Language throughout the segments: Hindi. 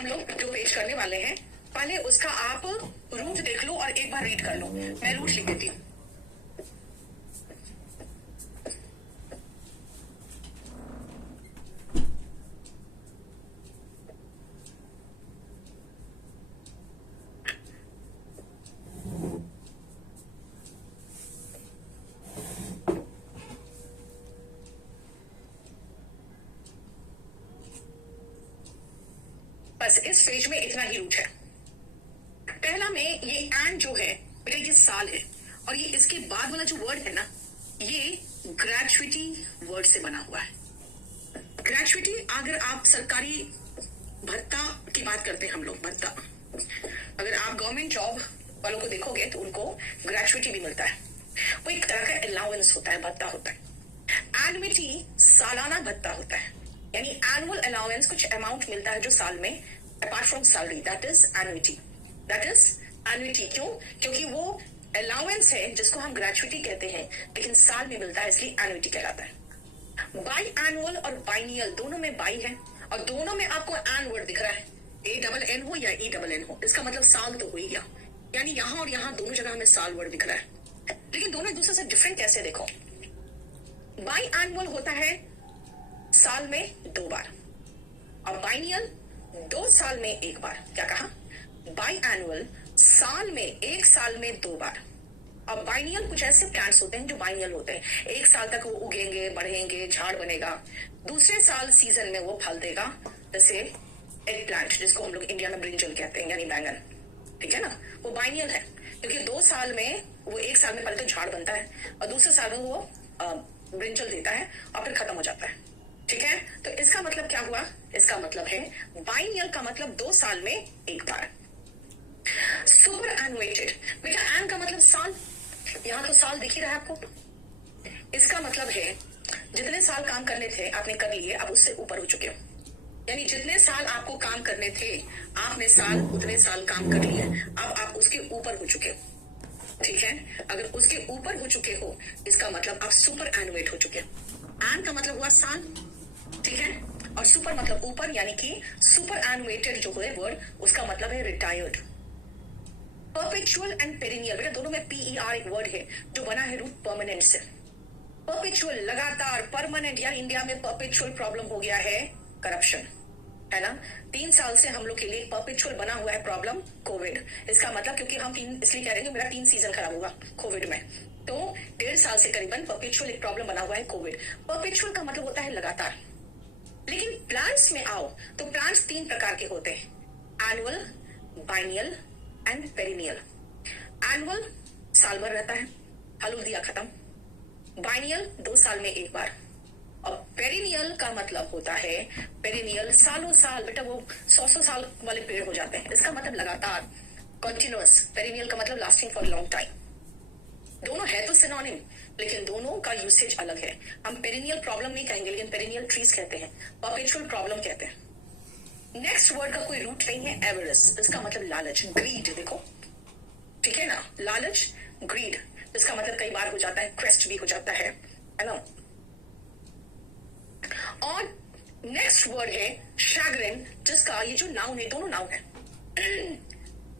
हम लोग जो पेश करने वाले हैं, पहले उसका आप रूट देख लो और एक बार रीड कर लो। मैं रूट लिख देती हूँ। बस इस पेज में इतना ही रूट है। पहला में ये एंड जो है बेटा ये साल है, और ये इसके बाद वाला जो वर्ड है ना, ये ग्रेजुएटी वर्ड से बना हुआ है। ग्रेजुएटी, अगर आप सरकारी भत्ता की बात करते हैं हम लोग, भत्ता, अगर आप गवर्नमेंट जॉब वालों को देखोगे तो उनको ग्रेजुएटी भी मिलता है। वो एक तरह का अलाउंस होता है, भत्ता होता है। एनुइटी सालाना भत्ता होता है, यानी एनुअल अलाउंस, कुछ अमाउंट मिलता है जो साल में apart from salary, that is annuity. That is annuity. क्यों? क्योंकि वो अलाउंस है जिसको हम ग्रेजुएटी कहते हैं, लेकिन साल में मिलता है, इसलिए एनुइटी कहलाता है। बाई एनुअल और बाइनियल दोनों में बाई है, और दोनों में आपको एन वर्ड दिख रहा है, ANN हो या ENN हो, इसका मतलब साल तो हो ही गया। यानी यहां और यहां दोनों जगह हमें साल वर्ड दिख रहा है, लेकिन दोनों एक दूसरे से डिफरेंट कैसे? देखो, बाई एनुअल होता है साल में 2 बार, और बाइनियल 2 साल में 1 बार। क्या कहा? बाई एनुअल साल में, 1 साल में 2 बार। और बाइनियल कुछ ऐसे प्लांट्स होते हैं जो बाइनियल होते हैं, 1 साल तक वो उगेंगे, बढ़ेंगे, झाड़ बनेगा, दूसरे साल सीजन में वो फल देगा, जैसे एग प्लांट जिसको हम लोग इंडिया में ब्रिंजल कहते हैं, यानी बैंगन। ठीक है ना? वो बाइनियल है क्योंकि 2 साल में वो, 1 साल में पहले तो झाड़ बनता है और दूसरे साल में वो ब्रिंजल देता है और फिर खत्म हो जाता है। ठीक है? तो इसका मतलब क्या हुआ? इसका मतलब है बाइनियल का मतलब 2 साल में 1 बार। सुपर एनुएटेड, बेटा एन का मतलब साल, यहां तो साल दिख ही रहा है आपको। इसका मतलब है जितने साल काम करने थे आपने कर लिए, अब उससे ऊपर हो चुके हो। यानी जितने साल आपको काम करने थे, आपने साल उतने साल काम कर लिए, अब आप उसके ऊपर हो चुके हो। ठीक है? अगर उसके ऊपर हो चुके हो, इसका मतलब आप सुपर एनुएट हो चुके हो। एन का मतलब हुआ साल, ठीक है, और सुपर मतलब ऊपर, यानी कि सुपर एनुएटेड जो है वर्ड, उसका मतलब है रिटायर्ड। परपेचुअल एंड पेरिनियल, बेटा दोनों में PER एक वर्ड है जो बना है रूट परमानेंट से। परपेचुअल लगातार, परमानेंट, यार इंडिया में परपेचुअल प्रॉब्लम हो गया है करप्शन, है ना? 3 साल से हम लोग के लिए परपेचुअल बना हुआ है प्रॉब्लम कोविड। इसका मतलब, क्योंकि हम इसलिए कह रहे हैं कि मेरा 3 सीजन खराब हुआ कोविड में, तो 1.5 साल से करीबन परपेचुअल एक प्रॉब्लम बना हुआ है कोविड। परपेचुअल का मतलब होता है लगातार। लेकिन प्लांट्स में आओ तो प्लांट्स 3 प्रकार के होते हैं, annual, biennial and perennial. Annual साल भर रहता है, फल दिया खत्म। बाइनियल 2 साल में 1 बार। और पेरिनियल का मतलब होता है, पेरिनियल सालों साल, बेटा वो 100 साल वाले पेड़ हो जाते हैं, इसका मतलब लगातार, कंटिन्यूअस। पेरिनियल का मतलब लास्टिंग फॉर लॉन्ग टाइम। दोनों है तो सिनोनिम, लेकिन दोनों का यूसेज अलग है। हम पेरिनियल प्रॉब्लम नहीं कहेंगे, लेकिन पेरिनियल ट्रीज कहते हैं, परपेचुअल प्रॉब्लम कहते हैं। नेक्स्ट वर्ड का कोई रूट नहीं है, एवरेस, इसका मतलब लालच, ग्रीड। देखो, ठीक है ना? लालच, ग्रीड, इसका मतलब कई बार हो जाता है क्वेस्ट भी हो जाता है ना? और नेक्स्ट वर्ड है शैग्रिन, जिसका ये जो नाउन है, दोनों नाउन है।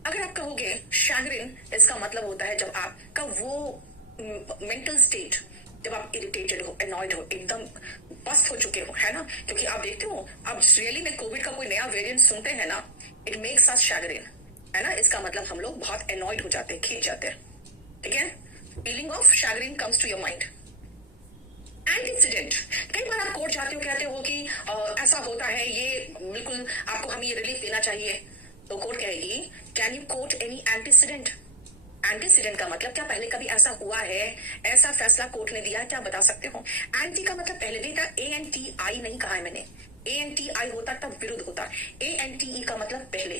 अगर आप कहोगे शैग्रिन, इसका मतलब होता है जब आपका वो मेंटल स्टेट, जब आप इरिटेटेड हो, एनॉयड हो, एकदम पस्त हो चुके हो, है ना? क्योंकि आप देखते हो अब रियली में कोविड का कोई नया वेरिएंट सुनते हैं ना, इट मेक्स अस शैग्रिन, है ना? इसका मतलब हम लोग बहुत एनॉयड हो जाते हैं, खींच जाते हैं। ठीक है? Feeling of chagrin comes to your mind. Antecedent, कई बार आप कोर्ट जाते हो, कहते हो कि ऐसा होता है, ये बिल्कुल आपको हमें ये रिलीफ देना चाहिए, तो कोर्ट कहेगी can you quote any antecedent? Antecedent का मतलब क्या पहले कभी ऐसा हुआ है, ऐसा फैसला कोर्ट ने दिया है, क्या बता सकते हो? एंटी का मतलब पहले भी था, ANTI नहीं कहा है मैंने, ANTI होता तब विरुद्ध होता, ANTE का मतलब पहले,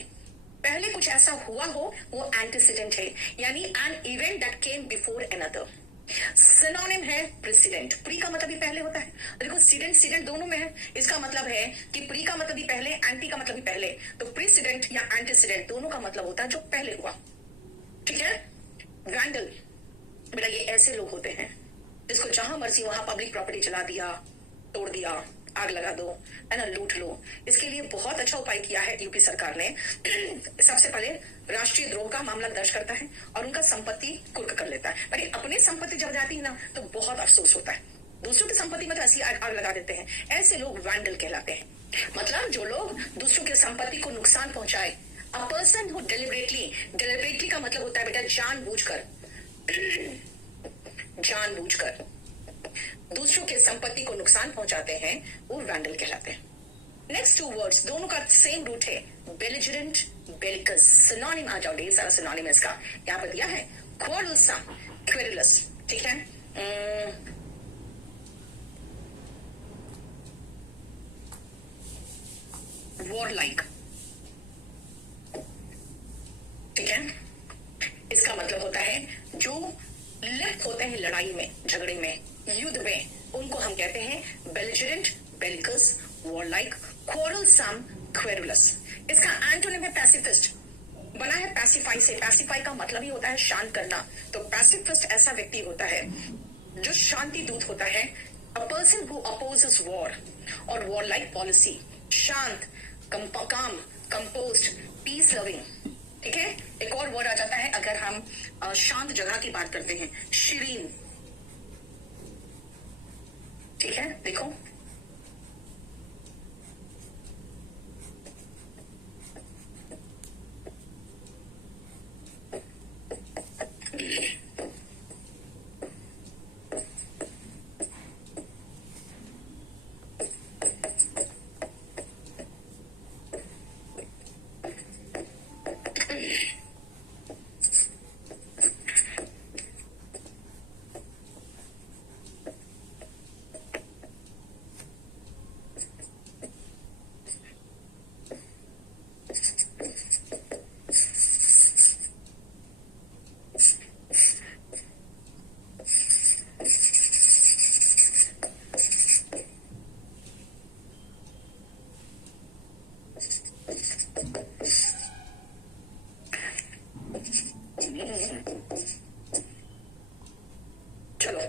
पहले कुछ ऐसा हुआ हो, वो एंटीसीडेंट है, यानी an event that came before another. Synonym है प्रेसिडेंट, प्री का मतलब भी पहले होता है, देखो सीडेंट सीडेंट दोनों में है, इसका मतलब है कि प्री का मतलब भी पहले, एंटी का मतलब भी पहले, तो प्रेसिडेंट या एंटीसीडेंट दोनों का मतलब होता है जो पहले हुआ। ठीक है? वैंडल, बेटा ये ऐसे लोग होते हैं जिसको जहां मर्जी वहां पब्लिक प्रॉपर्टी जला दिया, तोड़ दिया, आग लगा दो, है ना, लूट लो। इसके लिए बहुत अच्छा उपाय किया है यूपी सरकार ने। सबसे पहले राष्ट्रीय द्रोह का मामला दर्ज करता है और उनका संपत्ति कुर्क कर लेता है। पर अपनी संपत्ति जब जाती है ना तो बहुत अफसोस होता है। दूसरों की संपत्ति में तो ऐसी आग लगा देते हैं। ऐसे लोग वैंडल कहलाते हैं। मतलब जो लोग दूसरों की संपत्ति को नुकसान पहुंचाए। अ पर्सन हु डेलिबरेटली का मतलब होता है बेटा जानबूझकर दूसरों के संपत्ति को नुकसान पहुंचाते हैं, वो वैंडल कहलाते हैं। नेक्स्ट टू वर्ड्स दोनों का सेम रूट है, बेलिजरेंट, बेलिकस। सिनोनिम आ जाओ, ढेर सारा सिनोनिम है इसका यहाँ पर दिया है। क्वारलसम, क्वेरुलस, ठीक है। वॉरलाइक, ठीक है। इसका मतलब होता है जो लिप्त होते हैं लड़ाई में, झगड़े में, युद्ध में, उनको हम कहते हैं बेलिजरेंट, बेलिकस, वॉरलाइक, क्वारलसम, क्वेरुलस। इसका एंटोनिम है पैसिफिस्ट, बना है पैसिफाई से। पैसिफाई का मतलब ही होता है शांत करना। तो पैसिफिस्ट ऐसा व्यक्ति होता है जो शांति दूत होता है। A person who opposes war और वॉरलाइक पॉलिसी, शांत, काम, कंपोज्ड, पीस लविंग, ठीक है। एक और वर्ड आ जाता है अगर हम शांत जगह की बात करते हैं, शीरीन, ठीक है। देखो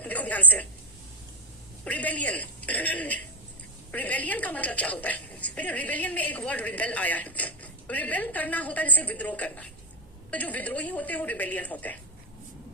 देखो ध्यान से, रिबेलियन। रिबेलियन का मतलब क्या होता है बेटा? रिबेलियन में एक वर्ड रिबेल आया है। रिबेल करना होता है जैसे विद्रोह करना। तो जो विद्रोही होते हैं वो रिबेलियन होते हैं।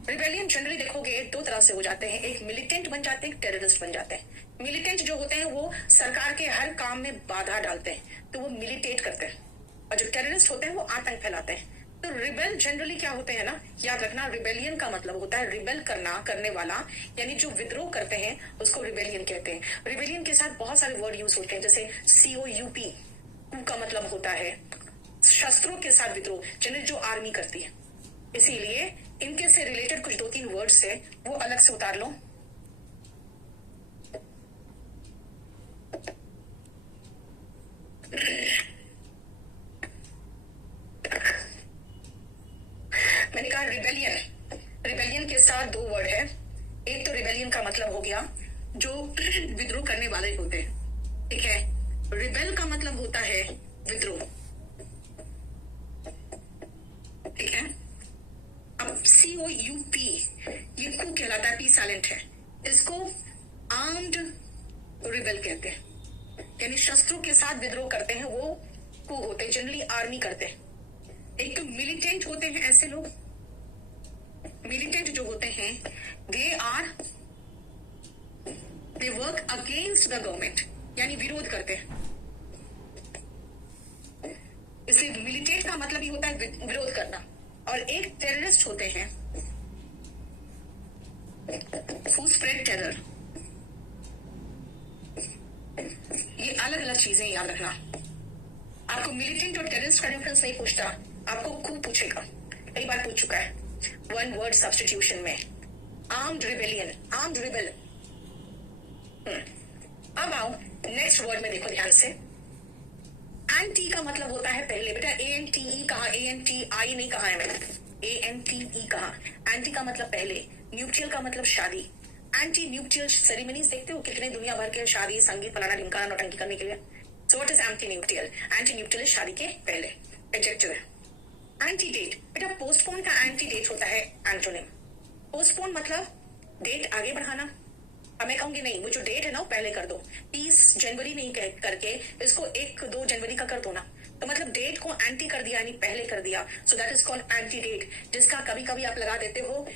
रिबेलियन जनरली देखोगे दो तरह से हो जाते हैं, एक मिलिटेंट बन जाते हैं, एक टेररिस्ट बन जाते हैं। मिलिटेंट जो होते हैं वो सरकार के हर काम में बाधा डालते हैं, तो वो मिलिटेट करते हैं। और जो टेररिस्ट होते हैं वो आतंक फैलाते हैं। तो रिबेल जनरली क्या होते हैं ना, याद रखना, रिबेलियन का मतलब होता है रिबेल करना, करने वाला, यानी जो विद्रोह करते हैं उसको रिबेलियन कहते हैं। रिबेलियन के साथ बहुत सारे वर्ड यूज होते हैं, जैसे COUP, कू का मतलब होता है शस्त्रों के साथ विद्रोह, जनरली जो आर्मी करती है। इसीलिए इनके से रिलेटेड कुछ 2-3 वर्ड्स है वो अलग से उतार लो। मैंने कहा रिबेलियन के साथ 2 वर्ड है। एक तो रिबेलियन का मतलब हो गया जो विद्रोह करने वाले होते हैं, ठीक है। रिबेल का मतलब होता है विद्रोह, ठीक है। अब COUP ये कू कहलाता है, पी साइलेंट है। इसको आर्म्ड रिबेल कहते हैं, यानी शस्त्रों के साथ विद्रोह करते हैं, वो कू होते हैं, जनरली आर्मी करते हैं। एक तो मिलिटेंट होते हैं ऐसे लोग। मिलिटेंट जो होते हैं they work against the government, यानी विरोध करते हैं। इसलिए मिलिटेंट का मतलब ही होता है विरोध करना। और एक टेररिस्ट होते हैं हु स्प्रेड टेरर। ये अलग अलग चीजें याद रखना। आपको मिलिटेंट और टेररिस्ट का डिफरेंस नहीं पूछता, आपको खूब पूछेगा, कई बार पूछ चुका है 1 वर्ड सब्स्टिट्यूशन में। Armed rebellion, armed rebel. अब आओ नेक्स्ट वर्ड में, देखो ध्यान से। एंटी का मतलब होता है पहले। बेटा ANTE कहा, ANTI नहीं कहा है मैंने, ANTE कहा। एंटी का मतलब पहले, न्यूट्रियल का मतलब शादी। एंटी न्यूट्रियल सेरेमनीज देखते हो कितने दुनिया भर के शादी, संगीत, फलाना ढिमकाना, नौटंकी करने के लिए। सो what is anti neutral? Anti neutral शादी के पहले, एडजेक्टिव है। एंटी डेट, बेटा पोस्टपोन का एंटी डेट होता है एंटोनिम। पोस्टपोन मतलब डेट आगे बढ़ाना, अब मैं कहूंगी नहीं, वो जो डेट है ना वो पहले कर दो, 30 जनवरी नहीं करके इसको 1-2 जनवरी का कर दो ना, तो मतलब डेट को एंटी कर दिया, यानी पहले कर दिया, so that is called antedate, जिसका कभी कभी आप लगा देते हो,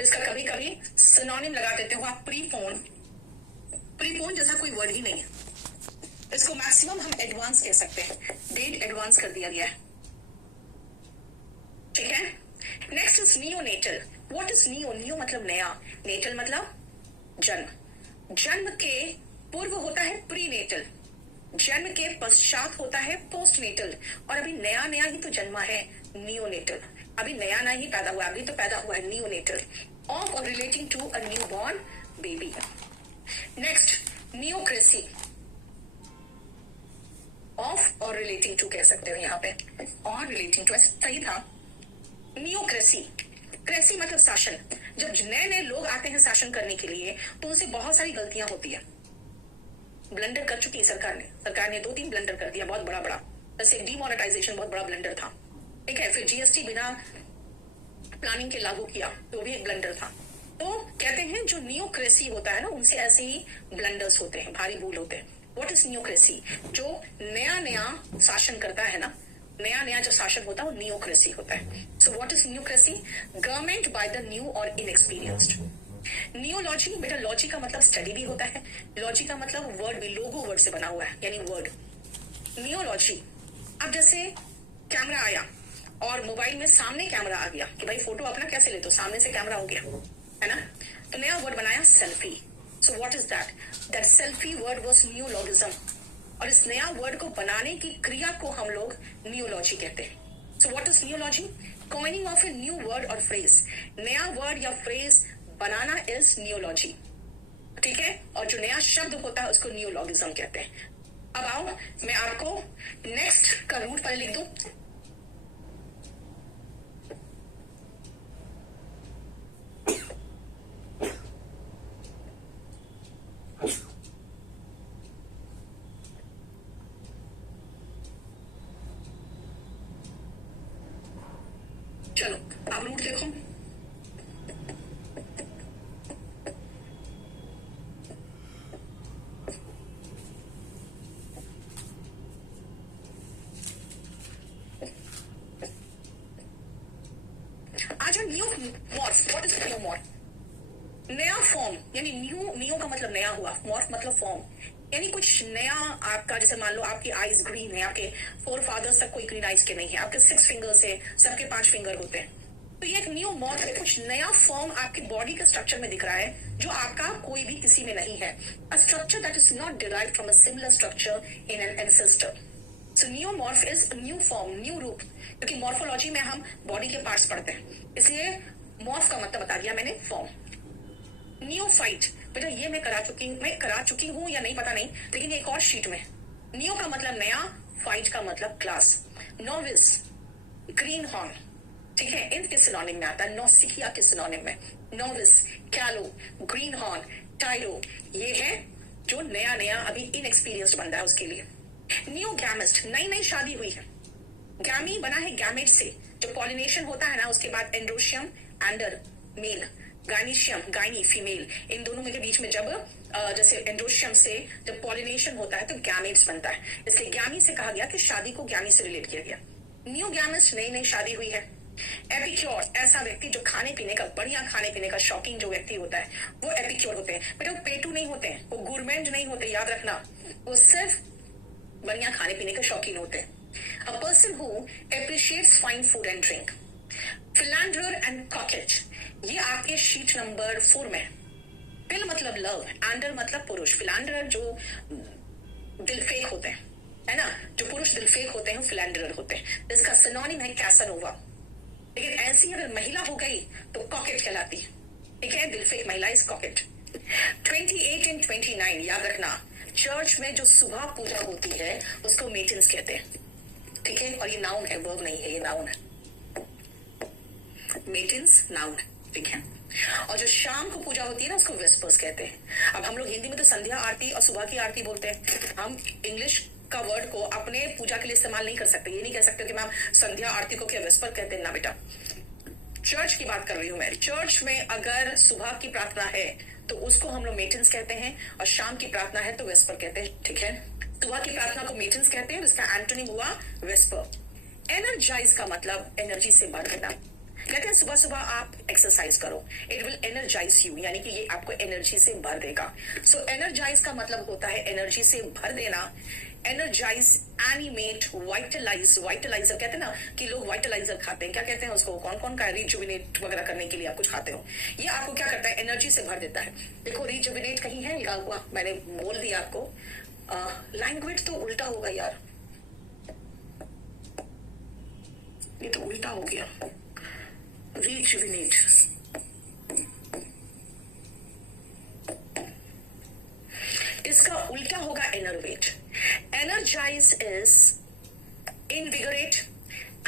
इसका कभी कभी सिनोनिम लगा देते हो आप प्रीपोन। प्रीपोन जैसा कोई वर्ड ही नहीं है, इसको मैक्सिमम हम एडवांस कह सकते हैं, डेट एडवांस कर दिया गया है, ठीक है। Next is neonatal. What is neo? Neo मतलब नया, नेटल मतलब जन्म। जन्म के पूर्व होता है प्रीनेटल, जन्म के पश्चात होता है पोस्टनेटल, और अभी नया नया ही तो जन्मा है नियोनेटल, अभी नया नया ही पैदा हुआ, अभी तो पैदा हुआ है नियोनेटल, ऑफ और relating to a new born baby. Next neocracy, of और रिलेटिंग टू कह सकते हो यहाँ पे, और रिलेटिंग टू ऐसे सही था। नियोक्रेसी, क्रेसी मतलब शासन। जब नए नए लोग आते हैं शासन करने के लिए तो उनसे बहुत सारी गलतियां होती है, ब्लंडर कर चुकी है सरकार ने 2-3 ब्लंडर कर दिया, बहुत बड़ा बड़ा, जैसे डीमोनेटाइजेशन बहुत बड़ा ब्लंडर था, ठीक है। फिर जीएसटी बिना प्लानिंग के लागू किया तो भी एक ब्लंडर था। तो कहते हैं जो नियोक्रेसी होता है ना, उनसे ऐसे ही ब्लंडर्स होते हैं, भारी भूल होते हैं। What is neocracy? जो नया नया शासन करता है ना, नया नया जो शासन होता है वो नियोक्रेसी होता है। So what is neocracy? Government by the new और इनएक्सपीरियंस्ड। नियोलॉजी, बेटा लॉजी का मतलब स्टडी भी होता है, लॉजी का मतलब वर्ड भी, लोगो वर्ड से बना हुआ है, यानी वर्ड। नियोलॉजी, अब जैसे कैमरा आया और मोबाइल में सामने कैमरा आ गया कि भाई फोटो अपना कैसे लेते हो, सामने से कैमरा हो गया है ना, तो नया वर्ड बनाया selfie. So what is that? That selfie word was नियोलॉजिज्म, और इस नया वर्ड को बनाने की क्रिया को हम लोग नियोलॉजी कहते हैं। So what is neology? Coining of a new word और फ्रेज, नया वर्ड या फ्रेज बनाना इज नियोलॉजी, ठीक है। और जो नया शब्द होता है उसको नियोलॉजिज्म कहते हैं। अब आओ मैं आपको नेक्स्ट का रूट पहले लिख दूं। चलो आप रूट देखो। आज new morph, what is new morph? नया फॉर्म, यानी न्यू का मतलब नया हुआ, मॉर्फ मतलब फॉर्म, यानी कुछ नया आपका, जैसे मान लो आपकी आईज ग्रीन है, आपके 4 फादर्स तक कोई ग्रीन आईज के नहीं है, आपके 6 फिंगर्स है, सबके 5 फिंगर होते हैं, तो ये एक न्यू मॉर्फ है, कुछ नया फॉर्म आपकी बॉडी के स्ट्रक्चर में दिख रहा है जो आपका कोई भी किसी में नहीं है, a structure that is not derived from a similar structure in an ancestor. So neomorph is new form, new रूप, क्योंकि मॉर्फोलॉजी में हम बॉडी के पार्ट्स पढ़ते हैं, इसलिए मॉर्फ का मतलब बता दिया मैंने, फॉर्म। नियोफाइट, बेटा ये मैं करा चुकी हूं या नहीं पता नहीं, लेकिन एक और शीट में। नियो का मतलब नया, फाइट का मतलब क्लास। नोविस, ग्रीन हॉर्न, ठीक है, इन किस सिनोनिम में आता है? नौसिखिया के सिनोनिम में। नोविस, कैलो, ग्रीन हॉर्न, टाइरो, ये है जो नया नया अभी इनएक्सपीरियंस बन रहा है उसके लिए। न्यू गैमिस्ट, नई नई शादी हुई है, गैमी बना है गैमेट से, जो पॉलिनेशन होता है ना, उसके बाद androecium andro male, gynoecium gyne female, इन दोनों के बीच में जब जैसे एंड्रोशियम से जब पॉलिनेशन होता है तो गैमेट्स बनता है, इसलिए गैमी से कहा गया कि शादी को गैमी से रिलेट किया गया। न्यू गैमिस्ट, नई नई शादी हुई है। एपिक्योर, ऐसा व्यक्ति जो खाने पीने का, बढ़िया खाने पीने का शौकीन जो व्यक्ति होता है वो एपिक्योर होते हैं, बेटा वो पेटू नहीं होते हैं, वो गुरमेंट नहीं होते, याद रखना, वो सिर्फ बढ़िया खाने पीने के शौकीन होते हैं। A person who appreciates fine food and drink. Philanderer and coquette, ये आपके शीट नंबर 4 में। फिल मतलब लव, एंडर मतलब पुरुष, फिलैंडरर जो दिलफेक होते हैं, है ना, जो पुरुष दिलफेक होते हैं फिलैंडरर होते हैं, इसका सिनोनिम है कैसानोवा। लेकिन ऐसी अगर महिला हो गई तो कॉकेट कहलाती है, ठीक है, दिलफेक महिला इज कॉकेट। 28 and 29 याद रखना, चर्च में जो सुबह पूजा होती है उसको मेटिन्स कहते हैं, ठीक है, और ये नाउन है, वर्ब नहीं है, ये नाउन है, मेटिन्स नाउन, ठीक है। और जो शाम को पूजा होती है ना उसको वेस्पर्स कहते हैं। अब हम लोग हिंदी में तो संध्या आरती और सुबह की आरती बोलते हैं, हम इंग्लिश का वर्ड को अपने पूजा के लिए इस्तेमाल नहीं कर सकते, ये नहीं कह सकते कि मैम संध्या आरती को क्या वेस्पर कहते हैं, ना बेटा। चर्च की बात कर रही हूं मैं। चर्च में अगर सुबह की प्रार्थना है तो उसको हम लोग मेटिन्स कहते हैं, और शाम की प्रार्थना है तो वेस्पर कहते हैं। ठीक है, सुबह की प्रार्थना को मेटिन्स कहते हैं, इसका एंटोनिम हुआ वेस्पर। एनर्जाइज का मतलब एनर्जी से भर देना। कहते हैं सुबह सुबह आप एक्सरसाइज करो, इट विल एनर्जाइज यू, यानी कि ये आपको एनर्जी से भर देगा। सो एनर्जाइज का मतलब होता है एनर्जी से भर देना। Energise, animate, वाइटलाइज। वाइटलाइजर कहते हैं ना कि लोग वाइटलाइजर खाते हैं, क्या कहते हैं उसको, कौन कौन का रिजुविनेट वगैरह करने के लिए आप कुछ खाते हो, ये आपको क्या करता है, एनर्जी से भर देता है। देखो रिजुविनेट कहीं है लिखा हुआ, मैंने बोल दिया आपको। लैंग्वेज तो उल्टा होगा यार, ये तो उल्टा हो गया। रिजुविनेट, इसका उल्टा होगा enervate. Energise is invigorate,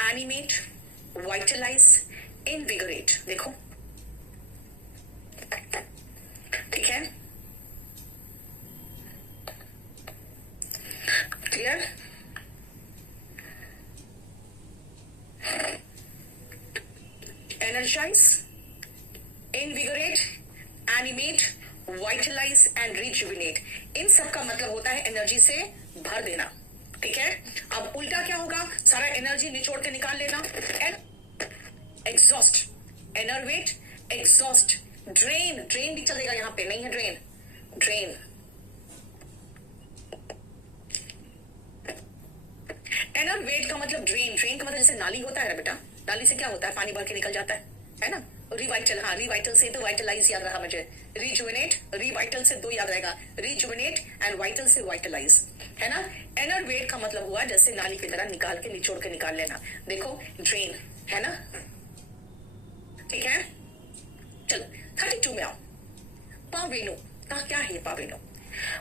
animate, vitalise, invigorate. देखो ठीक है, clear. Energise, invigorate, animate, vitalise and rejuvenate, इन सब का मतलब होता है एनर्जी से भर देना। ठीक है, अब उल्टा क्या होगा, सारा एनर्जी निचोड़ के निकाल लेना। Exhaust, enervate, exhaust, drain. Drain भी चलेगा, यहां पे नहीं है ड्रेन, ड्रेन। एनर्वेट का मतलब ड्रेन। ड्रेन का मतलब जैसे नाली होता है बेटा, नाली से क्या होता है, पानी भर के निकल जाता है ना। रिवाइटल, हाँ रिवाइटल से तो वाइटलाइज याद रहा मुझे। रिजुविनेट, रिवाइटल से दो याद रहेगा, रिजुविनेट एंड वाइटल से वाइटलाइज, है ना। एनर्वेट का मतलब हुआ जैसे नाली की तरह निकाल के निचोड़ के निकाल लेना। देखो ड्रेन, है ना। ठीक है, चलो 32 में आओ। पावेनो का क्या है, पावेनो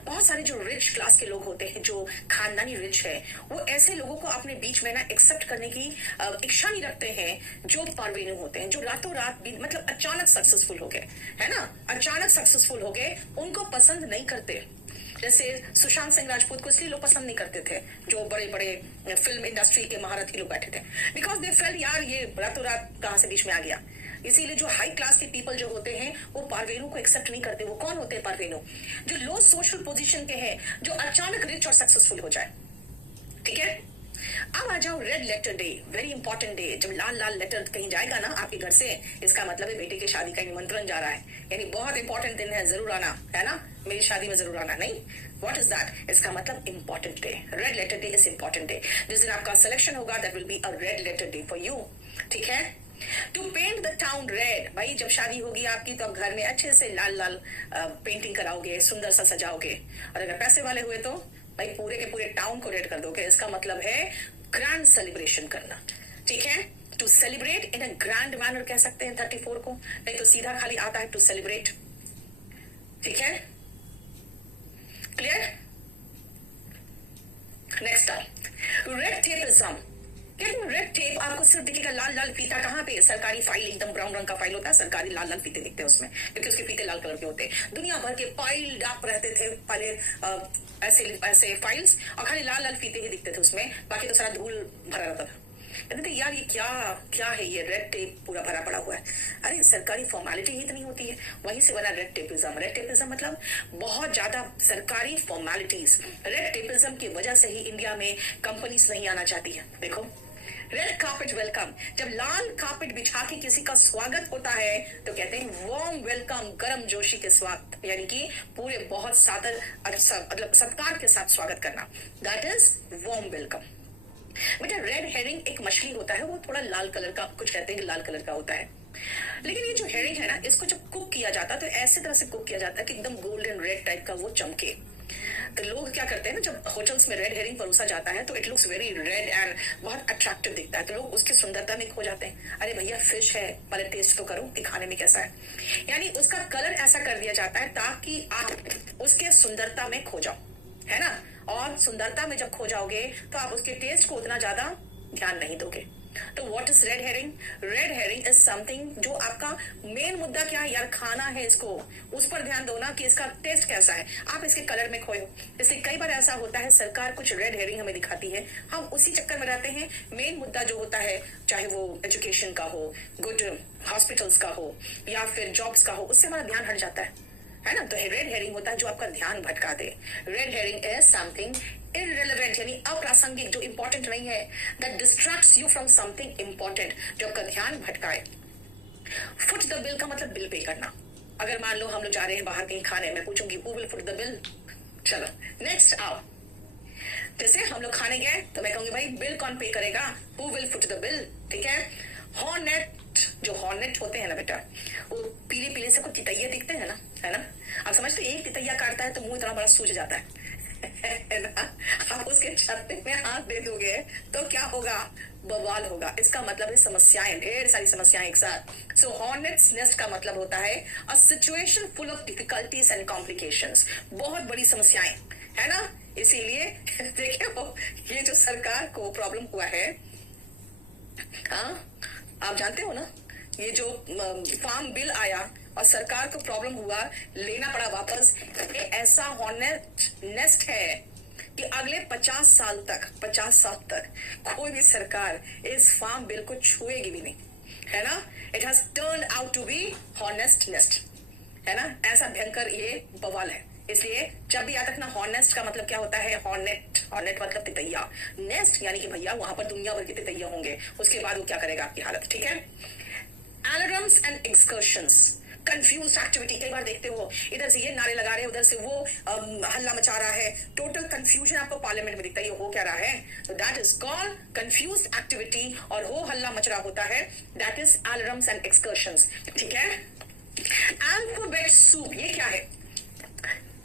बहुत सारे जो रिच क्लास के लोग होते हैं, जो खानदानी रिच है, वो ऐसे लोगों को अपने बीच में ना एक्सेप्ट करने की इच्छा नहीं रखते हैं जो पारवेनू होते हैं, जो रातों रात मतलब अचानक सक्सेसफुल हो गए, है ना, अचानक सक्सेसफुल हो गए, उनको पसंद नहीं करते। जैसे सुशांत सिंह राजपूत को इसलिए लोग पसंद नहीं करते थे, जो बड़े बड़े फिल्म इंडस्ट्री के महारथी लोग बैठे थे, बिकॉज दे फेल्ट यार ये रातों रात कहां से बीच में आ गया। इसीलिए जो हाई क्लास के पीपल जो होते हैं वो पारवेनू को एक्सेप्ट नहीं करते। वो कौन होते हैं पारवेनू, जो लो सोशल पोजीशन के हैं, जो अचानक रिच और सक्सेसफुल हो जाए। ठीक है, अब आ जाओ red letter day, very important day. जब लाल लाल लेटर कहीं जाएगा ना आपके घर से, इसका मतलब है बेटे की शादी का निमंत्रण जा रहा है, यानी बहुत इंपॉर्टेंट दिन है, जरूर आना, है ना, मेरी शादी में जरूर आना। नहीं, व्हाट इज दैट, इसका मतलब important day. Red letter day is important day. जिस दिन आपका सिलेक्शन होगा that will be a red letter day for you. ठीक है, to paint the town red. भाई जब शादी होगी आपकी तो आप घर में अच्छे से लाल लाल पेंटिंग कराओगे, सुंदर सा सजाओगे, और अगर पैसे वाले हुए तो भाई पूरे के पूरे टाउन को रेड कर दोगे। इसका मतलब है ग्रैंड सेलिब्रेशन करना। ठीक है, to celebrate in a grand manner कह सकते हैं 34 को, नहीं तो सीधा खाली आता है टू सेलिब्रेट। ठीक है, clear. Next red tapism. Red tape आपको सिर्फ दिखेगा लाल लाल फीता, कहाँ पे, सरकारी फाइल, एकदम ब्राउन रंग का फाइल होता है, सरकारी लाल लाल फीते दिखते हैं उसमें, क्योंकि उसके फीते लाल कलर के होते हैं। दुनिया भर के फाइल आप रहते थे पहले ऐसे ऐसे फाइल्स, और खाली लाल लाल फीते ही दिखते थे उसमें, बाकी तो सारा धूल भरा रहता था। कहते थे यार ये क्या क्या है, ये रेड टेप पूरा भरा पड़ा हुआ है। अरे सरकारी फॉर्मेलिटी ही इतनी होती है, वहीं से बना रेड टेपिज्म। रेड टेपिज्म मतलब बहुत ज्यादा सरकारी फॉर्मेलिटीज। रेड टेपिज्म की वजह से ही इंडिया में कंपनीज नहीं आना चाहती है। देखो रेड कार्पेट वेलकम, जब लाल कार्पेट बिछा के किसी का स्वागत होता है तो कहते हैं वार्म वेलकम, गर्म जोशी के स्वागत, यानी कि पूरे बहुत सादर मतलब सत्कार के साथ स्वागत करना, दैट इज वार्म वेलकम। बेटा रेड हेरिंग एक मछली होता है, वो थोड़ा लाल कलर का, कुछ कहते हैं कि लाल कलर का होता है, लेकिन ये जो हेरिंग है ना, इसको जब कुक किया जाता है तो ऐसे तरह से कुक किया जाता है कि एकदम गोल्डन रेड टाइप का वो चमके। तो लोग क्या करते हैं ना, जब होटल्स में रेड हेरिंग परोसा जाता है तो it looks very red and बहुत अट्रैक्टिव दिखता है, तो लोग उसकी सुंदरता में खो जाते हैं। अरे भैया फिश है, पहले टेस्ट तो करो कि खाने में कैसा है, यानी उसका कलर ऐसा कर दिया जाता है ताकि आप उसके सुंदरता में खो जाओ, है ना। और सुंदरता में जब खो जाओगे तो आप उसके टेस्ट को उतना ज्यादा ध्यान नहीं दोगे। तो what is red herring? Red herring is something जो आपका मेन मुद्दा क्या है यार, खाना है इसको, उस पर ध्यान दो ना कि इसका टेस्ट कैसा है, आप इसके कलर में खोए हो। इसलिए कई बार ऐसा होता है सरकार कुछ रेड हेरिंग हमें दिखाती है, हम उसी चक्कर में रहते हैं। मेन मुद्दा जो होता है, चाहे वो एजुकेशन का हो, गुड हॉस्पिटल्स का हो, या फिर जॉब्स का हो, उससे हमारा ध्यान हट जाता है ना। तो रेड हेरिंग होता है जो आपका ध्यान भटका दे। Red herring is something irrelevant, यानी अप्रासंगिक, जो इंपॉर्टेंट नहीं है, that distracts you from something important, जो आपका ध्यान भटकाए। फुट द बिल का मतलब बिल पे करना। अगर मान लो हम लोग जा रहे हैं बाहर कहीं खाने, मैं पूछूंगी who will foot the bill. चलो नेक्स्ट आओ, जैसे हम लोग खाने गए तो मैं कहूंगी भाई बिल कौन पे करेगा, who will foot the bill. ठीक है। हॉर्नेट, जो हॉर्नेट होते हैं ना बेटा, वो पीले पीले से कुछ तितैया दिखते हैं ना, है ना। आप समझते, एक तितैया काटता है तो मुंह इतना बड़ा सूज जाता है ना। आप उसके छत्ते में हाथ दे दोगे तो क्या होगा, बवाल होगा। इसका मतलब है समस्याएं, ढेर सारी समस्याएं एक साथ। सो हॉर्नेट्स नेस्ट का मतलब होता है a situation full of difficulties and complications, बहुत बड़ी समस्याएं, है ना। इसीलिए देखिए ये जो सरकार को प्रॉब्लम हुआ है, हाँ आप जानते हो ना, ये जो फार्म बिल आया और सरकार को प्रॉब्लम हुआ, लेना पड़ा वापस। ये ऐसा हॉर्नेट नेस्ट है कि अगले 50 साल तक कोई भी सरकार इस फार्म बिल को छुएगी भी नहीं, है ना। It has turn out to be hornet's nest, है ना। ऐसा भयंकर ये बवाल है। इसलिए जब भी याद रखना, हॉर्नेस्ट का मतलब क्या होता है, हॉर्नेट मतलब तितैया, नेस्ट यानी कि भैया वहां पर दुनिया भर के तितैया होंगे, उसके बाद वो क्या करेगा आपकी हालत। ठीक है। एलरम्स एंड एक्सकर्शंस, कंफ्यूज एक्टिविटी। कई बार देखते हो इधर से ये नारे लगा रहे हैं, उधर से वो हल्ला मचा रहा है, टोटल कंफ्यूजन आपको पार्लियामेंट में दिखता है, ये हो क्या रहा है। तो that is called confuse activity, और हो हल्ला मच रहा होता है, दैट इज एलरम्स एंड एक्सकर्शंस। ठीक है। अल्फाबेट सूप, ये क्या है?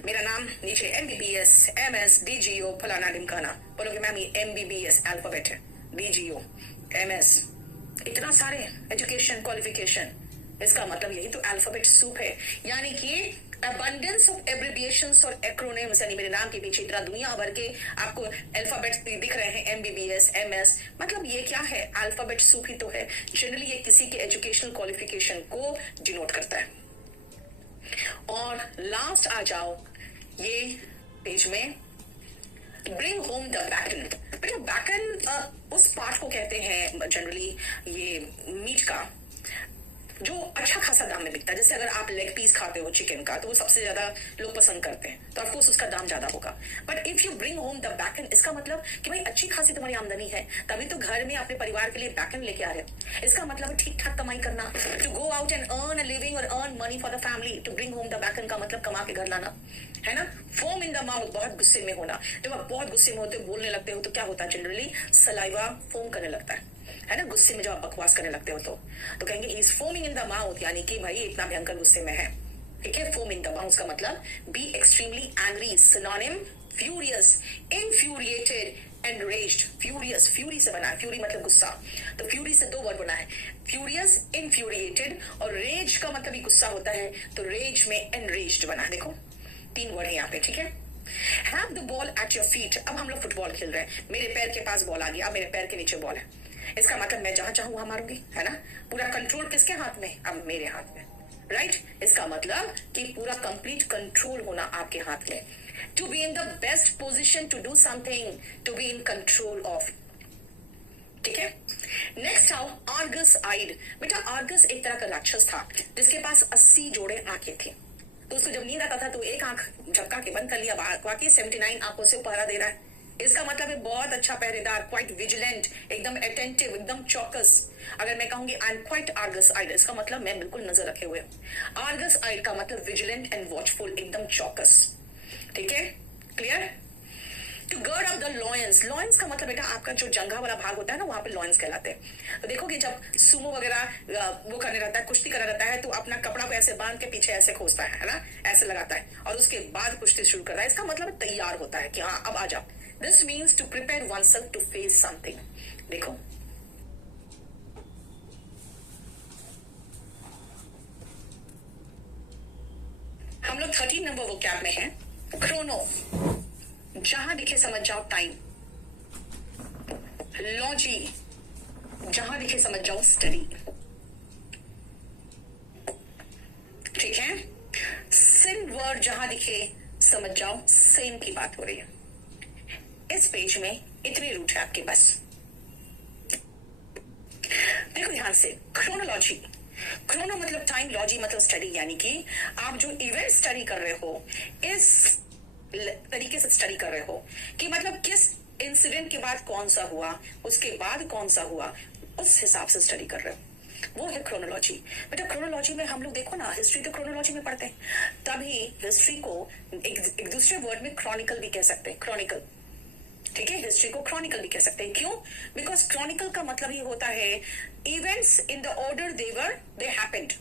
मेरा नाम नीचे MBBS MS DGO फलाना ढिमकाना, बोलोगे मैम ये MBBS अल्फाबेट है, DGO MS, इतना सारे एजुकेशन क्वालिफिकेशन, इसका मतलब यही तो अल्फाबेट सूप है। यानी कि abundance of abbreviations और acronyms, यानी मेरे नाम के पीछे इतना दुनिया भर के आपको अल्फाबेट्स दिख रहे हैं, MBBS MS, मतलब ये क्या है, अल्फाबेट सूप ही तो है। जनरली ये किसी के एजुकेशनल क्वालिफिकेशन को डिनोट करता है। और लास्ट आ जाओ ये पेज में, ब्रिंग होम द बैकन। बेटा बैकन उस पार्ट को कहते हैं जनरली, ये मीट का जो अच्छा खासा दाम में बिकता है। जैसे अगर आप लेग पीस खाते हो चिकन का, तो वो सबसे ज्यादा लोग पसंद करते हैं, तो ऑफकोर्स उसका दाम ज्यादा होगा। But if you bring home the bacon, इसका मतलब कि भाई अच्छी खासी तुम्हारी आमदनी है, तभी तो घर में अपने परिवार के लिए बैकन लेके आ रहे हो। इसका मतलब ठीक ठाक कमाई करना, to go out and earn a living और earn money for the family. To bring home the bacon का मतलब कमा के घर लाना, है ना। फोम इन द माउथ, बहुत गुस्से में होना। जब आप बहुत गुस्से में होते हो, बोलने लगते हो, तो क्या होता है, जनरली सलाइवा फोम करने लगता है ना। गुस्से में जब आप बकवास करने लगते हो तो कहेंगे he is foaming in the mouth, यानी कि भाई इतना भयंकर गुस्से में है। ठीक है। फोम इन द माउथ का मतलब be extremely angry, synonym furious, infuriated, enraged. Furious, fury से बना है, फ्यूरी मतलब गुस्सा, तो फ्यूरी से दो वर्ड बना है, फ्यूरियस, इनफ्यूरिएटेड, और रेज का मतलब ही गुस्सा होता है, तो रेज में एनरेज्ड बना है। देखो 3 वर्ड है यहाँ पे। ठीक है। Have the ball at your feet, अब हम लोग फुटबॉल खेल रहे हैं, मेरे पैर के पास बॉल आ गया, अब मेरे पैर के नीचे बॉल है। इसका मतलब मैं जहां चाहूं वहां मारूंगी, है ना। पूरा कंट्रोल किसके हाथ में, अब मेरे हाथ में, राइट। इसका मतलब कि पूरा कंप्लीट कंट्रोल होना आपके हाथ में। To be in the best position to do something, to be in control of. ठीक है। नेक्स्ट आओ, आर्गस आइड। बेटा आर्गस एक तरह का राक्षस था जिसके पास 80 जोड़े आंखें थी। तो उसको जब नींद आता था तो एक आंख झपका के बंद कर लिया, बाकी 79 आंखों से पहरा दे रहा है। इसका मतलब है बहुत अच्छा पहरेदार, क्वाइट विजिलेंट, एकदम अटेंटिव, एकदम चौकस। अगर मैं कहूंगी आई एम क्वाइट आर्गस आइड, इसका मतलब मैं बिल्कुल नजर रखे हुए। आर्गस आइड का मतलब विजिलेंट एंड वॉचफुल, एकदम चौकस। ठीक है। Clear. To gird up the loins, loins का मतलब बेटा आपका जो जंघा वाला भाग होता है ना, वहां पे लॉयंस कहलाते हैं। तो देखोगे जब सुमो वगैरह वो करने रहता है, कुश्ती करना रहता है, तो अपना कपड़ा को ऐसे बांध के पीछे ऐसे खोसता है ना, ऐसे लगाता है, और उसके बाद कुश्ती शुरू करता है। इसका मतलब तैयार होता है कि हाँ अब आ जाओ। This means to prepare oneself to face something. देखो हम लोग 13 नंबर वो कैब में हैं। क्रोनो, जहां दिखे समझ जाओ टाइम। लॉजी, जहां दिखे समझ जाओ स्टडी, ठीक है। सिन वर्ड जहां दिखे समझ जाओ सेम की बात हो रही है। इस पेज में इतने रूट है आपके पास। देखो ध्यान से, क्रोनोलॉजी, क्रोनो मतलब टाइम, लॉजी मतलब स्टडी, यानी कि आप जो इवेंट स्टडी कर रहे हो इस तरीके से स्टडी कर रहे हो कि मतलब किस इंसिडेंट के बाद कौन सा हुआ, उसके बाद कौन सा हुआ, उस हिसाब से स्टडी कर रहे हो, वो है क्रोनोलॉजी। बेटा क्रोनोलॉजी में हम लोग देखो ना, हिस्ट्री तो क्रोनोलॉजी में पढ़ते हैं, तभी हिस्ट्री को एक दूसरे वर्ड में क्रॉनिकल भी कह सकते हैं, क्रॉनिकल, ठीक है। हिस्ट्री को क्रॉनिकल भी कह सकते हैं, क्यों? बिकॉज क्रॉनिकल का मतलब ये होता है events in the order they happened,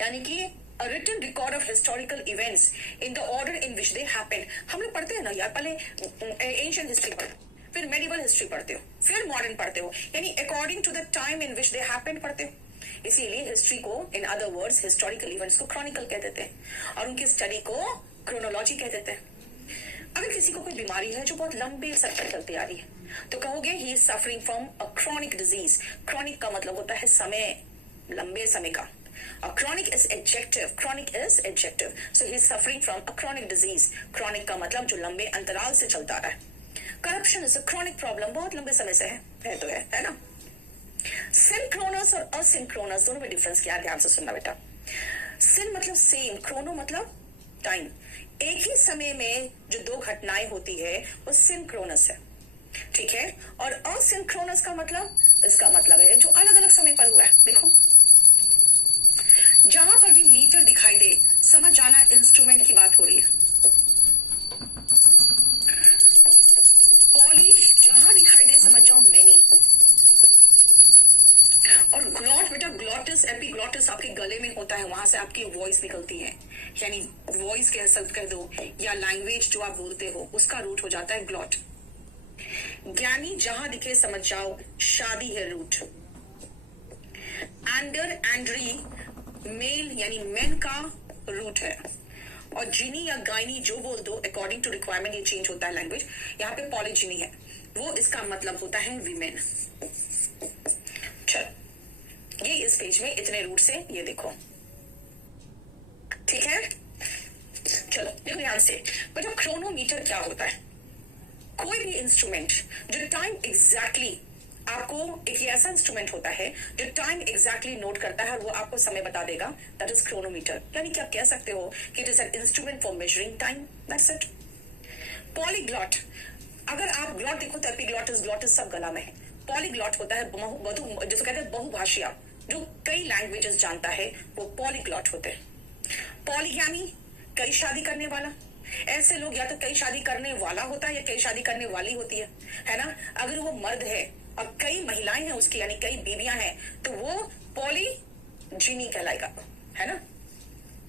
यानी कि a written record of historical events in the order in which they happened। हम लोग पढ़ते हैं ना यार, पहले एंशिएंट हिस्ट्री पढ़ते, फिर मेडिवल हिस्ट्री पढ़ते हो, फिर मॉडर्न पढ़ते हो, यानी according to the time in which they happened पढ़ते हो। इसीलिए हिस्ट्री को, in other words, historical events को क्रॉनिकल कह देते हैं और उनकी स्टडी को क्रोनोलॉजी कह देते हैं। अगर किसी को कोई बीमारी है जो बहुत लंबे समय तक चलती आ रही है तो कहोगे he is suffering from a chronic disease. Chronic का मतलब होता है समय, लंबे समय का। Chronic is adjective, chronic is adjective, so he is suffering from a chronic disease। chronic का मतलब जो लंबे अंतराल से चलता रहा है। corruption is a chronic problem, बहुत लंबे समय से है तो है ना। सिंक्रोनस और असिंक्रोनस दोनों में डिफरेंस क्या है, ध्यान से सुनना बेटा। सिन मतलब सेम, क्रोनो मतलब टाइम, एक ही समय में जो दो घटनाएं होती है वो सिंक्रोनस है, ठीक है। और असिंक्रोनस का मतलब, इसका मतलब है जो अलग अलग समय पर हुआ है। देखो जहां पर भी मीटर दिखाई दे समझ जाना इंस्ट्रूमेंट की बात हो रही है। पॉली जहां दिखाई दे समझ जाओ मेनी। और ग्लॉट बेटा, ग्लॉटिस एपिग्लॉटिस आपके गले में होता है, वहां से आपकी वॉइस निकलती है, यानी वॉइस कह दो या लैंग्वेज जो आप बोलते हो उसका रूट हो जाता है ग्लॉट। ज्ञानी जहां दिखे समझ जाओ शादी है रूट। एंडर एंड्री मेल यानी मेन का रूट है। और जिनी या गायनी जो बोल दो, अकॉर्डिंग टू रिक्वायरमेंट ये चेंज होता है लैंग्वेज। यहाँ पे पॉलीजिनी है, वो इसका मतलब होता है वीमेन। चल ये इस पेज में इतने रूट से ये देखो, ठीक है। चलो देखो ध्यान से, बेटा क्रोनोमीटर क्या होता है? कोई भी इंस्ट्रूमेंट जो टाइम एग्जैक्टली आपको, एक ऐसा इंस्ट्रूमेंट होता है जो टाइम एग्जैक्टली नोट करता है और वो आपको समय बता देगा, दैट इज क्रोनोमीटर। यानी कि आप कह सकते हो कि it is an instrument for measuring time, that's it. Polyglot, अगर आप ग्लॉट देखो तो एपिग्लॉटिस, ग्लॉटिस सब गला में है। पॉलीग्लॉट होता है जिसको कहते हैं बहुभाषिया, जो कई लैंग्वेजेस जानता है, वो पॉलीग्लॉट होते हैं। पॉलीगैमी, कई शादी करने वाला। ऐसे लोग या तो कई शादी करने वाला होता है या कई शादी करने वाली होती है ना। अगर वो मर्द है और कई महिलाएं हैं उसकी, यानी कई बीवियां हैं, तो वो पॉलीजिनी कहलाएगा, है ना।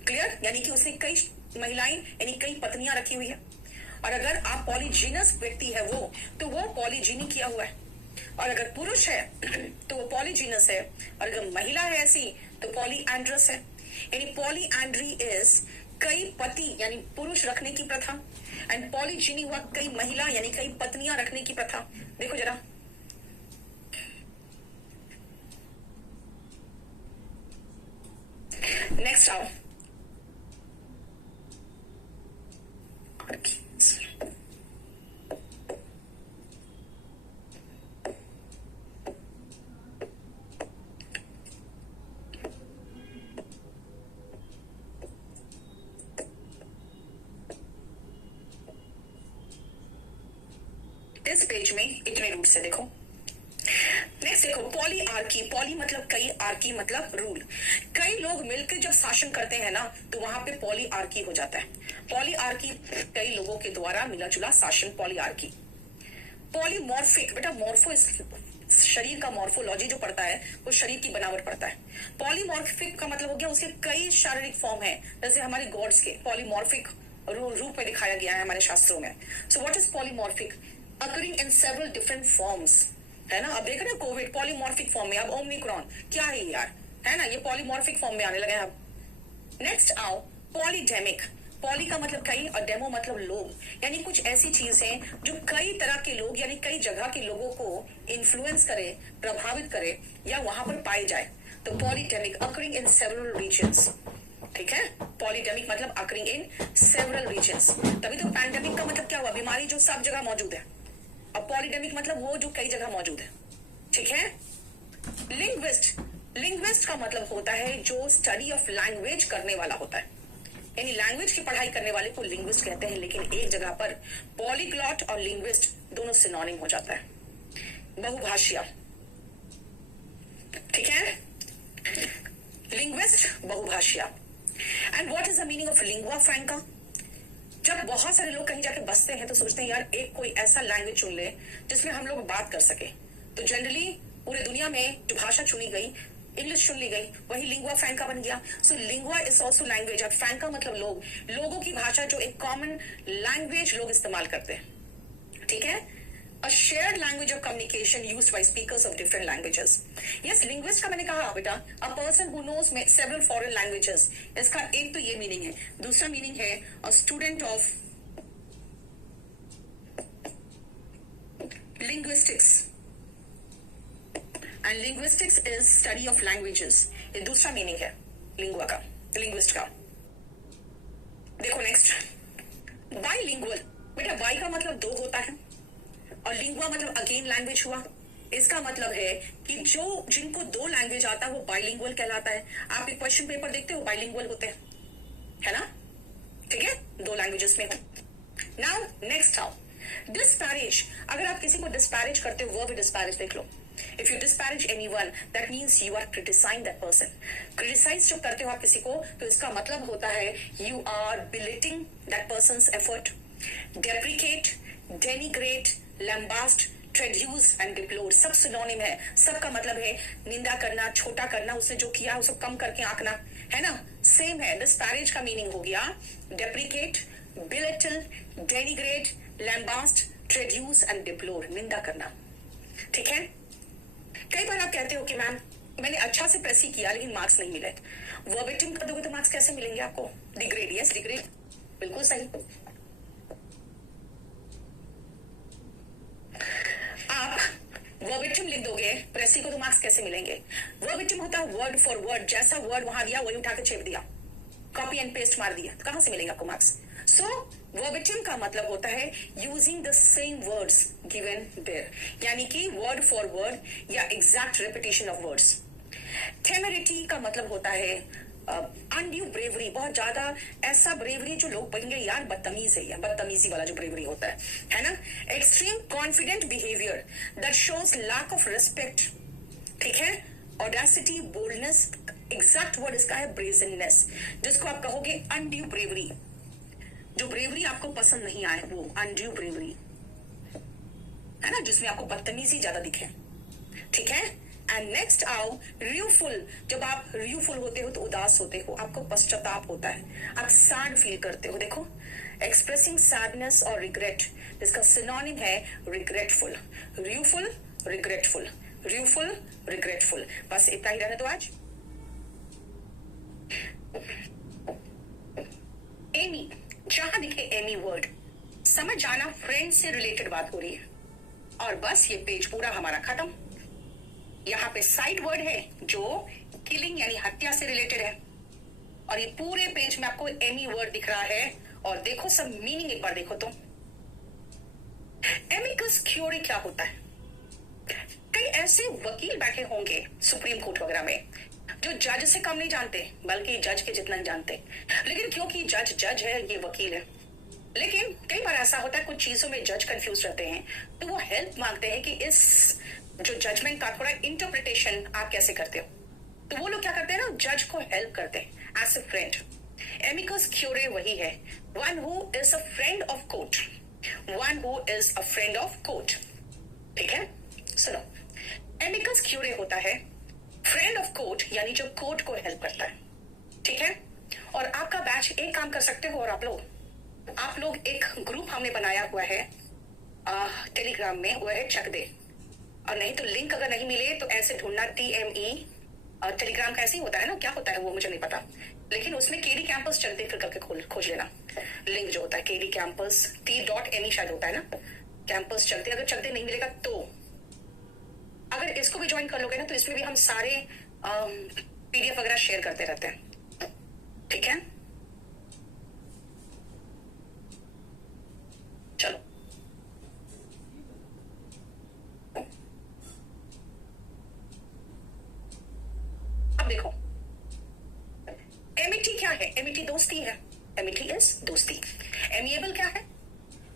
क्लियर? यानी कि उसने कई महिलाएं यानी कई पत्नियां रखी हुई है। और अगर आप पॉलीजीनस व्यक्ति है तो वो पॉलीजिनी किया हुआ है। और अगर पुरुष है तो वो पॉलीजीनस है, और अगर महिला है ऐसी तो पॉलीएंड्रस है। यानी पॉलीएंड्री इज कई पति यानी पुरुष रखने की प्रथा, एंड पॉलीजिनी हुआ कई महिला यानी कई पत्नियां रखने की प्रथा। देखो जरा, नेक्स्ट आओ। इस पेज में इतने रूट से देखो। नेक्स्ट देखो, पॉलीआर्की। पॉली मतलब कई, आर्की मतलब रूल। कई लोग मिलकर जब शासन करते हैं ना तो वहां पे पॉलीआर्की हो जाता है। पॉलीआर्की कई लोगों के द्वारा मिला जुला शासन, पॉलीआर्की। पॉलीमॉर्फिक, बेटा मॉर्फो शरीर का मॉर्फोलॉजी जो पढ़ता है वो शरीर की बनावट पढ़ता है। पॉलीमॉर्फिक का मतलब हो गया उसके कई शारीरिक फॉर्म है, जैसे हमारे गॉड्स के पॉलीमॉर्फिक रूप में दिखाया गया है हमारे शास्त्रों में। सो what is polymorphic? Occurring in several different forms, है ना। अब देख रहे हैं कोविड पॉलीमॉर्फिक फॉर्म में, अब ओमिक्रॉन क्या है यार, है ना, ये पॉलीमॉर्फिक फॉर्म में आने लगे हैं अब। नेक्स्ट आओ, पॉलीडेमिक। पॉली का मतलब कई और डेमो मतलब लोग, यानी कुछ ऐसी चीज है जो कई तरह के लोग यानी कई जगह के लोगों को इन्फ्लुएंस करे, प्रभावित करे या वहां पर पाए जाए। तो पॉलीडेमिक अकरिंग इन सेवरल रीजन्स, ठीक है। पॉलीडेमिक मतलब अकरिंग इन सेवरल रीजन्स। तभी तो पैंडेमिक का मतलब क्या हुआ, बीमारी जो सब जगह मौजूद है। और पॉलीडेमिक मतलब वो जो कई जगह मौजूद है, ठीक है। लिंग्विस्ट का मतलब होता है जो स्टडी ऑफ लैंग्वेज करने वाला होता है, यानी लैंग्वेज की पढ़ाई करने वाले को लिंग्विस्ट कहते हैं। लेकिन एक जगह पर पॉलीग्लॉट और लिंग्विस्ट दोनों सिनोनिम हो जाता है, बहुभाषिया, ठीक है। लिंग्विस्ट, बहुभाषिया। And what is the meaning of lingua franca? जब बहुत सारे लोग कहीं जाके बसते हैं तो सोचते हैं यार एक कोई ऐसा लैंग्वेज चुन ले जिसमें हम लोग बात कर सके। तो जनरली पूरे दुनिया में जो भाषा चुनी गई, इंग्लिश चुन ली गई, वही लिंगुआ फ्रैंका बन गया। सो लिंगुआ इज ऑल्सो लैंग्वेज और फ्रैंका मतलब लोग, लोगों की भाषा जो एक कॉमन लैंग्वेज लोग इस्तेमाल करते हैं, ठीक है। A shared language of communication used by speakers of different languages. Yes, linguist का मैंने कहा बेटा, a person who knows several foreign languages. इसका एक तो ये मीनिंग है, दूसरा मीनिंग है a student of linguistics. And linguistics is study of languages. ये दूसरा मीनिंग है लिंगुआ का, लिंग्विस्ट का। देखो नेक्स्ट, बाइलिंगुअल। बेटा बाई का मतलब दो होता है और लिंगुआ मतलब अगेन लैंग्वेज हुआ। इसका मतलब है कि जो जिनको दो लैंग्वेज आता है वो बाइलिंगुअल कहलाता है। आप एक क्वेश्चन पेपर देखते हो, बाइलिंगुअल होते हैं, है ना, ठीक है, दो लैंग्वेजेस में हो। Now next how disparage. अगर आप किसी को डिस्पैरेज करते हो, वर्ब डिस्पैरेज देख लो। If you disparage anyone that means you are criticising that person. Criticise जब करते हो आप किसी को तो इसका मतलब होता है you are belittling that person's effort. Deprecate, denigrate, lambast, traduce and deplore सब सिनोनिम है। सबका मतलब है निंदा करना, छोटा करना, उसने जो किया उसको कम करके आंकना, है ना, सेम है। डिस्पैरेज का मीनिंग हो गया deprecate, belittle, denigrate, lambast, traduce and डिप्लोर, निंदा करना, ठीक है। कई बार आप कहते हो कि मैम मैंने अच्छा से प्रेस ही किया लेकिन मार्क्स नहीं मिले। वर्बेटिम कर दोगे तो मार्क्स कैसे मिलेंगे आपको? डिग्रेड, यस डिग्रेड, बिल्कुल सही। आप वर्बेटिम लिख दोगे प्रेसी को तो मार्क्स कैसे मिलेंगे? वर्बेटिम होता है वर्ड फॉर वर्ड, जैसा वर्ड वहां दिया वही उठा के छेप दिया, कॉपी एंड पेस्ट मार दिया, तो कहां से मिलेंगे आपको मार्क्स? सो वर्बेटिम का मतलब होता है using the same words given there, यानी कि वर्ड फॉर वर्ड या exact repetition of words. Temerity का मतलब होता है अनड्यू ब्रेवरी, बहुत ज्यादा ऐसा ब्रेवरी जो लोग कहेंगे यार बदतमीज है, या बदतमीजी वाला जो ब्रेवरी होता है ना। Extreme confident behaviour that shows lack of respect, ठीक है। ऑडेसिटी, बोल्डनेस, एग्जैक्ट वर्ड इसका है ब्रेजननेस, जिसको आप कहोगे अनड्यू ब्रेवरी। जो ब्रेवरी आपको पसंद नहीं आए वो अनड्यू ब्रेवरी है ना, जिसमें आपको बदतमीजी ज्यादा दिखे, ठीक है। एंड नेक्स्ट आओ रियूफुल। जब आप रियूफुल होते हो तो उदास होते हो, आपको पश्चाताप होता है, आप सैड फील करते हो। देखो एक्सप्रेसिंग सैडनेस और रिग्रेट, इसका सिनोनिम है regretful. Rueful, regretful, rueful, regretful. बस इतना ही रहने तो आज। एमी, जहां दिखे एमी वर्ड समझ जाना फ्रेंड से रिलेटेड बात हो रही है। और बस ये पेज पूरा हमारा खत्म। यहाँ पे साइड वर्ड है जो किलिंग यानी हत्या से रिलेटेड है, और ये पूरे पेज में आपको एमी वर्ड दिख रहा है। और देखो सब मीनिंग एक बार देखो तो। एमिकस क्यूरी क्या होता है? कई ऐसे वकील बैठे होंगे सुप्रीम कोर्ट वगैरह में जो जज से कम नहीं जानते, बल्कि जज के जितना नहीं जानते, लेकिन क्योंकि जज जज है, ये वकील है। लेकिन कई बार ऐसा होता है कुछ चीजों में जज कंफ्यूज रहते हैं, तो वो हेल्प मांगते हैं कि इस जो जजमेंट का थोड़ा इंटरप्रिटेशन आप कैसे करते हो। तो वो लोग क्या करते हैं ना, जज को हेल्प करते हैं एज ए फ्रेंड। एमिकस क्यूरे वही है, one who is a friend of court, one who is a friend of court, ठीक है। सुनो, एमिकस क्यूरे होता है फ्रेंड ऑफ कोर्ट, यानी जो कोर्ट को हेल्प करता है, ठीक है। और आपका बैच एक काम कर सकते हो, और आप लोग एक ग्रुप हमने बनाया हुआ है टेलीग्राम में, वो है चक दे। और नहीं तो लिंक अगर नहीं मिले तो ऐसे ढूंढना TME, और टेलीग्राम का ऐसे ही होता है ना, क्या होता है वो मुझे नहीं पता, लेकिन उसमें केडी कैंपस चलते फिर करके खोज लेना लिंक जो होता है केडी कैंपस t.me शायद होता है ना कैंपस चलते, अगर चलते नहीं मिलेगा तो अगर इसको भी ज्वाइन कर लोगे ना तो इसमें भी हम सारे पीडीएफ वगैरह शेयर करते रहते हैं, ठीक है। चलो अब देखो एमिटी क्या है, एमिटी दोस्ती है, एमिटी इज दोस्ती। एमिएबल क्या है,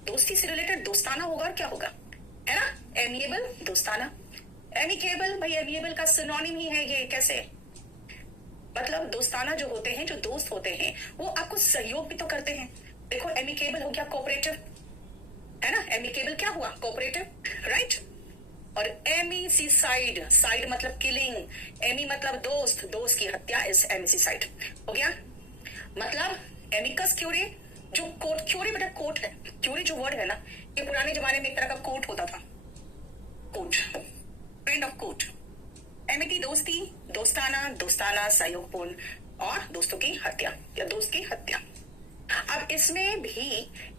दोस्ती से रिलेटेड दोस्ताना होगा और क्या होगा, है ना, एमिएबल दोस्ताना। एमिकेबल भाई एमिएबल का सिनोनिम ही है ये, कैसे मतलब दोस्ताना जो होते हैं, जो दोस्त होते हैं वो आपको सहयोग भी तो करते हैं। देखो एमिकेबल हो गया कोऑपरेटिव, है ना, एमिकेबल क्या हुआ कोऑपरेटिव, राइट। और एमिसिसाइड, साइड मतलब किलिंग, एमी मतलब दोस्त, दोस्त की हत्या इज एमिसिसाइड हो गया। मतलब एमिकस क्यूरी, जो कोट, क्यूरी बेटा कोट है, क्यूरी जो वर्ड है ना ये पुराने जमाने में एक तरह का कोट होता था, कोट, फ्रेंड ऑफ कोट। एमिटी दोस्ती, दोस्ताना, दोस्ताना सहयोगपूर्ण और दोस्तों की हत्या या दोस्त की हत्या। अब इसमें भी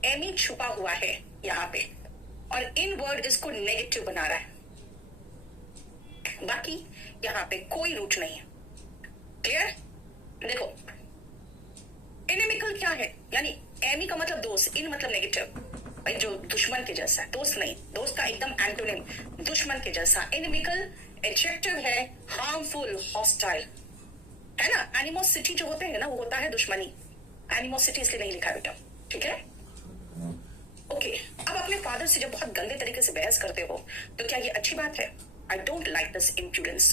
एमी छुपा हुआ है यहां पे और इन वर्ड इसको नेगेटिव बना रहा है, बाकी यहां पे कोई रूट नहीं है, क्लियर। देखो इनेमिकल क्या है, यानी एमी का मतलब दोस्त, इन मतलब नेगेटिव भाई जो दुश्मन के जैसा है, दोस्त नहीं, दोस्त का एकदम एंटोनिम दुश्मन के जैसा। एनिमिकल एडजेक्टिव है हार्मफुल, हॉस्टाइल, है ना। एनिमोसिटी जो होते हैं ना वो होता है दुश्मनी, एनिमोसिटी इसलिए नहीं लिखा बेटा, ठीक है। ओके अब अपने फादर से जब बहुत गंदे तरीके से बहस करते हो तो क्या ये अच्छी बात है। आई don't like this impudence,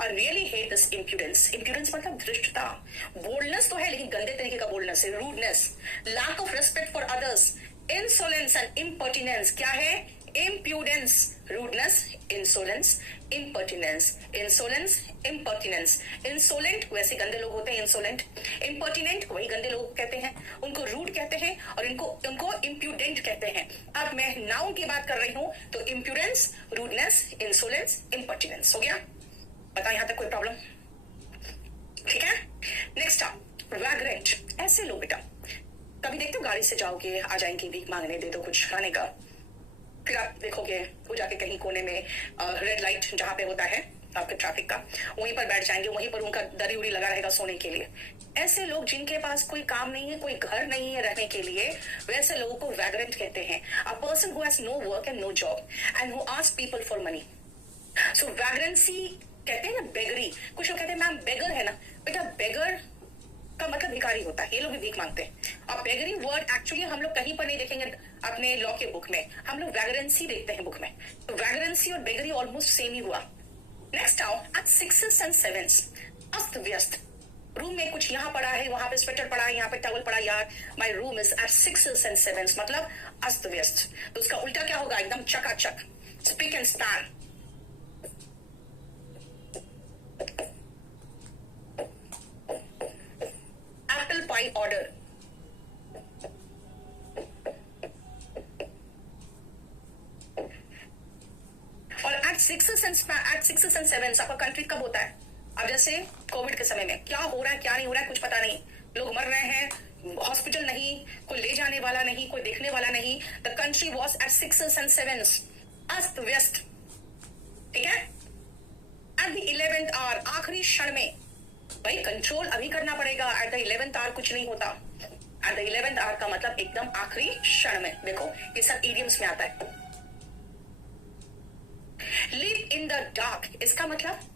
I really hate this impudence. Impudence मतलब धृष्टता, बोल्डनेस तो है लेकिन गंदे तरीके का बोल्डनेस है, rudeness, lack of respect for others, insolence and impertinence. क्या है, impudence, rudeness, insolence, impertinence, insolence, impertinence. Insolent वैसे गंदे लोग होते हैं, इंसोलेंट। इम्पर्टिनेंट वही गंदे लोग कहते हैं, उनको रूड कहते हैं और उनको इम्प्यूडेंट कहते हैं। अब मैं नाउन की बात कर रही हूं तो इम्प्यूडेंस, रूडनेस, इंसोलेंस, इम्पर्टिनेंस हो गया। बताओ यहां तक कोई प्रॉब्लम, ठीक है। नेक्स्ट आप वैग्रेंट, ऐसे लोग बेटा कभी देखते हो गाड़ी से जाओगे, आ जाएंगे भीख मांगने, दे दो कुछ खाने का, फिर आप देखोगे वो जाके कहीं कोने में रेड लाइट जहां पे होता है आपके ट्रैफिक का, वहीं पर बैठ जाएंगे, वहीं पर उनका दरी उरी लगा रहेगा सोने के लिए। ऐसे लोग जिनके पास कोई काम नहीं है, कोई घर नहीं है रहने के लिए, वैसे लोगों को वैग्रेंट कहते हैं। A person who has no work and no job and who ask people for money. So vagrancy कहते हैं ना बेगरी, कुछ लोग कहते हैं मैम बेगर है ना, बेटा बेगर का मतलब भिखारी होता है, ये लोग भी भीख मांगते हैं। और बेगरी वर्ड एक्चुअली हम लोग कहीं पर नहीं देखेंगे अपने लॉ के बुक में, हम लोग वैग्रेंसी देखते हैं बुक में, तो वैग्रेंसी और बेगरी ऑलमोस्ट सेम ही हुआ। नेक्स्ट आओ एट सिक्सेस एंड सेवेंस, अस्त व्यस्त, रूम में कुछ यहाँ पड़ा है, वहां पे स्वेटर पड़ा है, यहाँ पे टॉवल पड़ा, यार my room is at sixes and sevens मतलब अस्त व्यस्त। तो उसका उल्टा क्या होगा, एकदम चकाचक, spick and span. Apple pie order, और एट सिक्सेस एंड सेवेंस आपका कंट्री कब होता है। अब जैसे कोविड के समय में क्या हो रहा है क्या नहीं हो रहा है कुछ पता नहीं, लोग मर रहे हैं, हॉस्पिटल नहीं, कोई ले जाने वाला नहीं, कोई देखने वाला नहीं। The country was at sixes and sevens, अस्त व्यस्त, ठीक है। एट द 11th आवर, आखिरी क्षण में, भाई कंट्रोल अभी करना पड़ेगा, एट द 11th आवर कुछ नहीं होता। एट द 11th आवर का मतलब एकदम आखिरी क्षण में। देखो ये सब इडियम्स में आता है। लिव इन द डार्क, इसका मतलब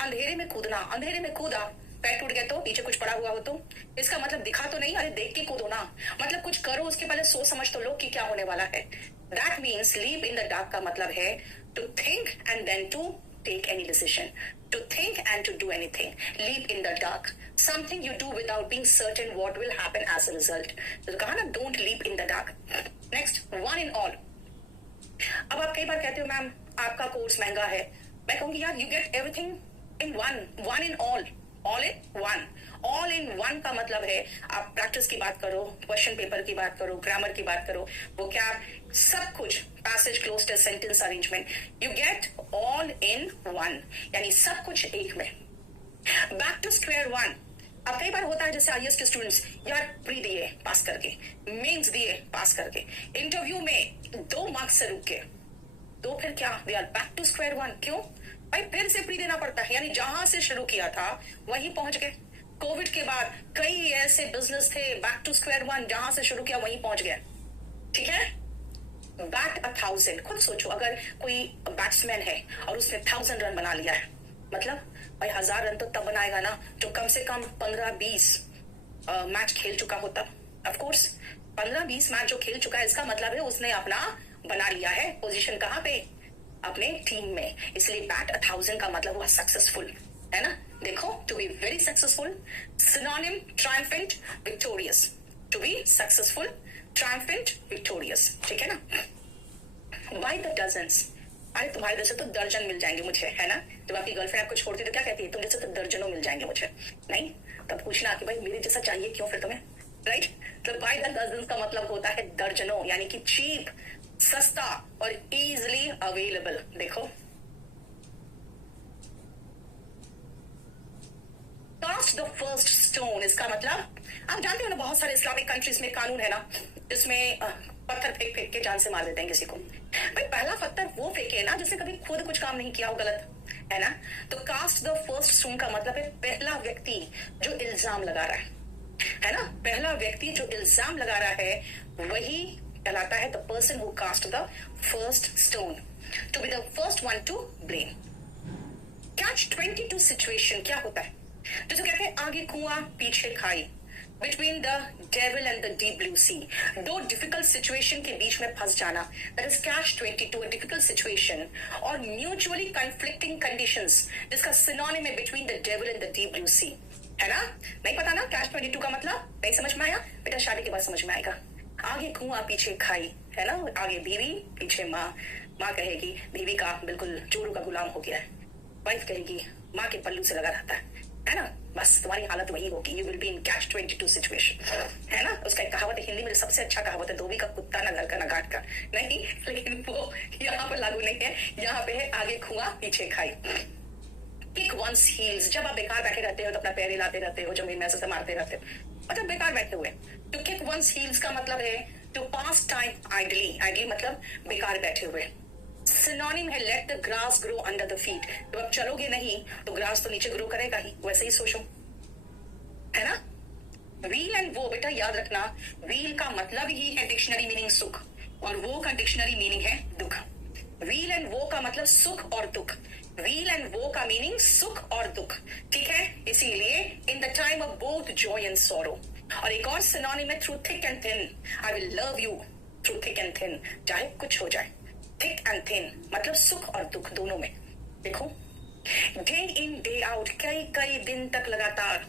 अंधेरे में कूदना, अंधेरे में कूदा, पैर टूट गया तो, नीचे कुछ पड़ा हुआ हो तो, इसका मतलब दिखा तो नहीं, अरे देख के कूदो ना, मतलब कुछ करो उसके पहले सोच समझ तो लो कि क्या होने वाला है। That means leave in the dark का मतलब है to think and then to take any decision, to think and to do anything. Leap in the dark, something you do without being certain what will happen as a result. तो कहा ना don't leap in the dark. Next, one in all. अब आप कई बार कहते हो मैम आपका कोर्स महंगा है, मैं कहूंगी यार you get everything in one in all in one. All in one का मतलब है आप प्रैक्टिस की बात करो, क्वेश्चन पेपर की बात करो, ग्रामर की बात करो, वो क्या सब कुछ, passage close, sentence arrangement, you get all in one, यानी सब कुछ एक में। बैक टू स्क्वायर वन, अब कई बार होता है जैसे आईएएस के स्टूडेंट्स यार प्री दिए पास करके, मेंस दिए पास करके, इंटरव्यू में 2 मार्क्स से रुक के, तो फिर क्या we are back to square one. क्यों भाई? फिर से प्री देना पड़ता है, यानी जहां से शुरू किया था वहीं पहुंच गए। कोविड के बाद कई ऐसे बिजनेस थे बैक टू स्क्वायर वन, जहां से शुरू किया वहीं पहुंच गया। ठीक है, बैट 1000। खुद सोचो अगर कोई बैट्समैन है और उसने 1000 रन बना लिया है, मतलब भाई 1000 रन तो तब बनाएगा ना जो कम से कम 15-20 मैच खेल चुका होता। ऑफ कोर्स 15-20 मैच जो खेल चुका है, इसका मतलब है उसने अपना बना लिया है पोजीशन। कहां पे? अपने टीम में। इसलिए बैट 1000 का मतलब हुआ सक्सेसफुल, है ना। देखो, to be very successful, synonym triumphant, victorious. To be successful, triumphant, victorious. ठीक है ना। By the dozens. अरे तुम्हारे जैसे तो दर्जन मिल जाएंगे मुझे, है ना। जब आपकी गर्लफ्रेंड आपको छोड़ती है तो क्या कहती है? तुम जैसे तो दर्जनों मिल जाएंगे मुझे। नहीं, तब पूछना कि भाई मेरे जैसा चाहिए क्यों फिर तुम्हें, राइट। तो बाय द डजन्स का मतलब होता है दर्जनों, यानी कि चीप, सस्ता और इजीली अवेलेबल। देखो, कास्ट द फर्स्ट स्टोन, इसका मतलब आप जानते हो ना, बहुत सारे इस्लामिक कंट्रीज में कानून है ना, जिसमें पत्थर फेंक फेंक के जान से मार देते हैं किसी को। भाई पहला पत्थर वो फेंके ना जिसने कभी खुद कुछ काम नहीं किया हो गलत, है ना। तो कास्ट द फर्स्ट स्टोन का मतलब है पहला व्यक्ति जो इल्जाम लगा रहा है ना। पहला व्यक्ति जो इल्जाम लगा रहा है वही कहलाता है the person who cast the first stone, to be the first one to blame. Catch 22 situation क्या होता है? जैसे कहते हैं आगे कुआं पीछे खाई, between the devil and the deep blue sea. दो डिफिकल्ट सिचुएशन के बीच में फंस जाना, that is catch 22, a difficult situation और म्यूचुअली कंफ्लिक्टिंग कंडीशंस, जिसका सिनोनिम है between the devil and the deep blue sea, है ना। नहीं पता ना कैच 22 का मतलब? नहीं समझ में आया? बेटा शादी के बाद समझ में आएगा। आगे कुआं पीछे खाई, है ना। आगे बीवी पीछे माँ। माँ कहेगी बीवी का बिल्कुल चोरों का गुलाम हो गया है। वाइफ कहेगी माँ के पल्लू से लगा रहता है ना। बस तुम्हारी हालत वही होगी, you will be in catch 22 situation, है ना। उसका एक कहावत है हिंदी में, सबसे अच्छा कहावत है, धोबी का कुत्ता ना घर का ना घाट का। नहीं, लेकिन वो यहाँ पर लागू नहीं है। यहाँ पे है आगे कुआं पीछे खाई। किक वंस हील्स, जब आप बेकार बैठे रहते हो तो अपना पैर हिलाते रहते हो, जमीन में ऐसे मारते रहते हो, मतलब बेकार बैठे हुए। तो किक वंस हील्स का मतलब है to pass time idly. Idly मतलब बेकार बैठे हुए। सिनोनिम है let the grass grow under the feet. जब आप चलोगे नहीं तो ग्रास तो नीचे ग्रो करेगा ही, वैसे ही सोचो, है ना। व्हील एंड वो, बेटा याद रखना, व्हील का मतलब ही है डिक्शनरी मीनिंग सुख, और वो का डिक्शनरी मीनिंग है दुख। व्हील एंड वो का मतलब सुख और दुख। व्हील एंड वो का मीनिंग सुख और दुख, ठीक है। इसीलिए in the time of both Joy and sorrow. और एक और सिनोनिम है through thick and thin, I will love you through thick and thin, चाहे कुछ हो जाए। थिक एंड थिन मतलब सुख और दुख दोनों में। देखो, डे इन डे आउट, कई कई दिन तक लगातार,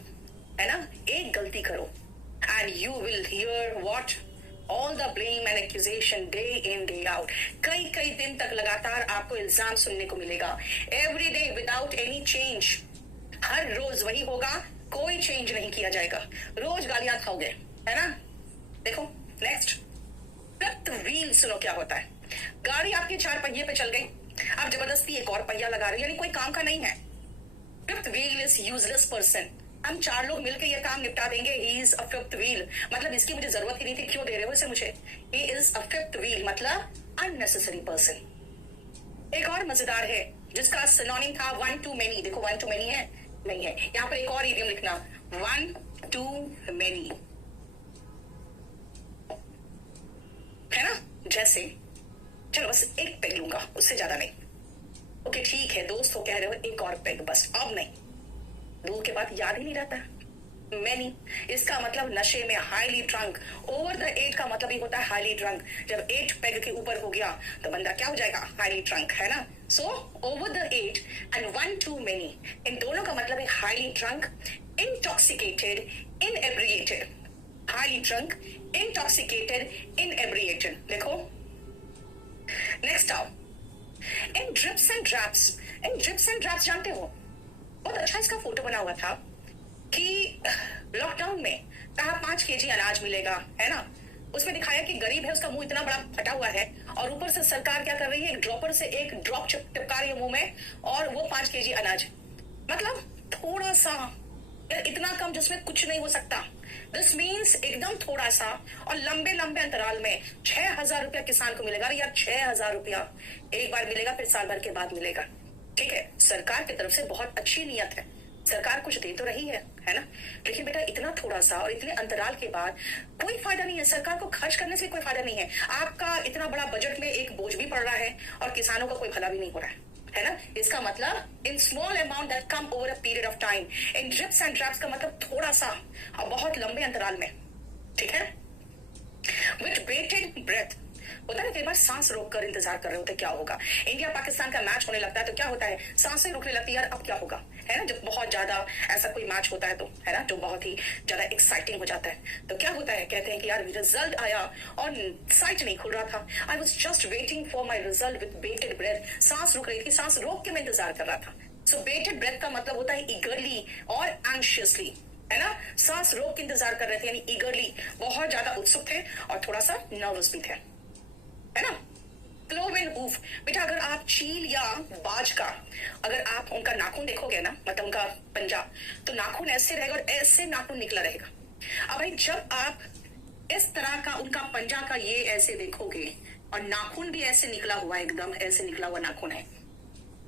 है ना। एक गलती करो and you will hear what all the blame and accusation day in day out. कई कई दिन तक लगातार आपको इल्जाम सुनने को मिलेगा। Every day without any change, हर रोज वही होगा, कोई चेंज नहीं किया जाएगा, रोज गालियां खाओगे, है ना। देखो नेक्स्ट, फिफ्थ व्हील सुनो क्या होता है। गाड़ी आपके 4 पहिए पे चल गई, आप जबरदस्ती एक और पहिया लगा रहे हो, यानी कोई काम का नहीं है। Fifth wheel is useless person. हम 4 लोग मिलकर ये काम निपटा देंगे, he is a fifth wheel, मतलब इसकी मुझे जरूरत ही नहीं थी, क्यों दे रहे हो इसे मुझे। He is a fifth wheel मतलब अननेसेसरी पर्सन। एक और मजेदार है जिसका सिनोनिम था वन टू मेनी। देखो वन टू मेनी है, नहीं है। यहाँ पर एक और इडियम लिखना, वन टू मेनी, है ना। जैसे चलो बस एक पेग लूंगा, उससे ज्यादा नहीं। ओके ठीक है, दोस्त हो कह रहे हो एक और पेग, बस अब नहीं, 2 के बाद याद ही नहीं रहता। मैनी, इसका मतलब नशे में, हाईली ड्रंक। ओवर द 8 का मतलब ही होता है हाईली ड्रंक। जब 8 पेग के ऊपर हो गया तो बंदा क्या हो जाएगा, हाईली ड्रंक, है ना। So over the 8 and one too many, इन दोनों का मतलब है highly drunk, intoxicated, inebriated. Highly drunk, intoxicated, inebriated. देखो नेक्स्ट आओ, in drips and drabs. In drips and drabs जानते हो, बहुत अच्छा इसका फोटो बना हुआ था कि लॉकडाउन में कहा 5 केजी अनाज मिलेगा, है ना। उसमें दिखाया कि गरीब है, उसका मुंह इतना बड़ा फटा हुआ है, और ऊपर से सरकार क्या कर रही है, एक ड्रॉपर से एक ड्रॉप चिपका रही है मुंह में, और वो 5 केजी अनाज। मतलब थोड़ा सा यार इतना कम जिसमें कुछ नहीं हो सकता। दिस मीन्स एकदम थोड़ा सा और लंबे लंबे अंतराल में 6,000 रुपया किसान को मिलेगा। यार 6,000 रुपया एक बार मिलेगा, फिर साल भर के बाद मिलेगा। ठीक है, सरकार की तरफ से बहुत अच्छी नियत है, सरकार कुछ दे तो रही है ना, लेकिन बेटा इतना थोड़ा सा और इतने अंतराल के बाद कोई फायदा नहीं है। सरकार को खर्च करने से कोई फायदा नहीं है। आपका इतना बड़ा बजट में एक बोझ भी पड़ रहा है और किसानों का कोई भला भी नहीं हो रहा है ना। इसका मतलब in small amount that come over a period of time, in drips and drabs का मतलब थोड़ा सा और बहुत लंबे अंतराल में। ठीक है, विथ बेटेड ब्रेथ होता है, कई बार सांस रोककर इंतजार कर रहे होते क्या होगा। इंडिया पाकिस्तान का मैच होने लगता है तो क्या होता है, सांसें रोकने लगती है, यार अब क्या होगा, है ना। जब बहुत ज्यादा ऐसा कोई मैच होता है तो, है ना, जो बहुत ही ज्यादा एक्साइटिंग हो जाता है तो क्या होता है, कहते हैं कि यार रिजल्ट आया और साइट नहीं खुल रहा था। I was just waiting for my result with bated breath. सांस रुक रही थी, सांस रोक के मैं इंतजार कर रहा था। सो बेटेड ब्रेथ का मतलब होता है ईगरली और एंशियसली, है ना। सांस रोक के इंतजार कर रहे थे, यानी ईगरली, बहुत ज्यादा उत्सुक थे और थोड़ा सा नर्वस भी थे, है ना। क्लोवन हूफ, बेटा अगर आप चील या बाज का, अगर आप उनका नाखून देखोगे ना, मतलब उनका पंजा, तो नाखून ऐसे रहेगा और ऐसे नाखून निकला रहेगा। अब भाई जब आप इस तरह का उनका पंजा का ये ऐसे देखोगे और नाखून भी ऐसे निकला हुआ, एकदम ऐसे निकला हुआ नाखून है,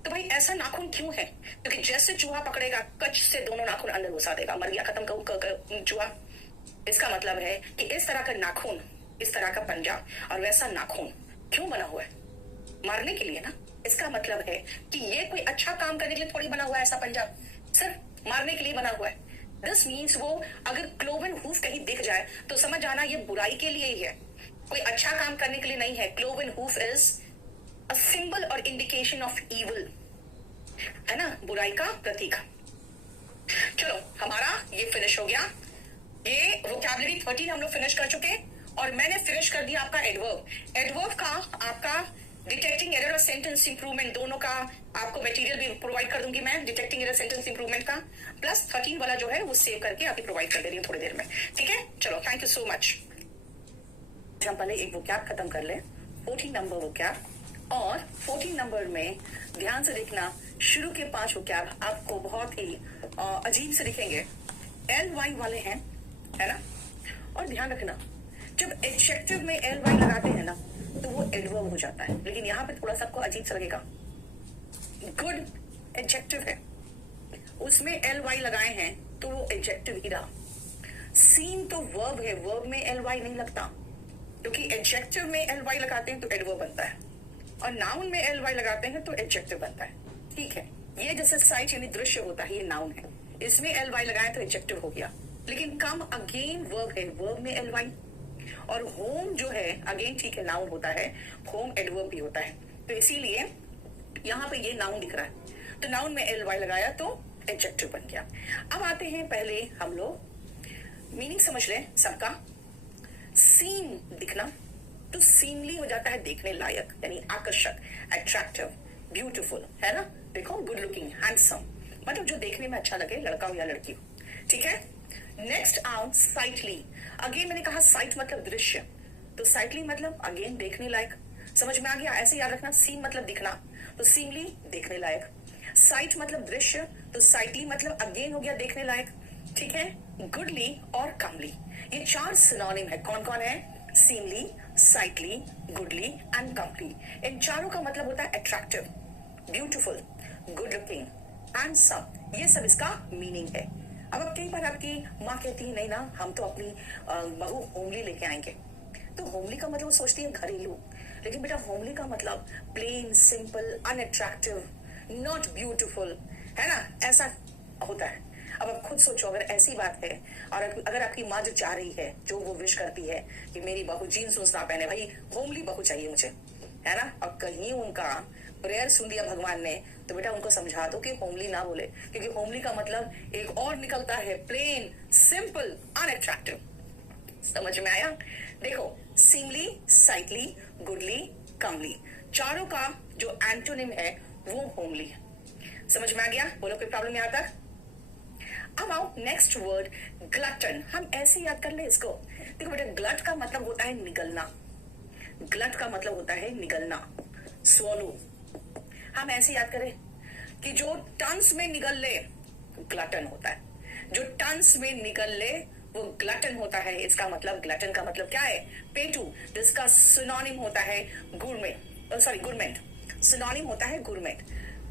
तो भाई ऐसा नाखून क्यों है? क्योंकि जैसे चूहा पकड़ेगा कच से दोनों नाखून अंदर घुसा देगा, मर गया, खत्म चूहा। इसका मतलब है कि इस तरह का नाखून, इस तरह का पंजा और वैसा नाखून क्यों बना हुआ है? मारने के लिए ना। इसका मतलब है कि ये कोई अच्छा काम करने के लिए थोड़ी बना हुआ है ऐसा पंजा, सिर्फ मारने के लिए बना हुआ है। दिस मीन्स वो अगर क्लोवन हूफ कहीं दिख जाए तो समझ आना ये बुराई के लिए ही है, कोई अच्छा काम करने के लिए नहीं है। Cloven hoof is a symbol और इंडिकेशन ऑफ इविल, है ना, बुराई का प्रतीक। चलो हमारा ये फिनिश हो गया, ये वोकैबुलरी 13 हम लोग फिनिश कर चुके और मैंने फिनिश कर दिया आपका एडवर्ब। एडवर्ब का आपका डिटेक्टिंग एरर और सेंटेंस इंप्रूवमेंट दोनों का आपको मटेरियल भी प्रोवाइड कर दूंगी मैं, डिटेक्टिंग एरर सेंटेंस इंप्रूवमेंट का, प्लस 13 वाला जो है वो सेव करके आपको प्रोवाइड कर दे रही हूँ थोड़ी देर में। ठीक है, चलो थैंक यू सो मच। हम पहले एक वोकैब खत्म कर ले, 14 नंबर वोकैब, और 14 नंबर में ध्यान से देखना, शुरू के 5 वोकैब आपको बहुत ही अजीब से दिखेंगे, LY वाले हैं, है ना। और ध्यान रखना जब एडजेक्टिव में LY लगाते हैं ना तो वो एडवर्ब हो जाता है, लेकिन यहाँ पे थोड़ा सा आपको अजीब सा लगेगा। गुड एडजेक्टिव है, उसमें LY लगाए हैं तो वो एडजेक्टिव ही रहा। सीन तो वर्ब है, वर्ब में LY नहीं लगता, क्योंकि एडजेक्टिव में LY लगाते हैं तो एडवर्ब बनता है और नाउन में LY लगाते हैं तो एडजेक्टिव बनता है। ठीक है, ये जैसे साइट यानी दृश्य होता है, ये नाउन है, इसमें LY लगाए तो एडजेक्टिव हो गया। लेकिन कम अगेन वर्ब है, वर्ब में LY, और होम जो है अगेन ठीक है नाउन होता है, होम एडवर्ब भी होता है, तो इसीलिए यहाँ पे ये नाउन दिख रहा है, तो नाउन में LY लगाया तो एडजेक्टिव बन गया। अब आते हैं, पहले हम लोग मीनिंग समझ लें सबका। सीन दिखना तो सीनली हो जाता है देखने लायक, यानी आकर्षक, अट्रैक्टिव, ब्यूटीफुल, है ना। देखो गुड लुकिंग, हैंडसम, मतलब जो देखने में अच्छा लगे, लड़का हो या लड़की हो। ठीक है, नेक्स्ट आओ साइटली। अगेन मैंने कहा साइट मतलब दृश्य, तो साइटली मतलब अगेन देखने लायक, समझ में आ गया। ऐसे याद रखना, सीन मतलब दिखना तो सीनली देखने लायक, साइट मतलब दृश्य तो साइटली मतलब अगेन हो गया देखने लायक। ठीक है, गुडली और कमली, ये 4 सिनोनिम है। कौन कौन है? सीनली, साइटली, गुडली एंड कमली। इन चारों का मतलब होता है attractive, beautiful, good looking, handsome, ये सब इसका मीनिंग है। अब कई बार आपकी माँ कहती है नहीं ना हम तो अपनी बहू होमली लेके आएंगे, तो होमली का मतलब सोचती है घरेलू, लेकिन बेटा होमली का मतलब plain, simple, unattractive, not beautiful, है ना, ऐसा होता है। अब आप खुद सोचो, अगर ऐसी बात है और अगर आपकी माँ जो चाह रही है, जो वो विश करती है कि मेरी बहू जीन्स उन्स ना पहने, भाई होमली बहू चाहिए मुझे, है ना, और कहीं उनका प्रेयर सुन लिया भगवान ने, तो बेटा उनको समझा दो कि होमली ना बोले, क्योंकि होमली का मतलब एक और निकलता है, प्लेन, सिंपल, अनअट्रैक्टिव। समझ में आया? देखो, सीमली, साइटली, गुडली, कमली, चारों का जो एंटोनिम है वो होमली है। समझ में आ गया? बोलो कोई प्रॉब्लम यहाँ तक? अब आओ नेक्स्ट वर्ड, ग्लटन। हम ऐसे याद कर ले इसको। देखो बेटा, ग्लट का मतलब होता है निगलना, ग्लट का मतलब होता है निगलना, स्वलो। हम ऐसे याद करें कि जो टन्स में निगल ले, ग्लटन होता है। जो टन्स में निकल ले वो ग्लटन होता है। इसका मतलब ग्लटन का मतलब क्या है? पेटू, जिसका सिनोनिम होता है गुरमेट। सिनोनिम होता है गुरमेट।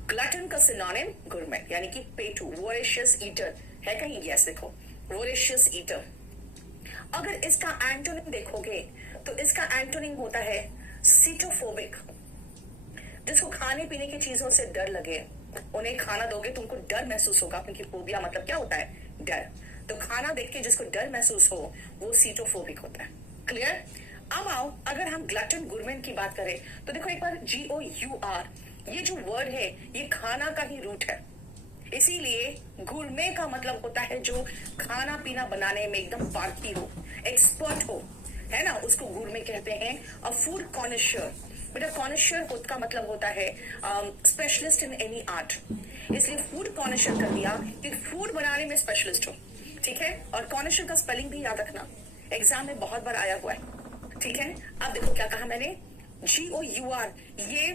ग्लटन का सिनोनिम गुरमेट, यानी कि पेटू, वोरेशियस ईटर है कहीं? यस, देखो वोरेशियस ईटर। अगर इसका एंटोनिम देखोगे तो इसका एंटोनिम होता है सीटोफोबिक। जिसको खाने पीने की चीजों से डर लगे, उन्हें खाना दोगे तो उनको डर महसूस होगा, क्योंकि फोबिया मतलब क्या होता है? डर। तो खाना देख के जिसको डर महसूस हो वो सीटोफोबिक होता है। क्लियर? अब आओ, अगर हम ग्लटन गुरमेट की बात करें तो देखो एक बार GOUR, ये जो वर्ड है ये खाना का ही रूट है। इसीलिए गुरमे का मतलब होता है जो खाना पीना बनाने में एकदम पारखी हो, एक्सपर्ट हो, है ना, उसको गुरमे कहते हैं। और फूड कॉनिशर, बेटा कॉनिशर का मतलब होता है स्पेशलिस्ट इन एनी आर्ट, इसलिए फूड कॉनिशर कर दिया कि फूड बनाने में स्पेशलिस्ट हो। ठीक है? और कॉनिशर का स्पेलिंग भी याद रखना, एग्जाम में बहुत बार आया हुआ है। ठीक है? अब देखो क्या कहा मैंने, GOUR, ये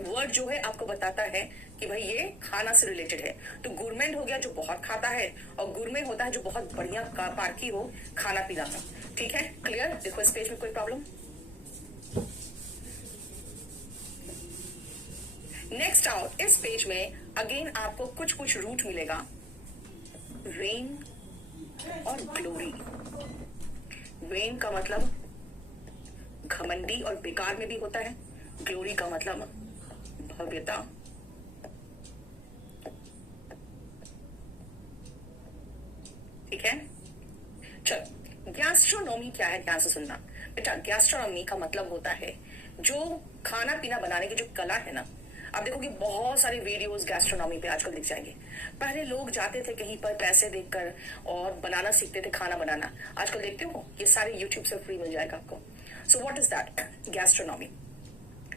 वर्ड जो है आपको बताता है कि भाई ये खाना से रिलेटेड है। तो गुरमेट हो गया जो बहुत खाता है, और गुरमे होता है जो बहुत बढ़िया पारखी हो खाना पीना का। ठीक है? क्लियर? देखो इस पेज में कोई प्रॉब्लम? नेक्स्ट आओ, इस पेज में अगेन आपको कुछ रूट मिलेगा, वेन और ग्लोरी। वेन का मतलब घमंडी और बेकार में भी होता है, ग्लोरी का मतलब भव्यता। ठीक है? चल, गैस्ट्रोनॉमी क्या है? ध्यान से सुनना बेटा। गैस्ट्रोनॉमी का मतलब होता है जो खाना पीना बनाने की जो कला है ना। अब देखो कि बहुत सारे वीडियोस गैस्ट्रोनॉमी पे आजकल दिख जाएंगे। पहले लोग जाते थे कहीं पर पैसे देकर और बनाना सीखते थे, खाना बनाना। आजकल देखते हो ये सारे यूट्यूब से फ्री मिल जाएगा आपको। सो व्हाट इज दैट? गैस्ट्रोनॉमी,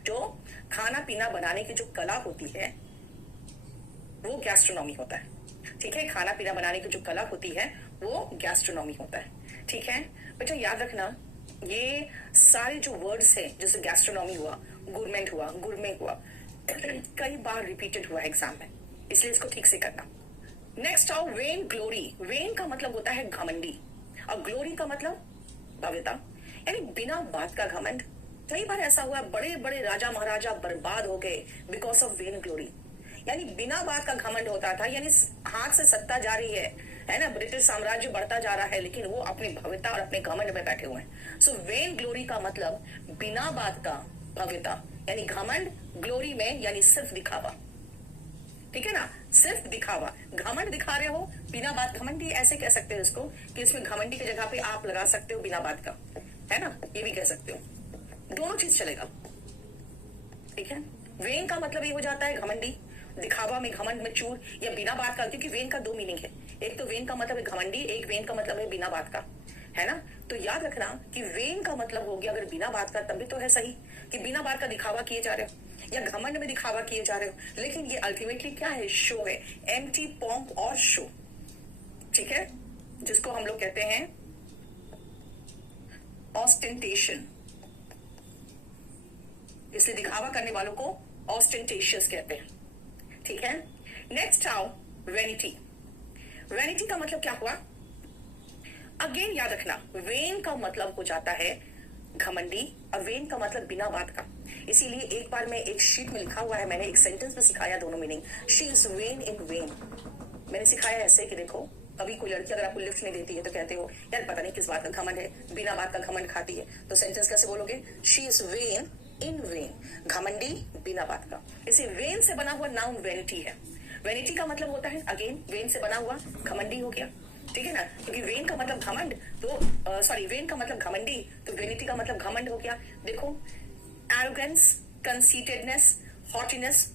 जो खाना पीना बनाने की जो कला होती है वो गैस्ट्रोनॉमी होता है। ठीक है? खाना पीना बनाने की जो कला होती है वो गैस्ट्रोनॉमी होता है। ठीक है बेटा, याद रखना ये सारे जो वर्ड्स हैं, जैसे गैस्ट्रोनॉमी हुआ, गुरमेट हुआ, गुरमे हुआ, कई बार रिपीटेड हुआ एग्जाम में, इसलिए इसको ठीक से करना। नेक्स्ट आओ, वेन ग्लोरी। वेन का मतलब होता है घमंडी, और ग्लोरी का मतलब भव्यता, यानी बिना बात का घमंड। कई बार ऐसा हुआ बड़े बड़े राजा महाराजा बर्बाद हो गए बिकॉज ऑफ वेन ग्लोरी, यानी बिना बात का घमंड होता था, यानी हाथ से सत्ता जा रही है ना, ब्रिटिश साम्राज्य बढ़ता जा रहा है, लेकिन वो अपनी भव्यता और अपने घमंड में बैठे हुए हैं। सो वेन ग्लोरी का मतलब बिना बात का भव्यता, यानी घमंड, ग्लोरी में यानी सिर्फ दिखावा। ठीक है ना? सिर्फ दिखावा, घमंड दिखा रहे हो बिना बात। घमंडी ऐसे कह सकते हो इसको कि इसमें घमंडी की जगह पे आप लगा सकते हो बिना बात का, है ना, ये भी कह सकते हो, दोनों चीज चलेगा। ठीक है? वेन का मतलब ये हो जाता है घमंडी, दिखावा में, घमंड में चूर, या बिना बात का, क्योंकि वेन का दो मीनिंग है। एक तो वेन का मतलब है घमंडी, एक वेन का मतलब है बिना बात का, है ना। तो याद रखना कि वेन का मतलब हो गया अगर बिना बात का, तब भी तो है सही कि बिना बात का दिखावा किए जा रहे हो या घमंड में दिखावा किए जा रहे हो, लेकिन ये अल्टीमेटली क्या है? शो है, एम्प्टी पॉम्प और शो। ठीक है? जिसको हम लोग कहते हैं ऑस्टेंटेशन, इसलिए दिखावा करने वालों को ऑस्टेंटेशियस कहते हैं। ठीक है? नेक्स्ट आओ, वेनिटी। वेनिटी का मतलब क्या हुआ? अगेन याद रखना, वेन का मतलब हो जाता है घमंडी, और वेन का मतलब बिना बात का। इसीलिए एक बार में एक शीट में लिखा हुआ है, मैंने एक सेंटेंस में सिखाया दोनों meaning. She is when in when. मैंने सिखाया ऐसे कि देखो, कभी कोई लड़की अगर आपको लिफ्ट नहीं देती है तो कहते हो यार पता नहीं किस बात का घमंड है, बिना बात का घमंड खाती है, तो सेंटेंस कैसे बोलोगे? She is when in when, घमंडी बिना बात का। इसे वेन से बना हुआ नाउन वेनिटी है। वेनिटी का मतलब होता है अगेन वेन से बना हुआ, घमंडी हो गया। ठीक है ना? क्योंकि वेन का मतलब घमंड, तो सॉरी वेन का मतलब घमंडी, तो वेनिटी का मतलब घमंड हो गया। देखो, एरोगेंस, कंसीटेडनेस, हॉटीनेस,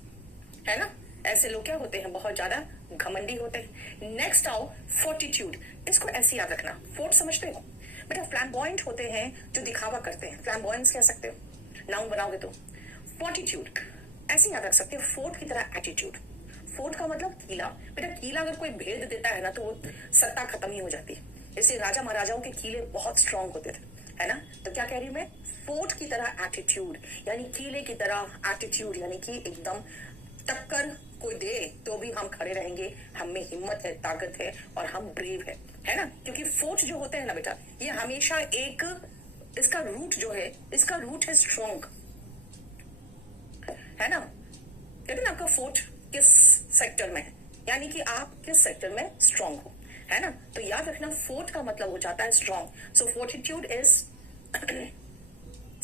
है ना, ऐसे लोग क्या होते हैं? बहुत ज्यादा घमंडी होते हैं। नेक्स्ट आओ, फोर्टिट्यूड। इसको ऐसे याद रखना, फोर्ट समझते हो बेटा? फ्लैम्बॉयंट होते हैं जो दिखावा करते हैं, फ्लैम्बॉयंस कह सकते हो, नाउन बनाओगे तो। फोर्टिट्यूड ऐसे याद रख सकते हो, फोर्ट की तरह एटीट्यूड। फोर्ट का मतलब किला। बेटा किला अगर कोई भेद देता है ना तो वो सत्ता खत्म ही हो जाती है, इसलिए राजा महाराजाओं के किले बहुत स्ट्रांग होते थे, है ना। तो क्या कह रही हूं मैं? फोर्ट की तरह एटीट्यूड, यानी किले की तरह एटीट्यूड, यानी कि एकदम टक्कर कोई दे तो भी हम खड़े रहेंगे, हम में हिम्मत है, ताकत है और हम ब्रेव है ना। क्योंकि फोर्ट जो होते हैं ना बेटा, ये हमेशा एक, इसका रूट जो है, इसका रूट है स्ट्रॉन्ग, है ना। कहते हैं ना आपका फोर्ट किस सेक्टर में है, यानी कि आप किस सेक्टर में स्ट्रॉन्ग हो, है ना। तो याद रखना फोर्ट का मतलब हो जाता है strong. So fortitude is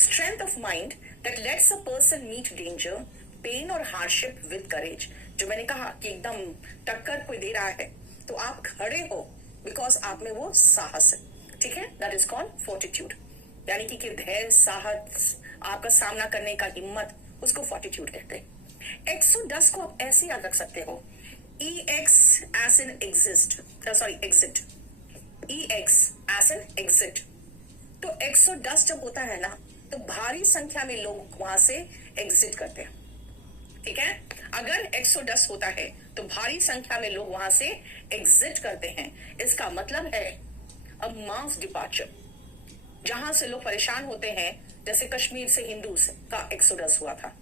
strength of mind that lets a person meet danger, pain और हार्डशिप विद करेज। जो मैंने कहा कि एकदम टक्कर कोई दे रहा है तो आप खड़े हो, बिकॉज आप में वो साहस है, ठीक है। दैट इज कॉल्ड फोर्टिट्यूड, यानी कि धैर्य, साहस, आपका सामना करने का हिम्मत, उसको फोर्टिट्यूड कहते हैं। एक्सोडस को आप ऐसे याद रख सकते हो, EX as in exist, sorry exit, EX as in exit। तो एक्सोडस जब होता है ना, तो भारी संख्या में लोग वहां से एग्जिट करते हैं, ठीक है। अगर एक्सोडस होता है तो भारी संख्या में लोग वहां से एग्जिट करते हैं, इसका मतलब है अ मास डिपार्चर। जहां से लोग परेशान होते हैं, जैसे कश्मीर से हिंदूज का एक्सोडस हुआ था,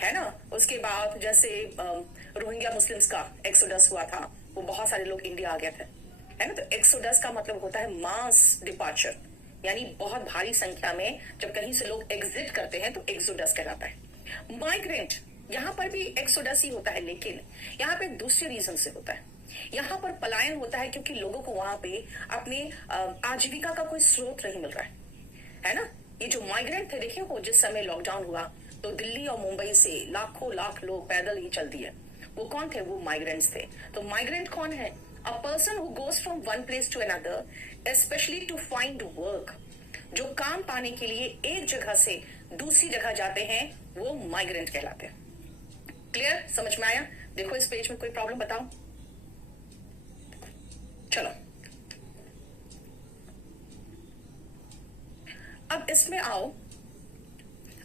है ना। उसके बाद जैसे रोहिंग्या मुस्लिम्स का एक्सोडस हुआ था, वो बहुत सारे लोग इंडिया आ गए थे, है ना। तो एक्सोडस का मतलब होता है मास डिपार्चर, यानी बहुत भारी संख्या में जब कहीं से लोग एग्जिट करते हैं तो एक्सोडस कहलाता है। माइग्रेंट, यहाँ पर भी एक्सोडस ही होता है, लेकिन यहाँ पे दूसरे रीजन से होता है। यहाँ पर पलायन होता है क्योंकि लोगों को वहां पे अपने आजीविका का कोई स्रोत नहीं मिल रहा है ना। ये जो माइग्रेंट थे, देखिए वो जिस समय लॉकडाउन हुआ तो दिल्ली और मुंबई से लाखों लाख लोग पैदल ही चल दिए। वो कौन थे? वो माइग्रेंट्स थे। तो माइग्रेंट कौन है? A person who goes from one place to another, specially to find work. जो काम पाने के लिए एक जगह से दूसरी जगह जाते हैं, वो माइग्रेंट कहलाते हैं। क्लियर? समझ में आया? देखो इस पेज में कोई प्रॉब्लम बताओ। चलो अब इसमें आओ।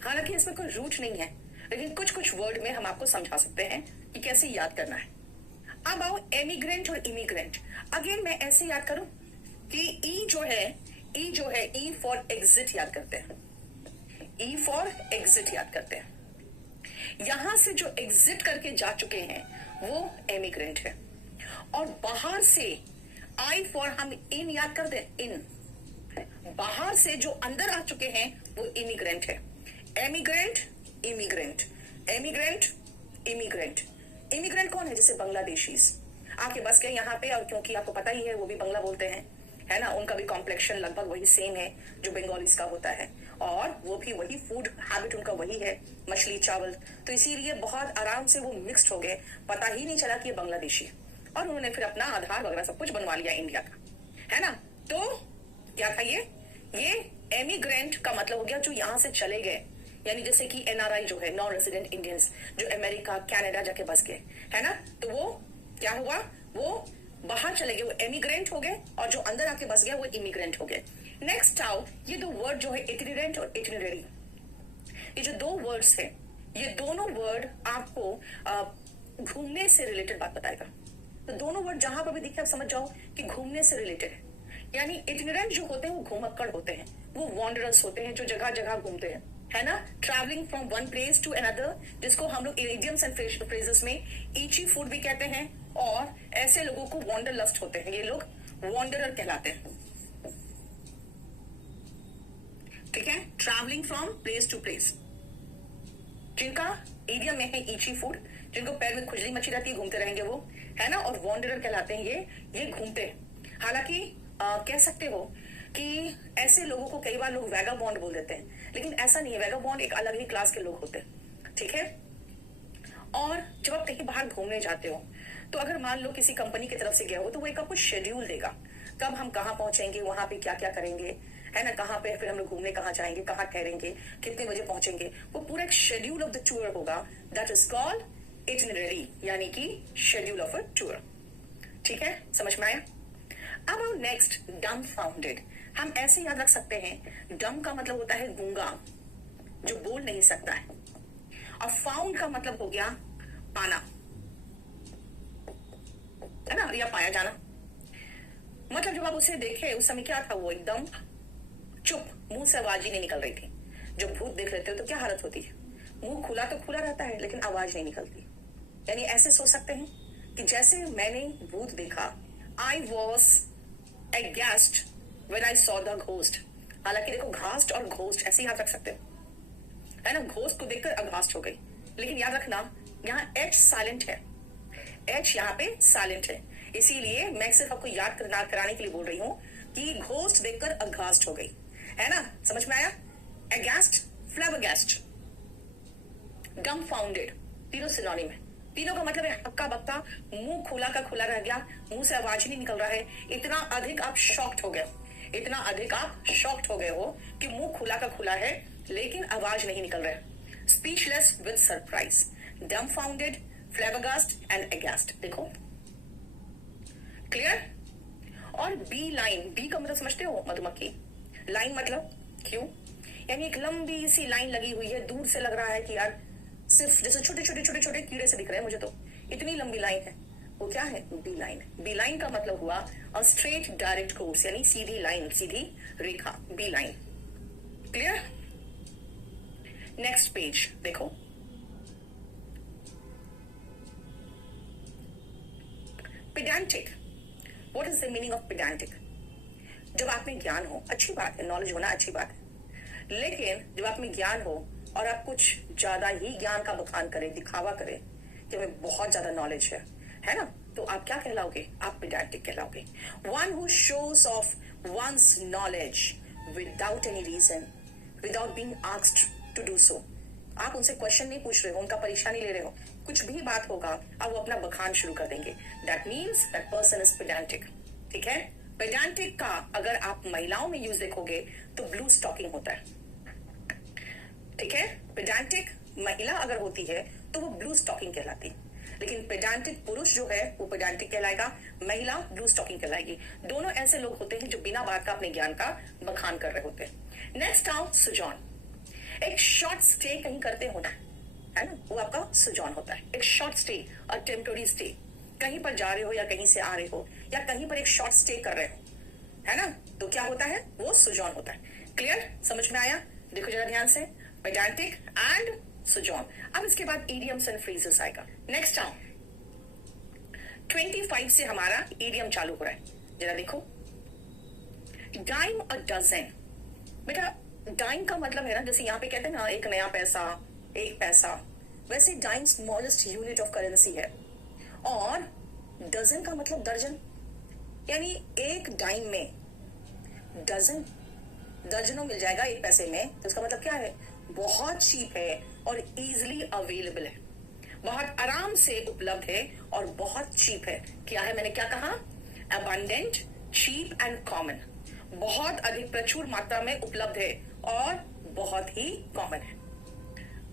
हालांकि इसमें कोई रूट नहीं है, लेकिन कुछ कुछ वर्ड में हम आपको समझा सकते हैं कि कैसे याद करना है। अब आओ एमिग्रेंट और इमिग्रेंट। अगेन मैं ऐसे याद करूं कि ई जो है ई फॉर एग्जिट याद करते हैं, ई फॉर एग्जिट याद करते हैं। यहां से जो एग्जिट करके जा चुके हैं वो एमिग्रेंट है, और बाहर से आई फॉर हम इन याद कर दें, इन। बाहर से जो अंदर आ चुके हैं वो इमिग्रेंट है। Emigrant, immigrant, emigrant, immigrant. Immigrant कौन है? जैसे बांग्लादेशीज आके बस गए यहाँ पे, और क्योंकि आपको पता ही है वो भी बांग्ला बोलते हैं, है ना। उनका भी कॉम्प्लेक्शन लगभग वही सेम है जो बंगालीज का होता है, और वो भी वही फूड हैबिट उनका वही है, मछली चावल। तो इसीलिए बहुत आराम से वो मिक्स्ड हो गए, पता ही नहीं चला कि ये बांग्लादेशी है। और उन्होंने फिर अपना आधार वगैरह सब कुछ बनवा लिया इंडिया का, है ना। तो क्या था ये एमिग्रेंट का मतलब हो गया जो यहाँ से चले गए, यानी जैसे कि NRI जो है, नॉन रेजिडेंट इंडियंस, जो अमेरिका कनाडा जाके बस गए, है ना। तो वो क्या हुआ? वो बाहर चले गए, वो एमिग्रेंट हो गए, और जो अंदर आके बस गया वो इमिग्रेंट हो गए। नेक्स्ट आओ, ये दो वर्ड जो है इटिनेरेंट और इटिनरी, ये जो दो वर्ड्स है, ये दोनों वर्ड आपको घूमने से रिलेटेड बात बताएगा। तो दोनों वर्ड जहां पर भी दिखे आप समझ जाओ कि घूमने से रिलेटेड है। यानी इटिनेरेंट जो होते हैं वो घुमक्कड़ होते हैं, वो वॉन्डरर्स होते हैं जो जगह जगह घूमते हैं, है ना। Travelling from one place to another, जिसको हम लोग इडियम्स एंड फ्रेजेस में ईची फूड भी कहते हैं, और ऐसे लोगों को वॉन्डरलस्ट होते हैं, ये लोग वॉन्डरर कहलाते हैं, ठीक है। Travelling from place to place, जिनका इडियम में है ईची फूड, जिनको पैर में खुजली मची रहती है, घूमते रहेंगे वो, है ना। और वॉन्डरर कहलाते हैं ये घूमते हैं। हालांकि कह सकते हो कि ऐसे लोगों को कई बार लोग वैगाबॉन्ड बोल देते हैं, लेकिन ऐसा नहीं है। वैगाबॉन्ड एक अलग ही क्लास के लोग होते हैं, ठीक है। और जब आप कहीं बाहर घूमने जाते हो, तो अगर मान लो किसी कंपनी की तरफ से गया हो, तो वो एक आपको शेड्यूल देगा, कब हम कहाँ पहुंचेंगे, वहां पे क्या क्या करेंगे, है ना। कहाँ पे फिर हम लोग घूमने कहाँ जाएंगे, कहाँ ठहरेंगे, कितने बजे पहुंचेंगे, वो पूरा एक शेड्यूल ऑफ द टूर होगा। दैट इज कॉल्ड इटिनरी, यानी कि शेड्यूल ऑफ अ टूर, ठीक है। समझ में आया? अब हम नेक्स्ट डम्बफाउंडेड। हम ऐसे याद रख सकते हैं, डम का मतलब होता है गूंगा, जो बोल नहीं सकता है, और फाउंड का मतलब हो गया पाना, है ना, या पाया जाना। मतलब जब आप उसे देखे उस समय क्या था, वो एकदम चुप, मुंह से आवाज ही नहीं निकल रही थी। जब भूत देख लेते हो तो क्या हालत होती है? मुंह खुला तो खुला रहता है, लेकिन आवाज नहीं निकलती, यानी ऐसे सोच सकते हैं कि जैसे मैंने भूत देखा, I was aghast when I saw the ghost। हालांकि देखो घास्ट और घोस्ट ऐसे याद रख सकते हो, है ना। घोस्ट को देखकर अघास्ट हो गई, लेकिन याद रखना यहाँ एच साइलेंट है, एच यहाँ पे साइलेंट है, इसीलिए मैं सिर्फ आपको याद कराने के लिए बोल रही हूँ कि घोस्ट देखकर अघास्ट हो गई, है ना। समझ में आया। aghast, flabbergast, dumbfounded, तीनों सिनोनिम है। तीनों का मतलब है हक्का बक्का, मुंह खुला का खुला रह गया, मुंह से आवाज ही नहीं निकल रहा है, इतना अधिक आप शॉक्ड हो गए, इतना अधिक आप शॉक्ड हो गए हो कि मुंह खुला का खुला है लेकिन आवाज नहीं निकल रहा है। Speechless with surprise, dumbfounded, flabbergast and aghast। देखो क्लियर। और बी लाइन, बी का मतलब समझते हो मधुमक्खी, लाइन मतलब क्यों, यानी एक लंबी सी लाइन लगी हुई है, दूर से लग रहा है कि यार सिर्फ जैसे छोटे छोटे छोटे छोटे कीड़े से दिख रहे हैं मुझे, तो इतनी लंबी लाइन है, वो क्या है, बी लाइन। बी लाइन का मतलब हुआ अ स्ट्रेट डायरेक्ट कोर्स, यानी सीधी लाइन, सीधी रेखा, beeline. Clear. Next page देखो, pedantic. What is the meaning of pedantic? जब आप में ज्ञान हो, अच्छी बात है, नॉलेज होना अच्छी बात है, लेकिन जब आप में ज्ञान हो और आप कुछ ज्यादा ही ज्ञान का बखान करें, दिखावा करें कि हमें बहुत ज्यादा नॉलेज है ना, तो आप क्या कहलाओगे? आप पेडांटिक कहलाओगे। One who shows off one's knowledge without any reason, without being asked to do so. आप उनसे क्वेश्चन नहीं पूछ रहे हो, उनका परीक्षा नहीं ले रहे हो, कुछ भी बात होगा अब वो अपना बखान शुरू कर देंगे। That means that person is pedantic. ठीक है। पेडांटिक का अगर आप महिलाओं में यूज देखोगे तो ब्लू स्टॉकिंग होता है। ठीक है। पेडांटिक महिला अगर होती है तो वो ब्लू स्टॉकिंग कहलाती, लेकिन पेडांटिक पुरुष जो है वो पेडांटिक कहलाएगा, महिला ब्लू स्टॉकिंग कहलाएगी। दोनों ऐसे लोग होते हैं जो बिना बात का अपने ज्ञान का बखान कर रहे होते हैं। नेक्स्ट आओ सुजॉन। एक शॉर्ट स्टे कहीं करते हो ना, है ना, वो आपका सुजॉन होता है। एक शॉर्ट स्टे और टेम्पोररी स्टे, कहीं पर जा रहे हो या कहीं से आ रहे हो या कहीं पर एक शॉर्ट स्टे कर रहे हो, है ना, तो क्या होता है, वो सुजॉन होता है। क्लियर, समझ में आया? देखो जरा ध्यान से, पेडांटिक एंड सुजॉन। अब इसके बाद इडियम्स एंड फ्रेजेस आएगा। नेक्स्ट आओ, 25 से हमारा इडियम चालू हो रहा है। जरा देखो, डाइम अ डजन। बेटा डाइम का मतलब है ना, जैसे यहाँ पे कहते हैं ना एक नया पैसा, एक पैसा, वैसे dime smallest unit of currency है। और डजन का मतलब दर्जन, यानी एक डाइम में डजन, दर्जनों मिल जाएगा एक पैसे में, तो इसका मतलब क्या है, बहुत चीप है और इजीली अवेलेबल है, बहुत आराम से उपलब्ध है और बहुत चीप है। क्या है, मैंने क्या कहा, अबंडेंट, चीप एंड कॉमन, बहुत अधिक प्रचुर मात्रा में उपलब्ध है और बहुत ही कॉमन है।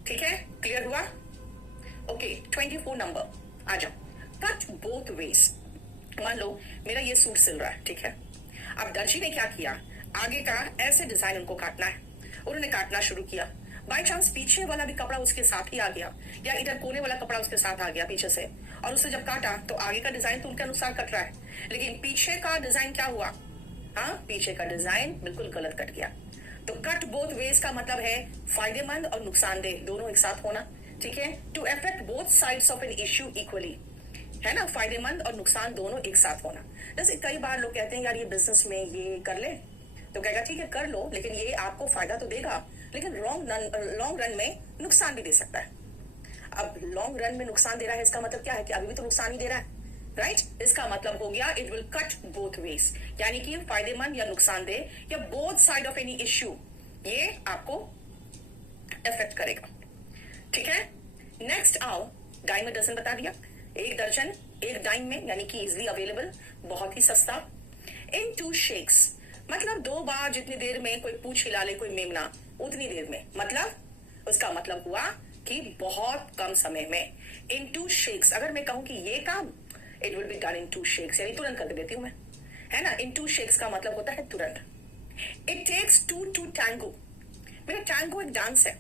ठीक है, क्लियर हुआ? ओके, 24 नंबर आ जाओ। Cut both ways. मान लो मेरा ये सूट सिल रहा है, ठीक है, अब दर्जी ने क्या किया, आगे का ऐसे डिजाइन उनको काटना है, उन्होंने काटना शुरू किया। बाय चांस पीछे वाला भी कपड़ा उसके साथ ही आ गया, या इधर कोने वाला कपड़ा उसके साथ आ गया पीछे से, और उससे जब काटा तो आगे का डिजाइन तो उनके अनुसार कट रहा है, लेकिन पीछे का डिजाइन क्या हुआ, हाँ, पीछे का डिजाइन बिल्कुल गलत कट गया। तो कट बोथ वेज का मतलब है फायदेमंद और नुकसानदेह दोनों एक साथ होना। ठीक है, to affect both sides of an issue equally, है ना, फायदेमंद और नुकसान दोनों एक साथ होना। जैसे कई बार लोग कहते हैं यार ये बिजनेस में ये कर ले, तो कहेगा ठीक है कर लो, लेकिन ये आपको फायदा तो देगा, लेकिन लॉन्ग रन में नुकसान भी दे सकता है। अब लॉन्ग रन में नुकसान दे रहा है, इसका मतलब क्या है कि अभी भी तो नुकसान ही दे रहा है, राइट। इसका मतलब हो गया it will cut both ways, यानी कि फायदेमंद या नुकसानदेह या both side of any issue, ये आपको इफेक्ट करेगा। ठीक है, नेक्स्ट आओ, डाइम में डजन बता दिया, एक दर्जन एक डाइम में, यानी कि इजिली अवेलेबल, बहुत ही सस्ता। इन 2 शेक्स, मतलब 2 बार जितनी देर में कोई पूछ हिला ले कोई मेमना, उतनी देर में, मतलब उसका मतलब हुआ कि बहुत कम समय में। इन 2 शेक्स, अगर मैं कहूं कि ये काम it will be done in 2 shakes, यानी तुरंत कर देती हूं मैं, है ना। इन 2 शेक्स का मतलब होता है तुरंत। It takes 2 to tango. मेरा टैंगो एक डांस है,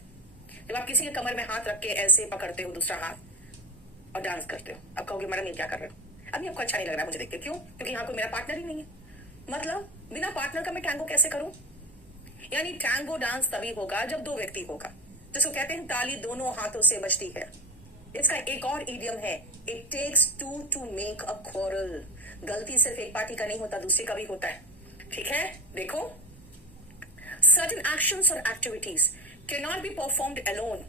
जब आप किसी के कमर में हाथ रख के ऐसे पकड़ते हो दूसरा हाथ और डांस करते हो। अब कहोगे मैडम ये क्या कर रहे हो, अभी आपको अच्छा नहीं लग रहा है मुझे देख के, क्यों? क्योंकि यहाँ कोई मेरा पार्टनर ही नहीं है। मतलब बिना पार्टनर का मैं टैंगो कैसे करूं? यानी टैंगो डांस तभी होगा जब 2 व्यक्ति होगा, जिसको कहते हैं ताली दोनों हाथों से बजती है, इसका एक और इडियम है, it takes two to make a quarrel. गलती सिर्फ एक पार्टी का नहीं होता, दूसरे का भी होता है। ठीक है, देखो, certain actions or activities cannot be performed alone.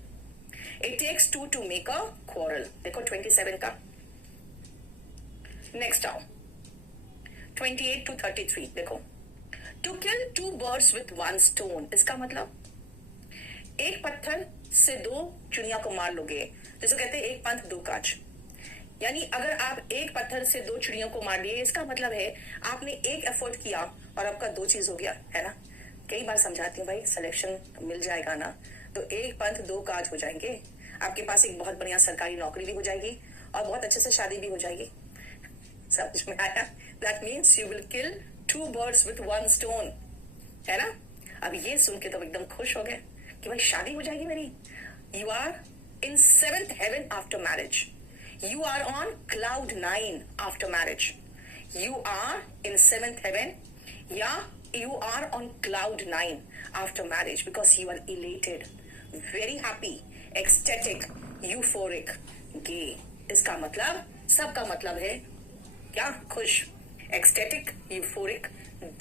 It takes two to make a quarrel. देखो 27 का। Next आओ 28 to 33 देखो, to kill two birds with one stone, इसका मतलब एक पत्थर से दो चिड़िया को मार लोगे, जैसे कहते हैं एक पंथ दो काज। यानी अगर आप एक पत्थर से दो चिड़ियों को मार लिए, इसका मतलब है आपने एक एफर्ट किया और आपका दो चीज हो गया, है ना। कई बार समझाती हूँ भाई, सिलेक्शन मिल जाएगा ना तो एक पंथ दो काज हो जाएंगे, आपके पास एक बहुत बढ़िया सरकारी नौकरी भी हो जाएगी और बहुत अच्छे से शादी भी हो जाएगी। समझ में आया? That means you will kill two birds with one stone, है ना। अब ये सुन के तो एकदम खुश हो गए कि भाई शादी हो जाएगी मेरी। You are in 7th heaven after marriage, you are on cloud 9 after marriage. You are in 7th heaven. Yeah, you are on cloud 9 after marriage because you are elated, very happy, ecstatic, euphoric, gay. इसका मतलब, सबका मतलब है क्या? खुश, ecstatic, euphoric,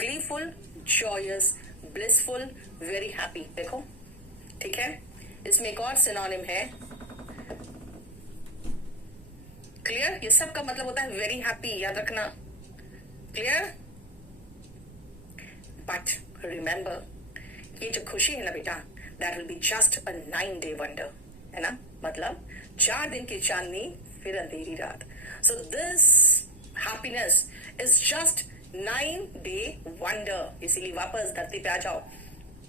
gleeful, joyous, blissful, very happy. देखो, ठीक है। इसमें एक और सिनोनिम है, क्लियर। ये सब का मतलब होता है वेरी हैप्पी, याद रखना, क्लियर। बट रिमेंबर, ये जो खुशी है ना बेटा, that will be just a 9-day wonder, है ना। मतलब 4 दिन की चांदनी फिर अंधेरी रात। So this happiness is just 9-day wonder. इसीलिए वापस धरती पे आ जाओ,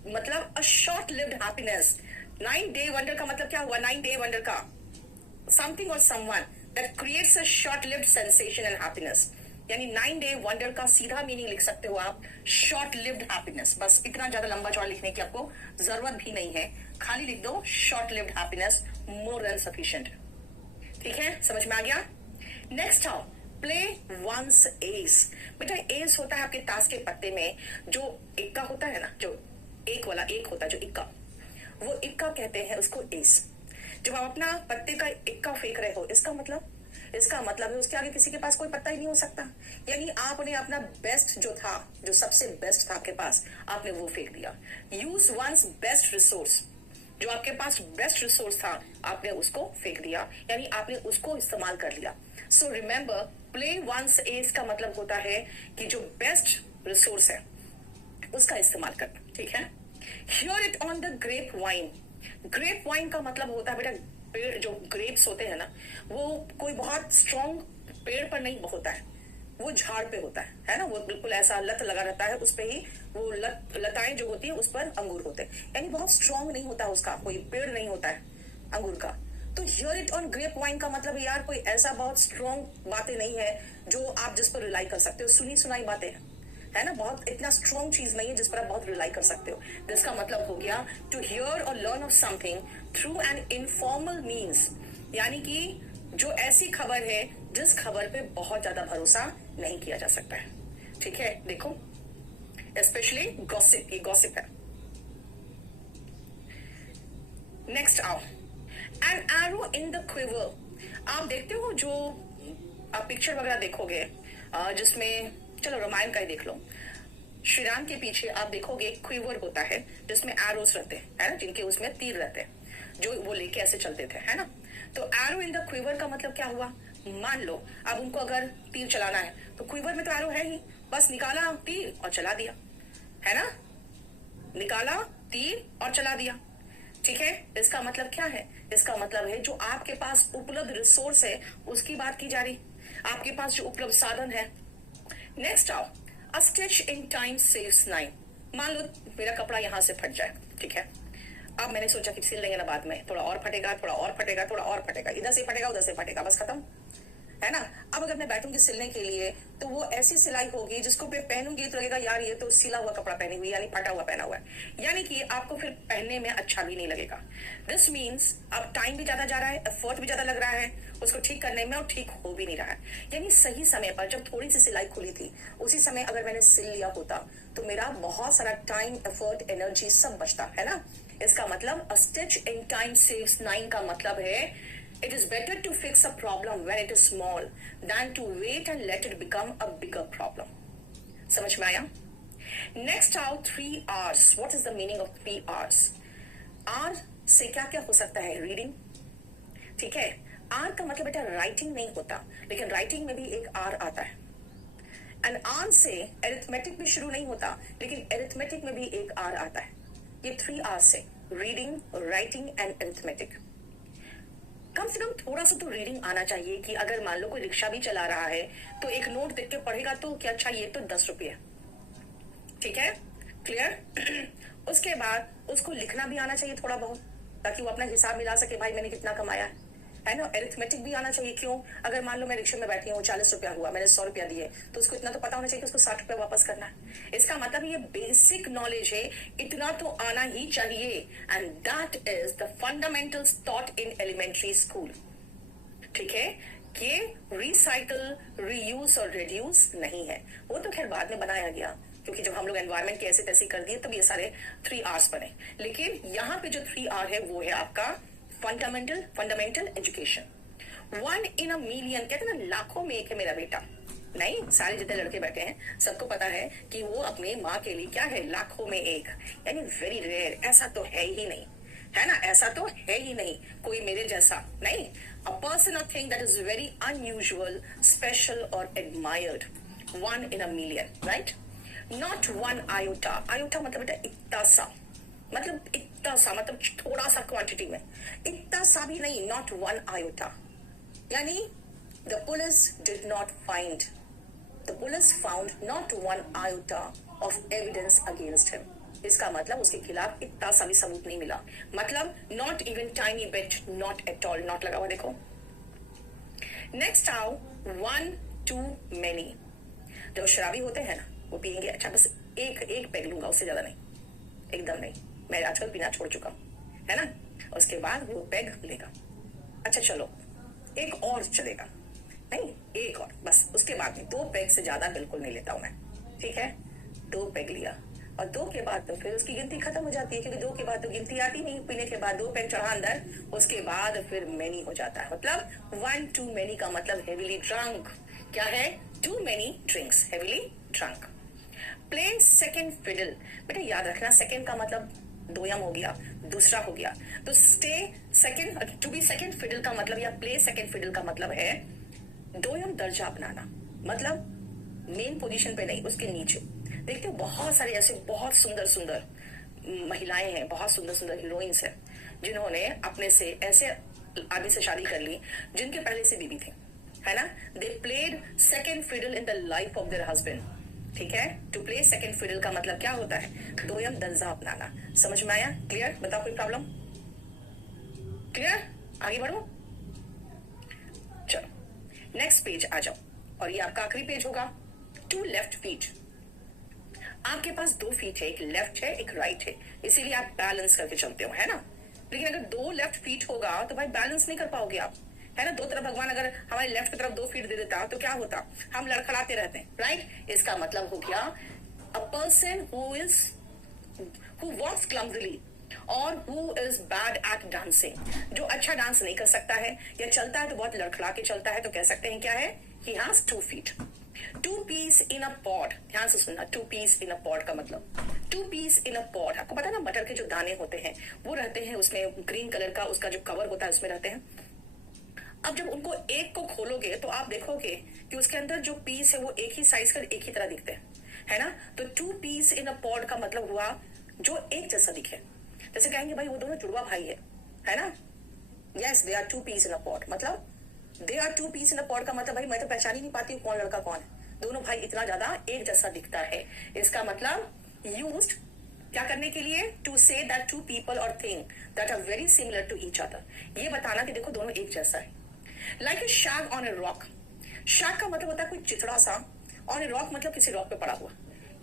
मतलब a short lived happiness. 9-day wonder का मतलब क्या हुआ? 9-day वंडर का समथिंग और someone that creates a short-lived sensation and happiness. यानी 9-day wonder का सीधा मीनिंग लिख सकते हो आप, short-lived happiness। बस इतना ज्यादा लंबा चौड़ा लिखने की आपको जरूरत भी नहीं है, खाली लिख दो short-lived happiness, more than sufficient। ठीक है, समझ में आ गया। नेक्स्ट आओ, प्ले वंस एस। बेटा एस होता है आपके ताश के पत्ते में जो इक्का होता है ना, जो एक वाला एक होता है जो इक्का, वो इक्का कहते हैं उसको एस। जब आप अपना पत्ते का इक्का फेंक रहे हो, इसका मतलब है उसके आगे किसी के पास कोई पत्ता ही नहीं हो सकता। यानी आपने अपना बेस्ट जो था, जो सबसे बेस्ट था आपके पास, आपने वो फेंक दिया। यूज वंस बेस्ट रिसोर्स, जो आपके पास बेस्ट रिसोर्स था आपने उसको फेंक दिया, यानी आपने उसको इस्तेमाल कर लिया। So remember, play one's ace का मतलब होता है कि जो बेस्ट रिसोर्स है उसका इस्तेमाल करना। ठीक है। Hear it on the grapevine. Grapevine का मतलब होता है बेटा, पेड़ जो ग्रेप्स होते हैं ना, वो कोई बहुत स्ट्रॉन्ग पेड़ पर नहीं होता है, वो झाड़ पे होता है ना। वो बिल्कुल ऐसा लत लगा रहता है, उस पे ही वो लताएं जो होती है उस पर अंगूर होते हैं, यानी बहुत स्ट्रॉन्ग नहीं होता उसका, कोई पेड़ नहीं होता है अंगूर का। तो hear it on grapevine का मतलब यार कोई ऐसा बहुत स्ट्रॉन्ग बातें नहीं है जो आप जिस पर रिलाई कर सकते हो, सुनी सुनाई बातें है ना, बहुत इतना स्ट्रॉन्ग चीज नहीं है जिस पर आप बहुत रिलाई कर सकते हो। जिसका मतलब हो गया टू हियर और learn of something through an informal means, यानी कि जो ऐसी खबर है जिस खबर पे बहुत ज्यादा भरोसा नहीं किया जा सकता है। ठीक है, देखो स्पेशली गॉसिप, ये गॉसिप है। नेक्स्ट आओ, an arrow in the quiver. आप देखते हो जो आप पिक्चर वगैरह देखोगे जिसमें, चलो रामायण का ही देख लो, श्री राम के पीछे आप देखोगे क्विवर होता है जिसमें एरोस रहते हैं, है ना, जिनके उसमें तीर रहते हैं, जो वो लेके ऐसे चलते थे, है ना। तो एरो इन द क्विवर का मतलब क्या हुआ? मान लो अब उनको अगर तीर चलाना है तो क्विवर में तो एरो है ही, बस निकाला तीर और चला दिया, है ना, निकाला तीर और चला दिया। ठीक है, इसका मतलब क्या है? इसका मतलब है जो आपके पास उपलब्ध रिसोर्स है उसकी बात की जा रही, आपके पास जो उपलब्ध साधन है। नेक्स्ट आओ, अ स्टिच इन टाइम सेव्स 9। मान लो मेरा कपड़ा यहां से फट जाए, ठीक है, अब मैंने सोचा कि सिल लेंगे ना, बाद में थोड़ा और फटेगा, थोड़ा और फटेगा, थोड़ा और फटेगा, इधर से फटेगा उधर से फटेगा, बस खत्म, है ना। अब अगर मैं बैठूंगी सिलने के लिए तो वो ऐसी सिलाई होगी जिसको मैं पहनूंगी तो लगेगा यार ये तो सिला हुआ कपड़ा पहनी हुई, यानी फटा हुआ पहना हुआ है, यानी कि आपको फिर पहनने में अच्छा भी नहीं लगेगा। दिस मीन्स अब टाइम भी ज्यादा जा रहा है, एफर्ट भी ज्यादा लग रहा है उसको ठीक करने में, और ठीक हो भी नहीं रहा है। यानी सही समय पर जब थोड़ी सी सिलाई खुली थी उसी समय अगर मैंने सिल लिया होता तो मेरा बहुत सारा टाइम, एफर्ट, एनर्जी सब बचता, है ना। इसका मतलब अ स्टिच इन टाइम सेव्स 9 का मतलब है It is better to fix a problem when it is small than to wait and let it become a bigger problem. समझ में आया? Next out 3 R's. What is the meaning of 3 R's? R से क्या क्या हो सकता है? Reading, ठीक है? R का मतलब बेटा राइटिंग नहीं होता, लेकिन राइटिंग में भी एक R आता है. एंड R से अरिथमेटिक भी शुरू नहीं होता, लेकिन अरिथमेटिक में भी एक R आता है. ये 3 R से रीडिंग, राइटिंग एंड अरिथमेटिक. कम से कम थोड़ा सा तो रीडिंग आना चाहिए कि अगर मान लो कोई रिक्शा भी चला रहा है तो एक नोट देख के पढ़ेगा तो क्या, अच्छा ये तो 10 रुपये है, ठीक है, क्लियर. उसके बाद उसको लिखना भी आना चाहिए थोड़ा बहुत, ताकि वो अपना हिसाब मिला सके, भाई मैंने कितना कमाया है ना. अरिथमेटिक भी आना चाहिए. क्यों? अगर मान लो मैं रिक्शे में बैठी हूँ, 40 रुपया हुआ, मैंने 100 रुपया दिए, तो उसको इतना तो पता होना चाहिए कि उसको 60 रुपया वापस करना है. इसका मतलब ये बेसिक नॉलेज है, इतना तो आना ही चाहिए. And that is the fundamentals taught in elementary school. ठीक है, ये रिसाइकल, रीयूज और रिड्यूस नहीं है, वो तो खैर बाद में बनाया गया, क्योंकि जब हम लोग एनवायरमेंट की ऐसे तैसे कर दिए तब ये सारे 3 R's बने. लेकिन यहाँ पे जो 3 R है वो है आपका fundamental education. 1 in a million, कहते हैं ना लाखों में एक है मेरा बेटा. नहीं, सारे जितने लड़के बैठे हैं सबको पता है कि वो अपने माँ के लिए क्या है, लाखों में एक, यानी वेरी रेयर. ऐसा तो है ही नहीं, है ना, ऐसा तो है ही नहीं कोई मेरे जैसा. नहीं, अ पर्सन और thing that is very unusual, special और admired. 1 in a million, right? Not 1 iota. iota मतलब बेटा इतना सा, मतलब इतना सा, मतलब थोड़ा सा क्वांटिटी में, इतना सा भी नहीं. नॉट 1 iota, यानी the police did not find, the police found not 1 iota of evidence against him. इसका मतलब उसके खिलाफ इतना सा भी सबूत नहीं मिला. मतलब not even tiny bit, not at all. not लगा हुआ देखो. नेक्स्ट आओ 1 too many. जब शराबी होते हैं ना, वो पियेंगे, अच्छा बस एक पैग लूंगा, उससे ज्यादा नहीं, एकदम नहीं, मैं आजकल पीना छोड़ चुका हूं, है ना. उसके बाद वो पैग लेगा, अच्छा चलो एक और चलेगा, नहीं एक और, बस उसके बाद में 2 पैग से ज्यादा बिल्कुल नहीं लेता हूं मैं, ठीक है. 2 पैग लिया और 2 के बाद तो फिर उसकी गिनती खत्म हो जाती है, क्योंकि 2 के बाद तो गिनती आती नहीं. पीने के बाद 2 पैग चढ़ा अंदर, उसके बाद फिर मैनी हो जाता है. मतलब 1 too many का मतलब हेविली ड्रंक. क्या है? too many drinks, heavily drunk. Play second fiddle, बेटा याद रखना, सेकेंड का मतलब 2 यम हो गया, दूसरा हो गया, तो stay second, to be second fiddle का मतलब, या प्ले सेकेंड फिडल का मतलब है 2 यम दर्जा अपनाना. मतलब मेन पोजीशन पे नहीं, उसके नीचे. देखते हो बहुत सारे ऐसे बहुत सुंदर सुंदर महिलाएं हैं, बहुत सुंदर सुंदर हीरोइंस हैं, जिन्होंने अपने से ऐसे आदमी से शादी कर ली जिनके पहले से बीबी थी, है ना. They played second fiddle in the life of their husband. ठीक है, टू प्ले सेकेंड फिडल का मतलब क्या होता है? 2 यम दर्जा अपनाना. समझ में आया? क्लियर? बताओ कोई प्रॉब्लम? क्लियर? आगे बढ़ो, चलो नेक्स्ट पेज आ जाओ, और ये आपका आखिरी पेज होगा. 2 लेफ्ट फीट. आपके पास 2 फीट है, एक लेफ्ट है एक राइट है, इसीलिए आप बैलेंस करके चलते हो, है ना. लेकिन अगर 2 लेफ्ट फीट होगा तो भाई बैलेंस नहीं कर पाओगे आप, है ना. 2 तरफ भगवान अगर हमारे लेफ्ट की तरफ 2 फीट दे देता तो क्या होता? हम लड़खड़ाते रहते हैं, राइट. इसका मतलब हो गया अ पर्सन हु वॉक्स क्लमजली और who is bad at dancing. जो अच्छा डांस नहीं कर सकता है या चलता है तो बहुत लड़खड़ा के चलता है, तो कह सकते हैं क्या है? He has 2 feet. 2 peas in a pod. ध्यान से सुनना, 2 peas in a pod का मतलब 2 peas in a pod. आपको पता है ना, मटर के जो दाने होते हैं वो रहते हैं उसमें, ग्रीन कलर का उसका जो कवर होता है उसमें रहते हैं. अब जब उनको एक को खोलोगे तो आप देखोगे कि उसके अंदर जो पीस है वो एक ही साइज का, एक ही तरह दिखते हैं, है ना. तो 2 peas in a pod का मतलब हुआ जो एक जैसा दिखे. जैसे कहेंगे भाई वो दोनों जुड़वा भाई है ना. Yes, they are 2 peas in a pod. मतलब they are 2 peas in a pod का मतलब भाई मैं तो पहचान ही नहीं पाती हूँ कौन लड़का कौन है. दोनों भाई इतना ज्यादा एक जैसा दिखता है. इसका मतलब यूज्ड क्या करने के लिए? टू से दैट 2 people और thing that are very similar to each other. ये बताना कि देखो दोनों एक जैसा है. Like a shag on a rock. Shag का मतलब होता है कोई चिथड़ा सा, ऑन ए रॉक मतलब किसी रॉक पे पड़ा हुआ,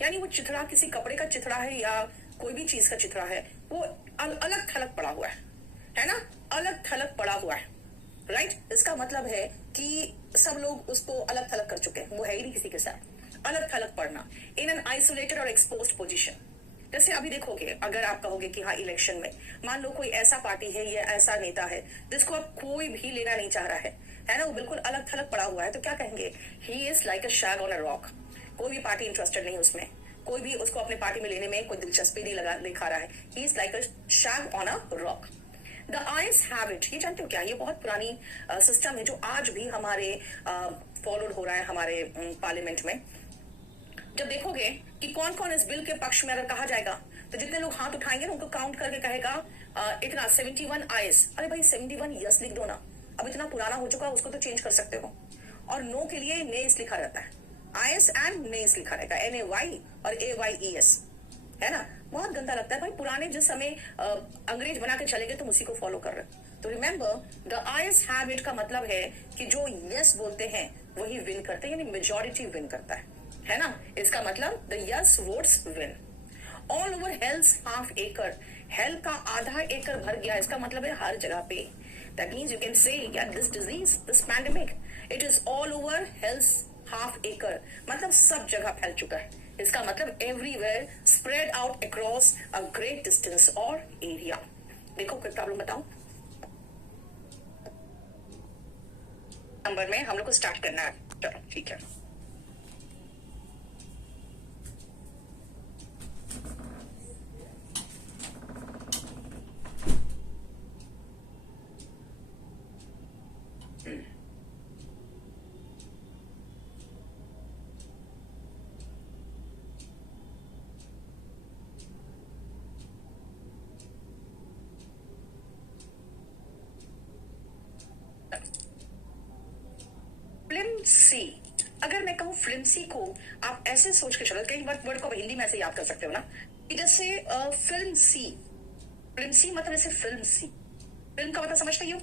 यानी वो चिथड़ा किसी कपड़े का चिथड़ा है या कोई भी चीज का चिथड़ा है, वो अलग थलग पड़ा हुआ है ना, अलग थलग पड़ा हुआ है, राइट. इसका मतलब है कि सब लोग उसको अलग थलग कर चुके हैं, वो है ही नहीं किसी के साथ. अलग थलग पड़ना, इन एन आइसोलेटेड और एक्सपोज्ड पोजीशन. जैसे अभी देखोगे, अगर आप कहोगे कि हाँ इलेक्शन में मान लो कोई ऐसा पार्टी है या ऐसा नेता है जिसको अब कोई भी लेना नहीं चाह रहा है ना, वो बिल्कुल अलग थलग पड़ा हुआ है, तो क्या कहेंगे? He is like a shag on a rock. कोई भी पार्टी इंटरेस्टेड नहीं उसमें, कोई भी उसको अपने पार्टी में लेने में कोई दिलचस्पी नहीं लगा दिखा रहा है। He is like a shag on a rock. The ayes have it, ये जानते हो क्या? ये बहुत पुरानी सिस्टम है जो आज भी हमारे फॉलोड हो रहा है हमारे पार्लियामेंट में। जब देखोगे कि कौन कौन इस बिल के पक्ष में अगर कहा जाएगा, तो जितने लोग हाथ उठाएंगे ना उनको काउंट करके कहेगा इतना 71 आइस। अरे भाई 71 यस लिख दो ना, अब इतना पुराना हो चुका है उसको तो चेंज कर सकते हो। और नो के लिए नेस लिखा रहता है, आइस एंड नेस लिखा रहेगा, NAY और AYES, है ना। बहुत गंदा लगता है भाई, पुराने जिस समय अंग्रेज बना के चले गए तुम उसी को फॉलो कर रहे हो। तो रिमेंबर द आइस हैबिट का मतलब है कि जो यस बोलते हैं वही विन करते हैं, यानी मेजोरिटी विन करता है ना। इसका मतलब the yes votes win. All over hell's half acre, hell का आधा एकड़ भर गया, इसका मतलब है हर जगह पे। That means you can say this disease, this pandemic, it is all over hell's half acre, मतलब सब जगह फैल चुका है। इसका मतलब everywhere, spread out across a great distance और एरिया। देखो कोई प्रॉब्लम बताओ, नंबर में हम लोग को स्टार्ट करना है। चलो ठीक है। फ्लिम्सी, अगर मैं कहूं फ्लिम्सी को, आप ऐसे सोच के चलो, कई बार वर्ड को हिंदी में ऐसे याद कर सकते हो ना, कि जैसे फिल्म सी, फ्लिम्सी मतलब ऐसे फिल्म सी। फिल्म का मतलब समझते ही हो,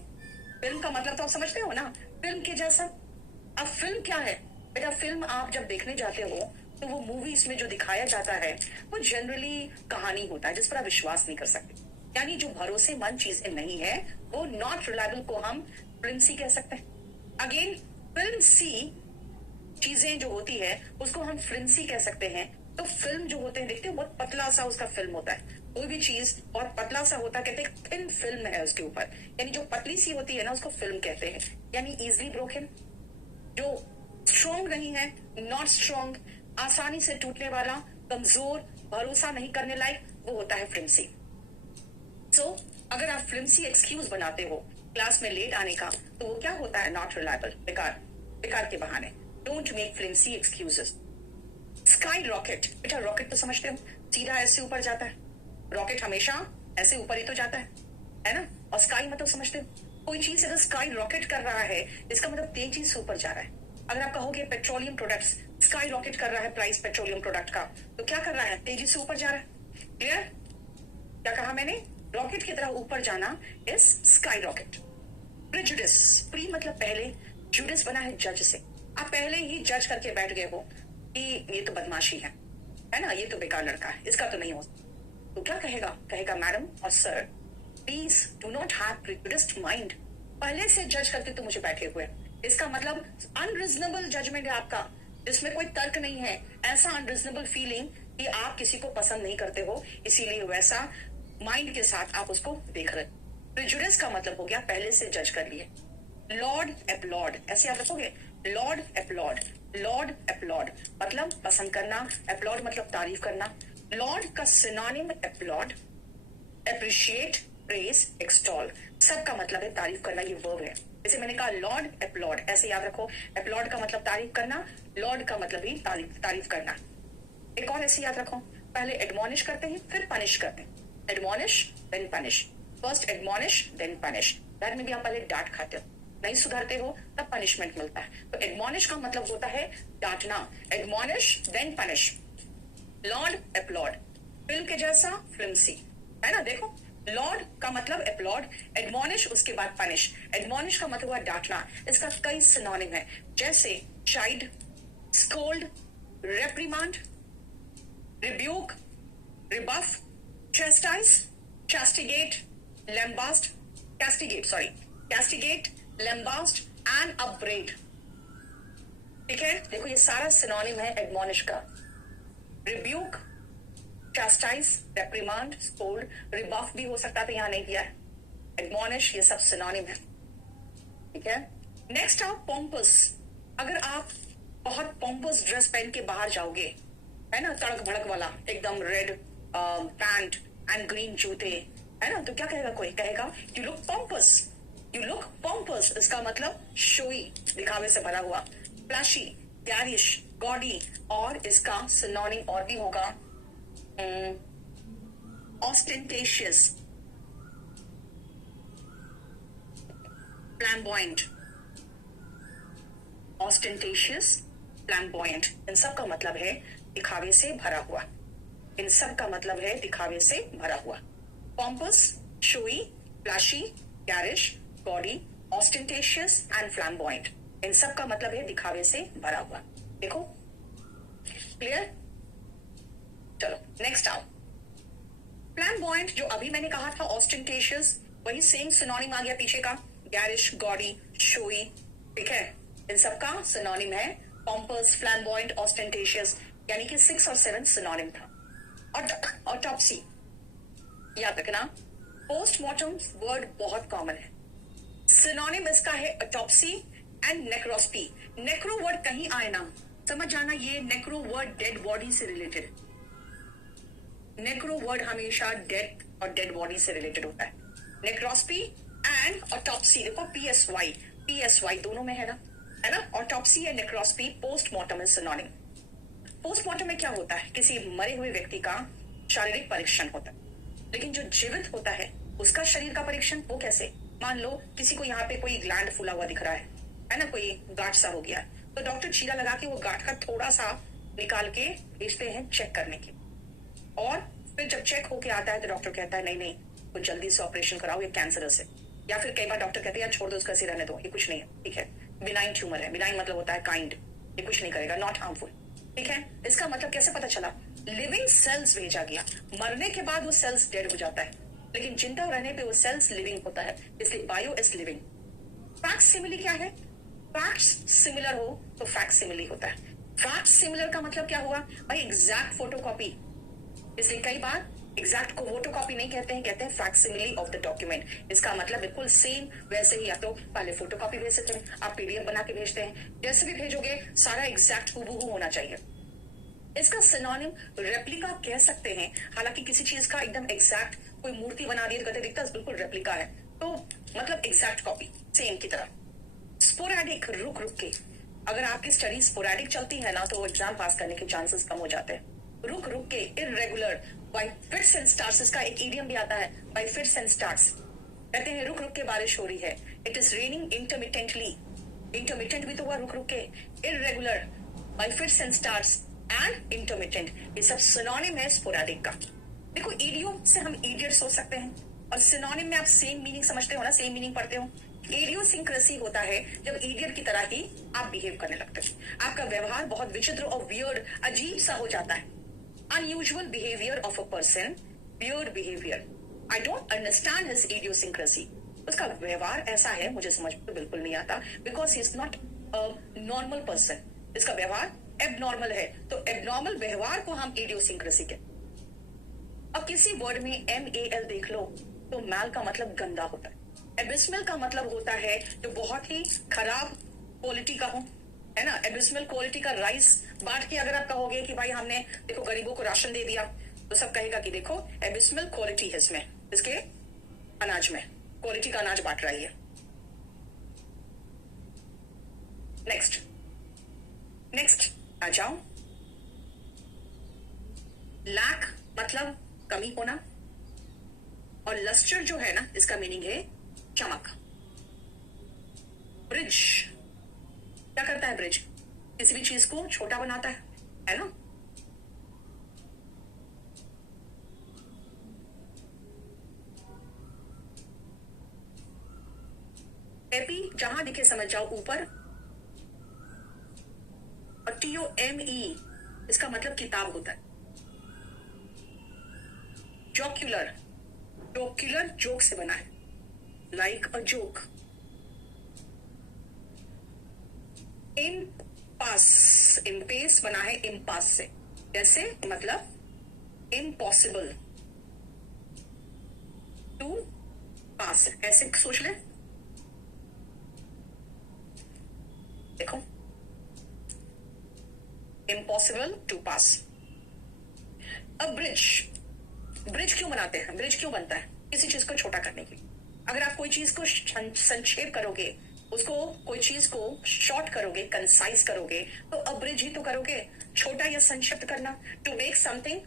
फिल्म का मतलब तो आप समझते हो ना, फिल्म के जैसा। अब फिल्म क्या है बेटा? फिल्म आप जब देखने जाते हो तो वो मूवीज में जो दिखाया जाता है वो जनरली कहानी होता है जिस पर आप विश्वास नहीं कर सकते, यानी जो भरोसेमंद चीजें नहीं है वो नॉट रिलायबल को हम फिल्म सी कह सकते हैं। अगेन फिल्म सी चीजें जो होती है उसको हम फिल्म सी कह सकते हैं। तो फिल्म जो होते हैं देखते हो बहुत पतला सा उसका फिल्म होता है, कोई भी चीज बहुत पतला सा होता है कहते हैं थिन फिल्म है उसके ऊपर, यानी जो पतली सी होती है ना उसको फिल्म कहते हैं। यानी इजिली ब्रोकन, जो स्ट्रोंग नहीं है, नॉट स्ट्रोंग, आसानी से टूटने वाला, कमजोर, भरोसा नहीं करने लायक, वो होता है फ्लिम्सी। सो अगर आप फ्लिम्सी एक्सक्यूज बनाते हो क्लास में लेट आने का, तो वो क्या होता है? नॉट रिलायबल, बेकार, बेकार के बहाने। Don't make फ्लिम्सी excuses. Sky rocket, बेटा रॉकेट तो समझते हो, सीधा ऐसे ऊपर जाता है, रॉकेट हमेशा ऐसे ऊपर ही तो जाता है ना। और स्काई मतलब समझते हो, कोई चीज अगर स्काई रॉकेट कर रहा है इसका मतलब तेजी से ऊपर जा रहा है। अगर आप कहोगे पेट्रोलियम प्रोडक्ट्स स्काई रॉकेट कर रहा है, प्राइस पेट्रोलियम प्रोडक्ट का, तो क्या कर रहा है? तेजी से ऊपर जा रहा है। क्लियर? क्या कहा मैंने? रॉकेट की तरह ऊपर जाना is sky rocket. Prejudice, pre मतलब पहले, जुडिस बना है जज से। आप पहले ही जज करके बैठ गए हो कि ये तो बदमाशी है ना, ये तो बेकार लड़का है, इसका तो नहीं हो। तो क्या कहेगा? कहेगा मैडम और sir please do not have prejudiced mind. पहले से जज करके तो मुझे बैठे हुए, इसका मतलब अनरिजनेबल जजमेंट है आपका, जिसमें कोई तर्क नहीं है। ऐसा अनरिजनेबल फीलिंग कि आप किसी को पसंद नहीं करते हो, इसीलिए वैसा माइंड के साथ आप उसको देख रहे। प्रेजुडिस का मतलब हो गया पहले से जज कर लिए। लॉर्ड एप्लॉड, ऐसे आप रखोगे, लॉर्ड एप्लॉड, लॉर्ड एप्लॉड मतलब पसंद करना, एप्लॉड मतलब तारीफ करना। लॉर्ड का सिनोनिम एप्लॉड, एप्रिशिएट, प्रेज, एक्सटॉल, सबका मतलब है तारीफ करना, ये वर्ब है। जैसे मैंने कहा लॉर्ड एप्लॉड, ऐसे याद रखो, एप्लॉड का मतलब तारीफ करना, लॉर्ड का मतलब ही तारीफ करना। एक और ऐसे याद रखो, पहले एडमोनिश करते हैं फिर पनिश करते हैं। Admonish then punish, first admonish then punish. घर में भी आप पहले डांट खाते हो, नहीं सुधरते हो तब पनिशमेंट मिलता है। तो एडमोनिश का मतलब होता है डांटना, admonish then punish. Lord applaud, film के जैसा फ्लिम्सी, है ना। देखो लॉर्ड का मतलब एप्लॉड, एडमोनिश उसके बाद पनिश। एडमोनिश का मतलब हुआ डांटना, इसका कई सिनोनिम है, जैसे child, scold, reprimand, rebuke, rebuff, chastise, castigate, lambast, castigate, lambast and upbraid। ठीक है, देखो ये सारा सिनोनिम है एडमोनिश का। रिब्यूक, चास्टाइज, रेप्रिमांड, स्कोल्ड, रिबफ भी हो सकता था, यहां नहीं दिया है, एडमोनिश, ये सब सिनोनिम है, ठीक है। नेक्स्ट आप पॉम्पस, अगर आप बहुत पॉम्पस ड्रेस पहन के बाहर जाओगे, है ना, तड़क भड़क वाला एकदम रेड पैंट एंड ग्रीन जूते, है ना, तो क्या कहेगा, कोई कहेगा you look pompous, you look pompous, इसका मतलब शोई, दिखावे से भरा हुआ, फ्लैशी, गैरिश, गॉडी, और इसका सिनोनिम और भी होगा ऑस्टेंटेशियस, फ्लैम्बॉयंट, ऑस्टेंटेशियस, फ्लैम्बॉयंट, इन सब का मतलब है दिखावे से भरा हुआ, इन सब का मतलब है दिखावे से भरा हुआ। Pompous, showy, flashy, garish, gaudy, ostentatious and flamboyant, इन सब का मतलब है दिखावे से भरा हुआ। देखो क्लियर, चलो नेक्स्ट आओ। फ्लैम्बॉयंट जो अभी मैंने कहा था ऑस्टेंटेशियस, वही सेम सिनोनिम आ गया पीछे का, गैरिश, गॉडी, शोई, ठीक है, इन सब का सिनोनिम है पॉम्पस, फ्लैम्बॉयंट, ऑस्टेंटेशियस, यानी कि 6 और 7 सिनोनिम था। ऑटोप्सी, याद रखना, पोस्टमार्टम वर्ड बहुत कॉमन है, सिनोनिम इसका है autopsy and necropsy. Necro word कहीं आए ना, समझ जाना ये नेक्रो वर्ड डेड बॉडी से रिलेटेड, नेक्रो वर्ड हमेशा डेड और डेड बॉडी से रिलेटेड होता है। नेक्रोस्पी एंड ऑटोप्सी, देखो पीएसवाई दोनों में है ना, autopsy and necropsy, postmortem is synonym. Postmortem में क्या होता है, किसी मरे हुए व्यक्ति का शारीरिक परीक्षण होता है, लेकिन जो जीवित होता है उसका शरीर का परीक्षण वो कैसे, मान लो किसी को यहाँ पे कोई ग्लैंड फूला हुआ दिख रहा है ना, कोई गांठ सा हो गया, तो डॉक्टर चीरा लगा के वो गांठ का थोड़ा सा निकाल के भेजते हैं चेक करने के, और फिर जब चेक होके आता है तो डॉक्टर कहता है नहीं तो जल्दी से ऑपरेशन कराओ, ये कैंसरस है, या फिर कई बार डॉक्टर कहते हैं यार छोड़ दो उसका, रहने दो, ये कुछ नहीं है, ठीक है, बिनाइन ट्यूमर है, बिनाइन मतलब होता है काइंड, ये कुछ नहीं करेगा, नॉट हार्मफुल, ठीक है। इसका मतलब कैसे पता चला, लिविंग सेल्स भेजा गया, मरने के बाद वो सेल्स डेड हो जाता है, लेकिन जिंदा रहने पे वो सेल्स लिविंग होता है, इसलिए bio is living. Fact simile क्या है, फैक्ट्स सिमिलर हो तो फैक्ट सिमिली होता है। फैक्ट सिमिलर का मतलब क्या हुआ भाई, एग्जैक्ट फोटोकॉपी, इसलिए कई बार एग्जैक्ट को फोटोकॉपी नहीं कहते हैं, कहते हैं fact simile of the document. इसका मतलब बिल्कुल सेम वैसे ही, या तो पहले फोटोकॉपी भेज सकते हैं, आप पीडीएफ बना के भेजते हैं, जैसे भी भेजोगे सारा एग्जैक्ट हूबहू होना चाहिए। इसका सिनोनिम रेप्लिका कह सकते हैं, हालांकि किसी चीज का एकदम एग्जैक्ट कोई मूर्ति बना दी कहते दिखता है बिल्कुल रेप्लिका है, तो मतलब एग्जैक्ट कॉपी सेम की तरह। स्पोरैडिक, रुक रुक के, अगर आपकी स्टडी स्पोरैडिक चलती है ना तो एग्जाम पास करने के चांसेस कम हो जाते हैं। रुक रुक के, irregular, bye fits and starts, इसका एक इडियम भी आता है, बाय फिट्स एंड स्टार्ट्स, कहते हैं रुक रुक के बारिश हो रही है, it is raining intermittently, intermittent भी तो हुआ रुक रुक के, irregular, bye fits and starts and intermittent, ये सब सिनोनिम है स्पोरैडिक का। देखो इडियम से हम इडियट सोच सकते हैं, और सिनोनिम में आप सेम मीनिंग समझते हो ना, सेम मीनिंग पढ़ते हो। इडियोसिंक्रेसी होता है जब इडियट की तरह ही आप बिहेव करने लगते हो, आपका व्यवहार बहुत विचित्र और वियर्ड, अजीब सा हो जाता है। Unusual behaviour of a person, weird behaviour, I don't understand his idiosyncrasy, उसका व्यवहार ऐसा है मुझे समझ में बिल्कुल नहीं आता, because he is not a normal person, इसका व्यवहार एबनॉर्मल है, तो एबनॉर्मल व्यवहार को हम इडियोसिंक्रेसी कहते हैं। अब किसी वर्ड में MAL देख लो तो मैल का मतलब गंदा होता है, एबिस्मल का मतलब होता है जो बहुत ही खराब क्वालिटी का हो, है ना। एबिस्मल क्वालिटी का राइस बांट के अगर आप कहोगे कि भाई हमने देखो गरीबों को राशन दे दिया, तो सब कहेगा कि देखो एबिस्मल क्वालिटी है इसमें, इसके अनाज में क्वालिटी का अनाज बांट रही है। नेक्स्ट आ जाओ, लैक मतलब कमी होना, और लस्टर जो है ना इसका मीनिंग है चमक। ब्रिज क्या करता है, ब्रिज किसी भी चीज को छोटा बनाता है ना। एपी जहां दिखे समझ जाओ ऊपर, और TOME इसका मतलब किताब होता है। जोक्युलर, जोक्युलर जोक से बना है, लाइक अ जोक। इम्पास, इम्पेस बना है इम्पास से, जैसे मतलब इम्पॉसिबल टू पास, ऐसे सोच ले। देखो, इम्पॉसिबल टू पास। अब ब्रिज क्यों बनाते हैं, ब्रिज क्यों बनता है? किसी चीज को छोटा करने के लिए। अगर आप कोई चीज को संक्षेप करोगे, उसको कोई चीज को शॉर्ट करोगे, कंसाइज करोगे, तो अब ब्रिज ही तो करोगे, छोटा या संक्षिप्त करना। टू मेक समथिंग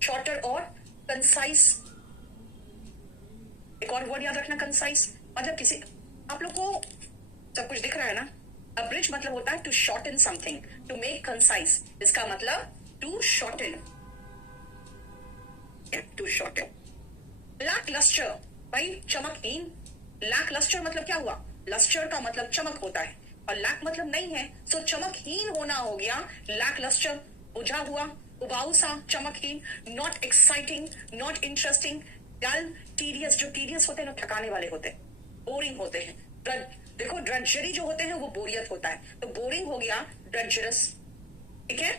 शॉर्टर और कंसाइज। एक और वर्ड याद रखना, कंसाइज। मतलब किसी, आप लोग को सब कुछ दिख रहा है ना? अ ब्रिज मतलब होता है to shorten something, to make concise. इसका मतलब to shorten, to shorten. Lacklustre, भाई चमकहीन। लैक लस्टर मतलब क्या हुआ? लस्टर का मतलब चमक होता है और लैक मतलब नहीं है, सो चमकहीन होना हो गया लैक लस्टर, बुझा हुआ, उबाऊ सा, चमकहीन। Not exciting, not interesting, dull, tedious. जो टीडियस होते हैं ना, थकाने वाले होते हैं, बोरिंग होते हैं। देखो, ड्रंचरी जो होते हैं वो बोरियत होता है, तो बोरिंग हो गया ड्रंचरस। ठीक है।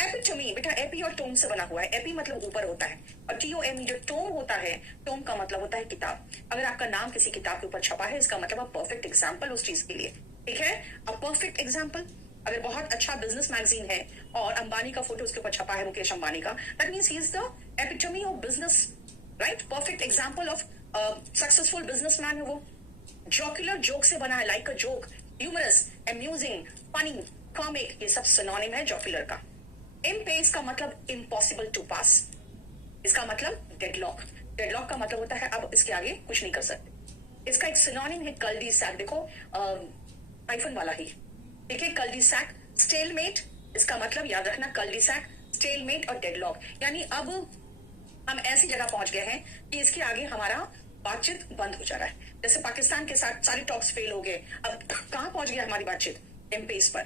एपिटोमी, बेटा एपी और टोम से बना हुआ है। एपी मतलब ऊपर होता है और टीओएमई जो टोम होता है, टोम का मतलब होता है किताब। अगर आपका नाम किसी किताब के ऊपर छपा है, इसका मतलब आप परफेक्ट एग्जाम्पल उस चीज के लिए। ठीक है, अब परफेक्ट एग्जाम्पल, अगर बहुत अच्छा बिजनेस मैगजीन है और अंबानी का फोटो उसके ऊपर छपा है, मुकेश अंबानी का, that means he is the epitome of business, right? Perfect example of successful businessman है वो। जॉक्युलर, जोक से बना है, like a joke, humorous, amusing, funny, comic, ये सब सिनोनिम है जॉक्युलर का। इम्पेस का मतलब इम्पॉसिबल टू पास, इसका मतलब डेडलॉक। डेडलॉक का मतलब होता है अब इसके आगे कुछ नहीं कर सकते। इसका एक सिनोनिम है कल्डी सैक, देखो हाइफन वाला ही। ठीक है, कल्डी सैक। स्टेलमेट, इसका मतलब याद रखना, कल्डी सैक, स्टेलमेट और डेडलॉक, यानी अब हम ऐसी जगह पहुंच गए हैं कि इसके आगे हमारा बातचीत बंद हो जा रहा है। जैसे पाकिस्तान के साथ सारे टॉक्स फेल हो गए, अब कहां पहुंच गया हमारी बातचीत? इम्पेस पर,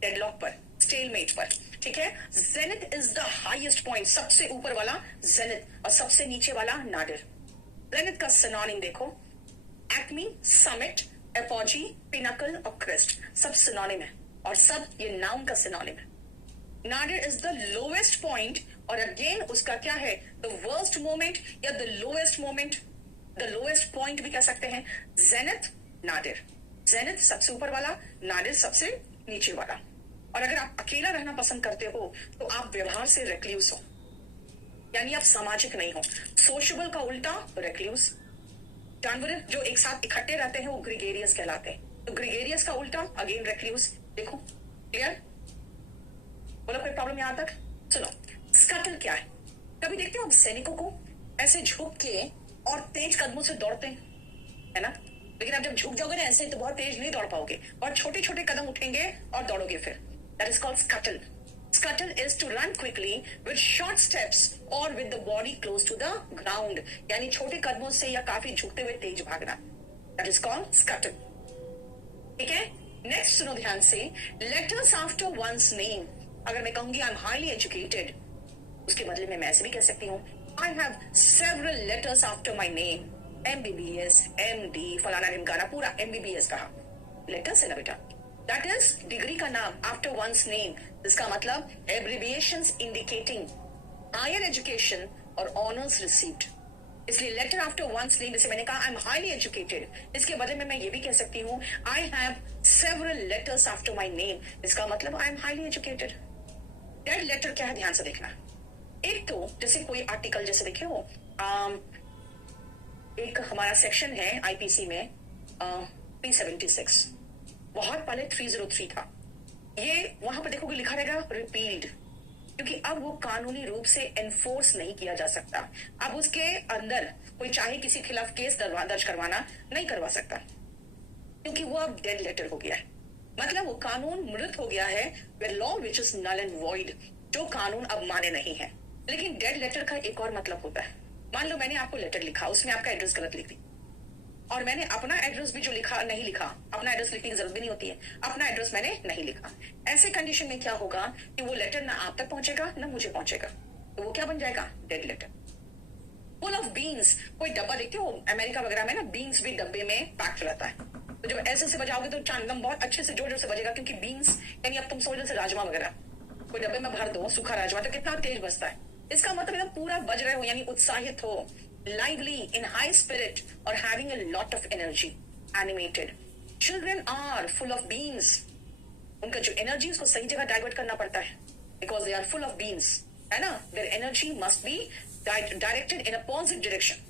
डेडलॉक पर, स्टेलमेट पर। ठीक है। Zenith is the highest point, सबसे ऊपर वाला जेनिथ और सबसे नीचे वाला नाडिर। जेनिथ का सिनोनिम देखो, एक्मी, समिट, एपोजी, पिनकल और क्रेस्ट, सब सिनोनिम है और सब ये नाउन का सिनोनिम है। नाडिर इज द लोवेस्ट पॉइंट और अगेन उसका क्या है? द वर्स्ट मोमेंट या the lowest moment, the lowest point भी कह सकते हैं। जेनिथ, नाडिर। जेनिथ सबसे ऊपर वाला, नाडिर सबसे नीचे वाला। और अगर आप अकेला रहना पसंद करते हो तो आप व्यवहार से रेक्ल्यूस हो, यानी आप सामाजिक नहीं हो। सोशल का उल्टा रेक्ल्यूस। जानवर जो एक साथ इकट्ठे रहते हैं वो ग्रिगेरियस कहलाते हैं, तो ग्रिगेरियस का उल्टा अगेन रेक्ल्यूस। देखो, क्लियर? बोलो कोई प्रॉब्लम यहां तक? सुनो, स्कटल क्या है? कभी देखते हो आप सैनिकों को ऐसे झुक के और तेज कदमों से दौड़ते हैं, है ना? लेकिन आप जब झुक जाओगे ना ऐसे, तो बहुत तेज नहीं दौड़ पाओगे और छोटे छोटे कदम उठेंगे और दौड़ोगे फिर। That is called scuttle. Scuttle is to run quickly with short steps or with the body close to the ground. यानी छोटे कदमों से या काफी झुकते हुए तेज भागना। That is called scuttle. ठीक है? Next सुनो ध्यान से, letters after one's name. अगर मैं कहूंगी I'm highly educated, उसके बदले में मैं ऐसे भी कह सकती हूँ I have several letters after my name. MBBS, MD, फलाना ढिमकाना, पूरा MBBS कहा। लेटर्स है ना बेटा, दैट इज डिग्री का नाम आफ्टर वंस नेम, इसका मतलब एब्रिविएशंस इंडिकेटिंग हायर एजुकेशन और ऑनर्स रिसीव्ड। इसलिए लेटर आफ्टर वंस नेम, जैसे मैंने कहा आई एम हाईली एजुकेटेड, इसके बदले में मैं ये भी कह सकती हूँ I have several letters after my name, इसका मतलब I am highly educated. Dead letter क्या है, ध्यान से देखना। एक तो जैसे कोई आर्टिकल, जैसे देखे हो एक हमारा सेक्शन है आईपीसी में 376, बहुत पहले 303 था, ये वहां पर देखोगे लिखा रहेगा रिपील्ड, क्योंकि अब वो कानूनी रूप से एनफोर्स नहीं किया जा सकता। अब उसके अंदर कोई चाहे किसी के खिलाफ केस दर्ज करवाना नहीं करवा सकता, क्योंकि वो अब डेड लेटर हो गया है। मतलब वो कानून मृत हो गया है, law which is null and void, जो कानून अब माने नहीं है। लेकिन डेड लेटर का एक और मतलब होता है, मान लो मैंने आपको लेटर लिखा, उसमें आपका एड्रेस गलत लिख दी और मैंने अपना एड्रेस भी जो लिखा नहीं लिखा, अपना एड्रेस लिखने की जरूरत भी नहीं होती है, अपना एड्रेस मैंने नहीं लिखा। ऐसे कंडीशन में क्या होगा कि वो लेटर ना आप तक पहुंचेगा ना मुझे पहुंचेगा, तो वो क्या बन जाएगा, dead letter. Full of beans, कोई डब्बा देखते हो अमेरिका वगैरह में ना, बीन्स भी डब्बे में पैक्ड रहता है, तो जब ऐसे से बजाओगे तो चांदम बहुत अच्छे से जोर जोर से बजेगा, क्योंकि बीन्स यानी अब तुम समझ से राजमा वगैरह, कोई डब्बे में भर दो सूखा राजमा तो कितना तेज बजता है। इसका मतलब एकदम पूरा बज रहे हो, यानी उत्साहित हो, lively, in high spirit, or having a lot of energy, animated. Children are full of beans. उनका जो एनर्जी उसको सही जगह डाइवर्ट करना पड़ता है, because they are full of beans, है ना? Their energy must be directed in a positive direction.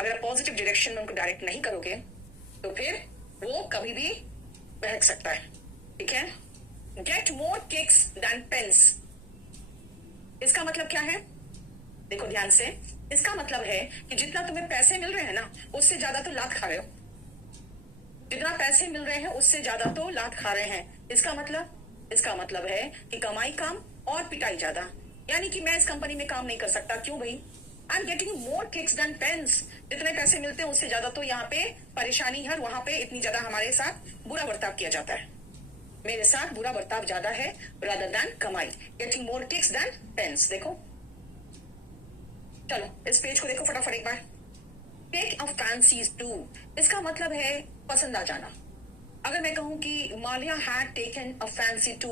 अगर आप पॉजिटिव डायरेक्शन में उनको डायरेक्ट नहीं करोगे तो फिर वो कभी भी बहक सकता है, ठीक है? Get more kicks than pens. इसका मतलब क्या है? देखो ध्यान से, इसका मतलब है कि जितना तुम्हें पैसे मिल रहे हैं ना, उससे ज्यादा तो लात खा रहे हो। जितना पैसे मिल रहे हैं उससे ज्यादा तो लात खा रहे हैं। इसका मतलब है कि कमाई कम और पिटाई ज्यादा। यानी कि मैं इस कंपनी में काम नहीं कर सकता। क्यों भाई? I am getting more kicks than pence. जितने पैसे मिलते हैं उससे ज्यादा तो यहाँ पे परेशानी है, और वहां पे इतनी ज्यादा हमारे साथ बुरा बर्ताव किया जाता है। मेरे साथ बुरा बर्ताव ज्यादा है रादर देन कमाई। Getting more kicks than pence. देखो, चलो इस पेज को देखो फटाफट एक बार। टेक अ फैंसी टू, इसका मतलब है पसंद आ जाना। अगर मैं कहूं कि Mallya had taken a fancy to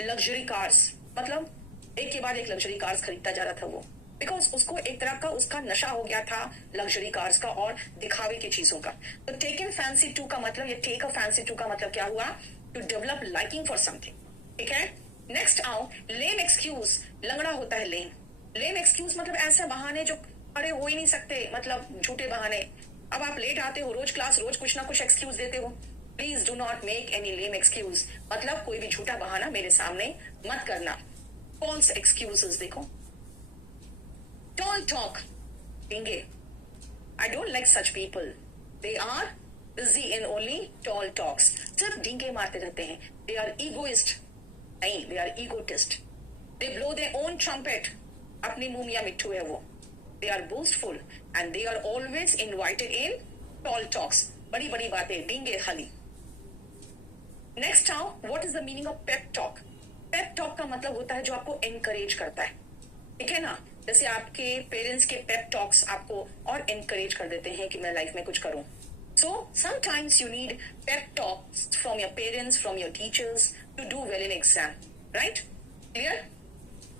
luxury cars, मतलब एक के बाद एक लग्जरी कार्स खरीदता जा रहा था वो, बिकॉज उसको एक तरह का उसका नशा हो गया था लग्जरी कार्स का और दिखावे की चीजों का। तो टेकन फैंसी टू का मतलब, ये टेक अ फैंसी टू का मतलब क्या हुआ? To develop liking for something, ठीक है? नेक्स्ट आओ, लेम एक्सक्यूज। लंगड़ा होता है लेम। लेम एक्सक्यूज मतलब ऐसे बहाने जो खड़े हो ही नहीं सकते, मतलब झूठे बहाने। अब आप लेट आते हो रोज क्लास, रोज कुछ ना कुछ एक्सक्यूज देते हो। Please do not make any lame excuse, मतलब कोई भी झूठा बहाना मेरे सामने मत करना। फॉल्स एक्सक्यूजेस देखो। टॉल टॉक, डींगे। I don't like such people, they are busy in only tall talks. सिर्फ डींगे मारते रहते हैं। दे आर ईगोइस्ट, नहीं, they are egotist. They blow their own trumpet, अपनी मुंह मियां मिट्ठू है वो। They are boastful and they are always invited in tall talks. बड़ी बड़ी बातें, डींगे खाली। Next now, what is the meaning of pep talk? Pep talk का मतलब होता है जो आपको encourage करता है, ठीक है ना? जैसे आपके पेरेंट्स के pep talks आपको और encourage कर देते हैं कि मैं लाइफ में कुछ करूं। So sometimes you need pep talks from your parents, from your teachers to do well in exam, right? Clear?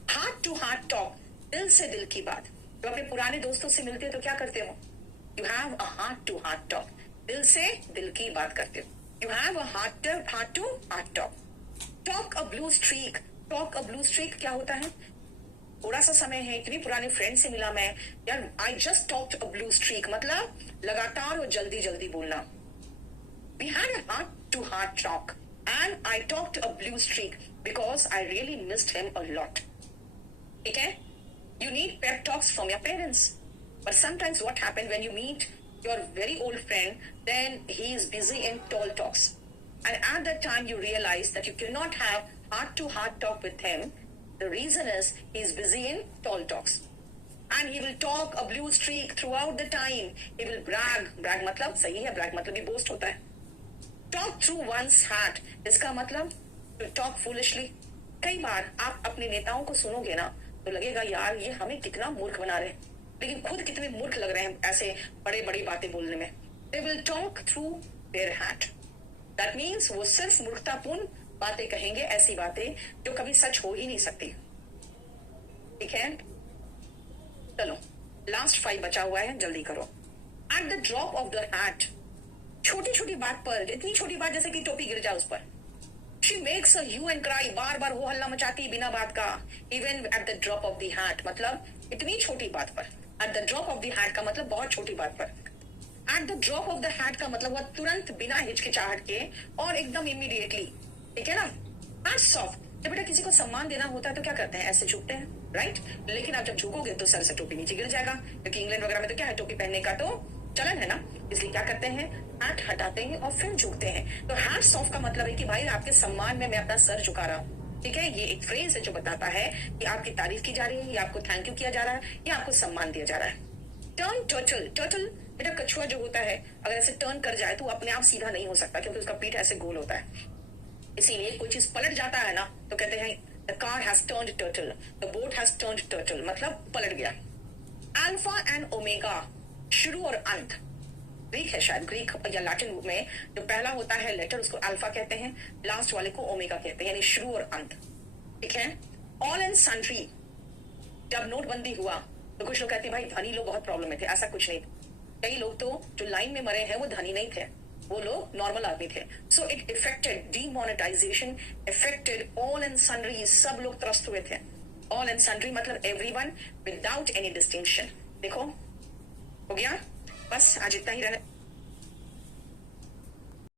Heart to heart talk, दिल से दिल की बात। जब अपने पुराने दोस्तों से मिलते हो तो क्या करते हो? You have a heart to heart talk, दिल से दिल की बात करते हो। You have a heart to heart talk. Talk a blue streak, talk a blue streak क्या होता है? थोड़ा सा समय है, इतनी पुराने फ्रेंड से मिला मैं यार, I just talked a blue streak, मतलब लगातार और जल्दी जल्दी बोलना। We had a heart to heart talk and I talked a blue streak because I really missed him a lot, ठीक है? You need pep talks from your parents. But sometimes what happens when you meet your very old friend, then he is busy in tall talks. And at that time you realize that you cannot have heart-to-heart talk with him. The reason is he is busy in tall talks. And he will talk a blue streak throughout the time. He will brag. Brag मतलब सही है, brag मतलब भी boast होता है. Talk through one's hat. इसका मतलब to talk foolishly. कई बार आप अपने नेताओं को सुनोगे ना तो लगेगा यार ये हमें कितना मूर्ख बना रहे हैं, लेकिन खुद कितने मूर्ख लग रहे हैं ऐसे बड़े बड़ी बातें बोलने में। They will talk through their hat. That means वो सिर्फ मूर्खतापूर्ण बातें कहेंगे, ऐसी बातें जो कभी सच हो ही नहीं सकती, ठीक है? चलो लास्ट 5 बचा हुआ है, जल्दी करो। At the drop of the hat, छोटी छोटी बात पर, इतनी छोटी बात जैसे कि टोपी गिर जाए उस पर, She makes a hue and cry, बार बार हो हल्ला मचाती बिना बात का। Even at the drop of the hat, मतलब इतनी छोटी बात पर। At the drop of the hat का मतलब बहुत छोटी बात पर। At the drop of the hat का मतलब हुआ तुरंत बिना हिचकिचाहट के और एकदम इमीडिएटली, ठीक है ना? Hats off, जब बेटा किसी को सम्मान देना होता है तो क्या करते हैं? ऐसे झुकते हैं, राइट? लेकिन आप जब झुकोगे तो सर से टोपी नीचे गिर जाएगा, क्योंकि इंग्लैंड वगैरह में तो क्या है, टोपी पहनने का तो चलन है ना, इसलिए क्या करते हैं? हैट हटाते हैं और फिर झुकते हैं। तो हैट्स ऑफ का मतलब है कि भाई आपके सम्मान में मैं अपना सर झुका रहा हूँ, ठीक है? ये एक फ्रेज है जो बताता है कि आपकी तारीफ की जा रही है, या आपको थैंक यू किया जा रहा है, या आपको सम्मान दिया जा रहा है। टर्न टर्टल, टर्टल बेटा कछुआ जो होता है, अगर ऐसे टर्न कर जाए तो अपने आप सीधा नहीं हो सकता, क्योंकि उसका पीठ ऐसे गोल होता है। इसीलिए कोई चीज पलट जाता है ना तो कहते हैं the car has turned turtle, the boat has turned turtle, मतलब पलट गया। अल्फा एंड ओमेगा, शुरू और अंत। ग्रीक है शायद, ग्रीक या लैटिन में जो पहला होता है लेटर उसको अल्फा कहते हैं, लास्ट वाले को ओमेगा कहते हैं, यानी शुरू और अंत। ठीक है। ऑल एंड सन्ड्री, जब नोटबंदी हुआ तो कुछ लोग कहते भाई धनी लोग बहुत प्रॉब्लम में थे, ऐसा कुछ नहीं। कई लोग तो जो लाइन में मरे हैं वो धनी नहीं थे, वो लोग नॉर्मल आदमी थे। So it affected, demonetisation affected all and sundry, सब लोग त्रस्त हुए थे। ऑल एंड सन्ड्री मतलब एवरीवन विदाउट एनी डिस्टिंक्शन। देखो हो गया, बस आज इतना ही रहे।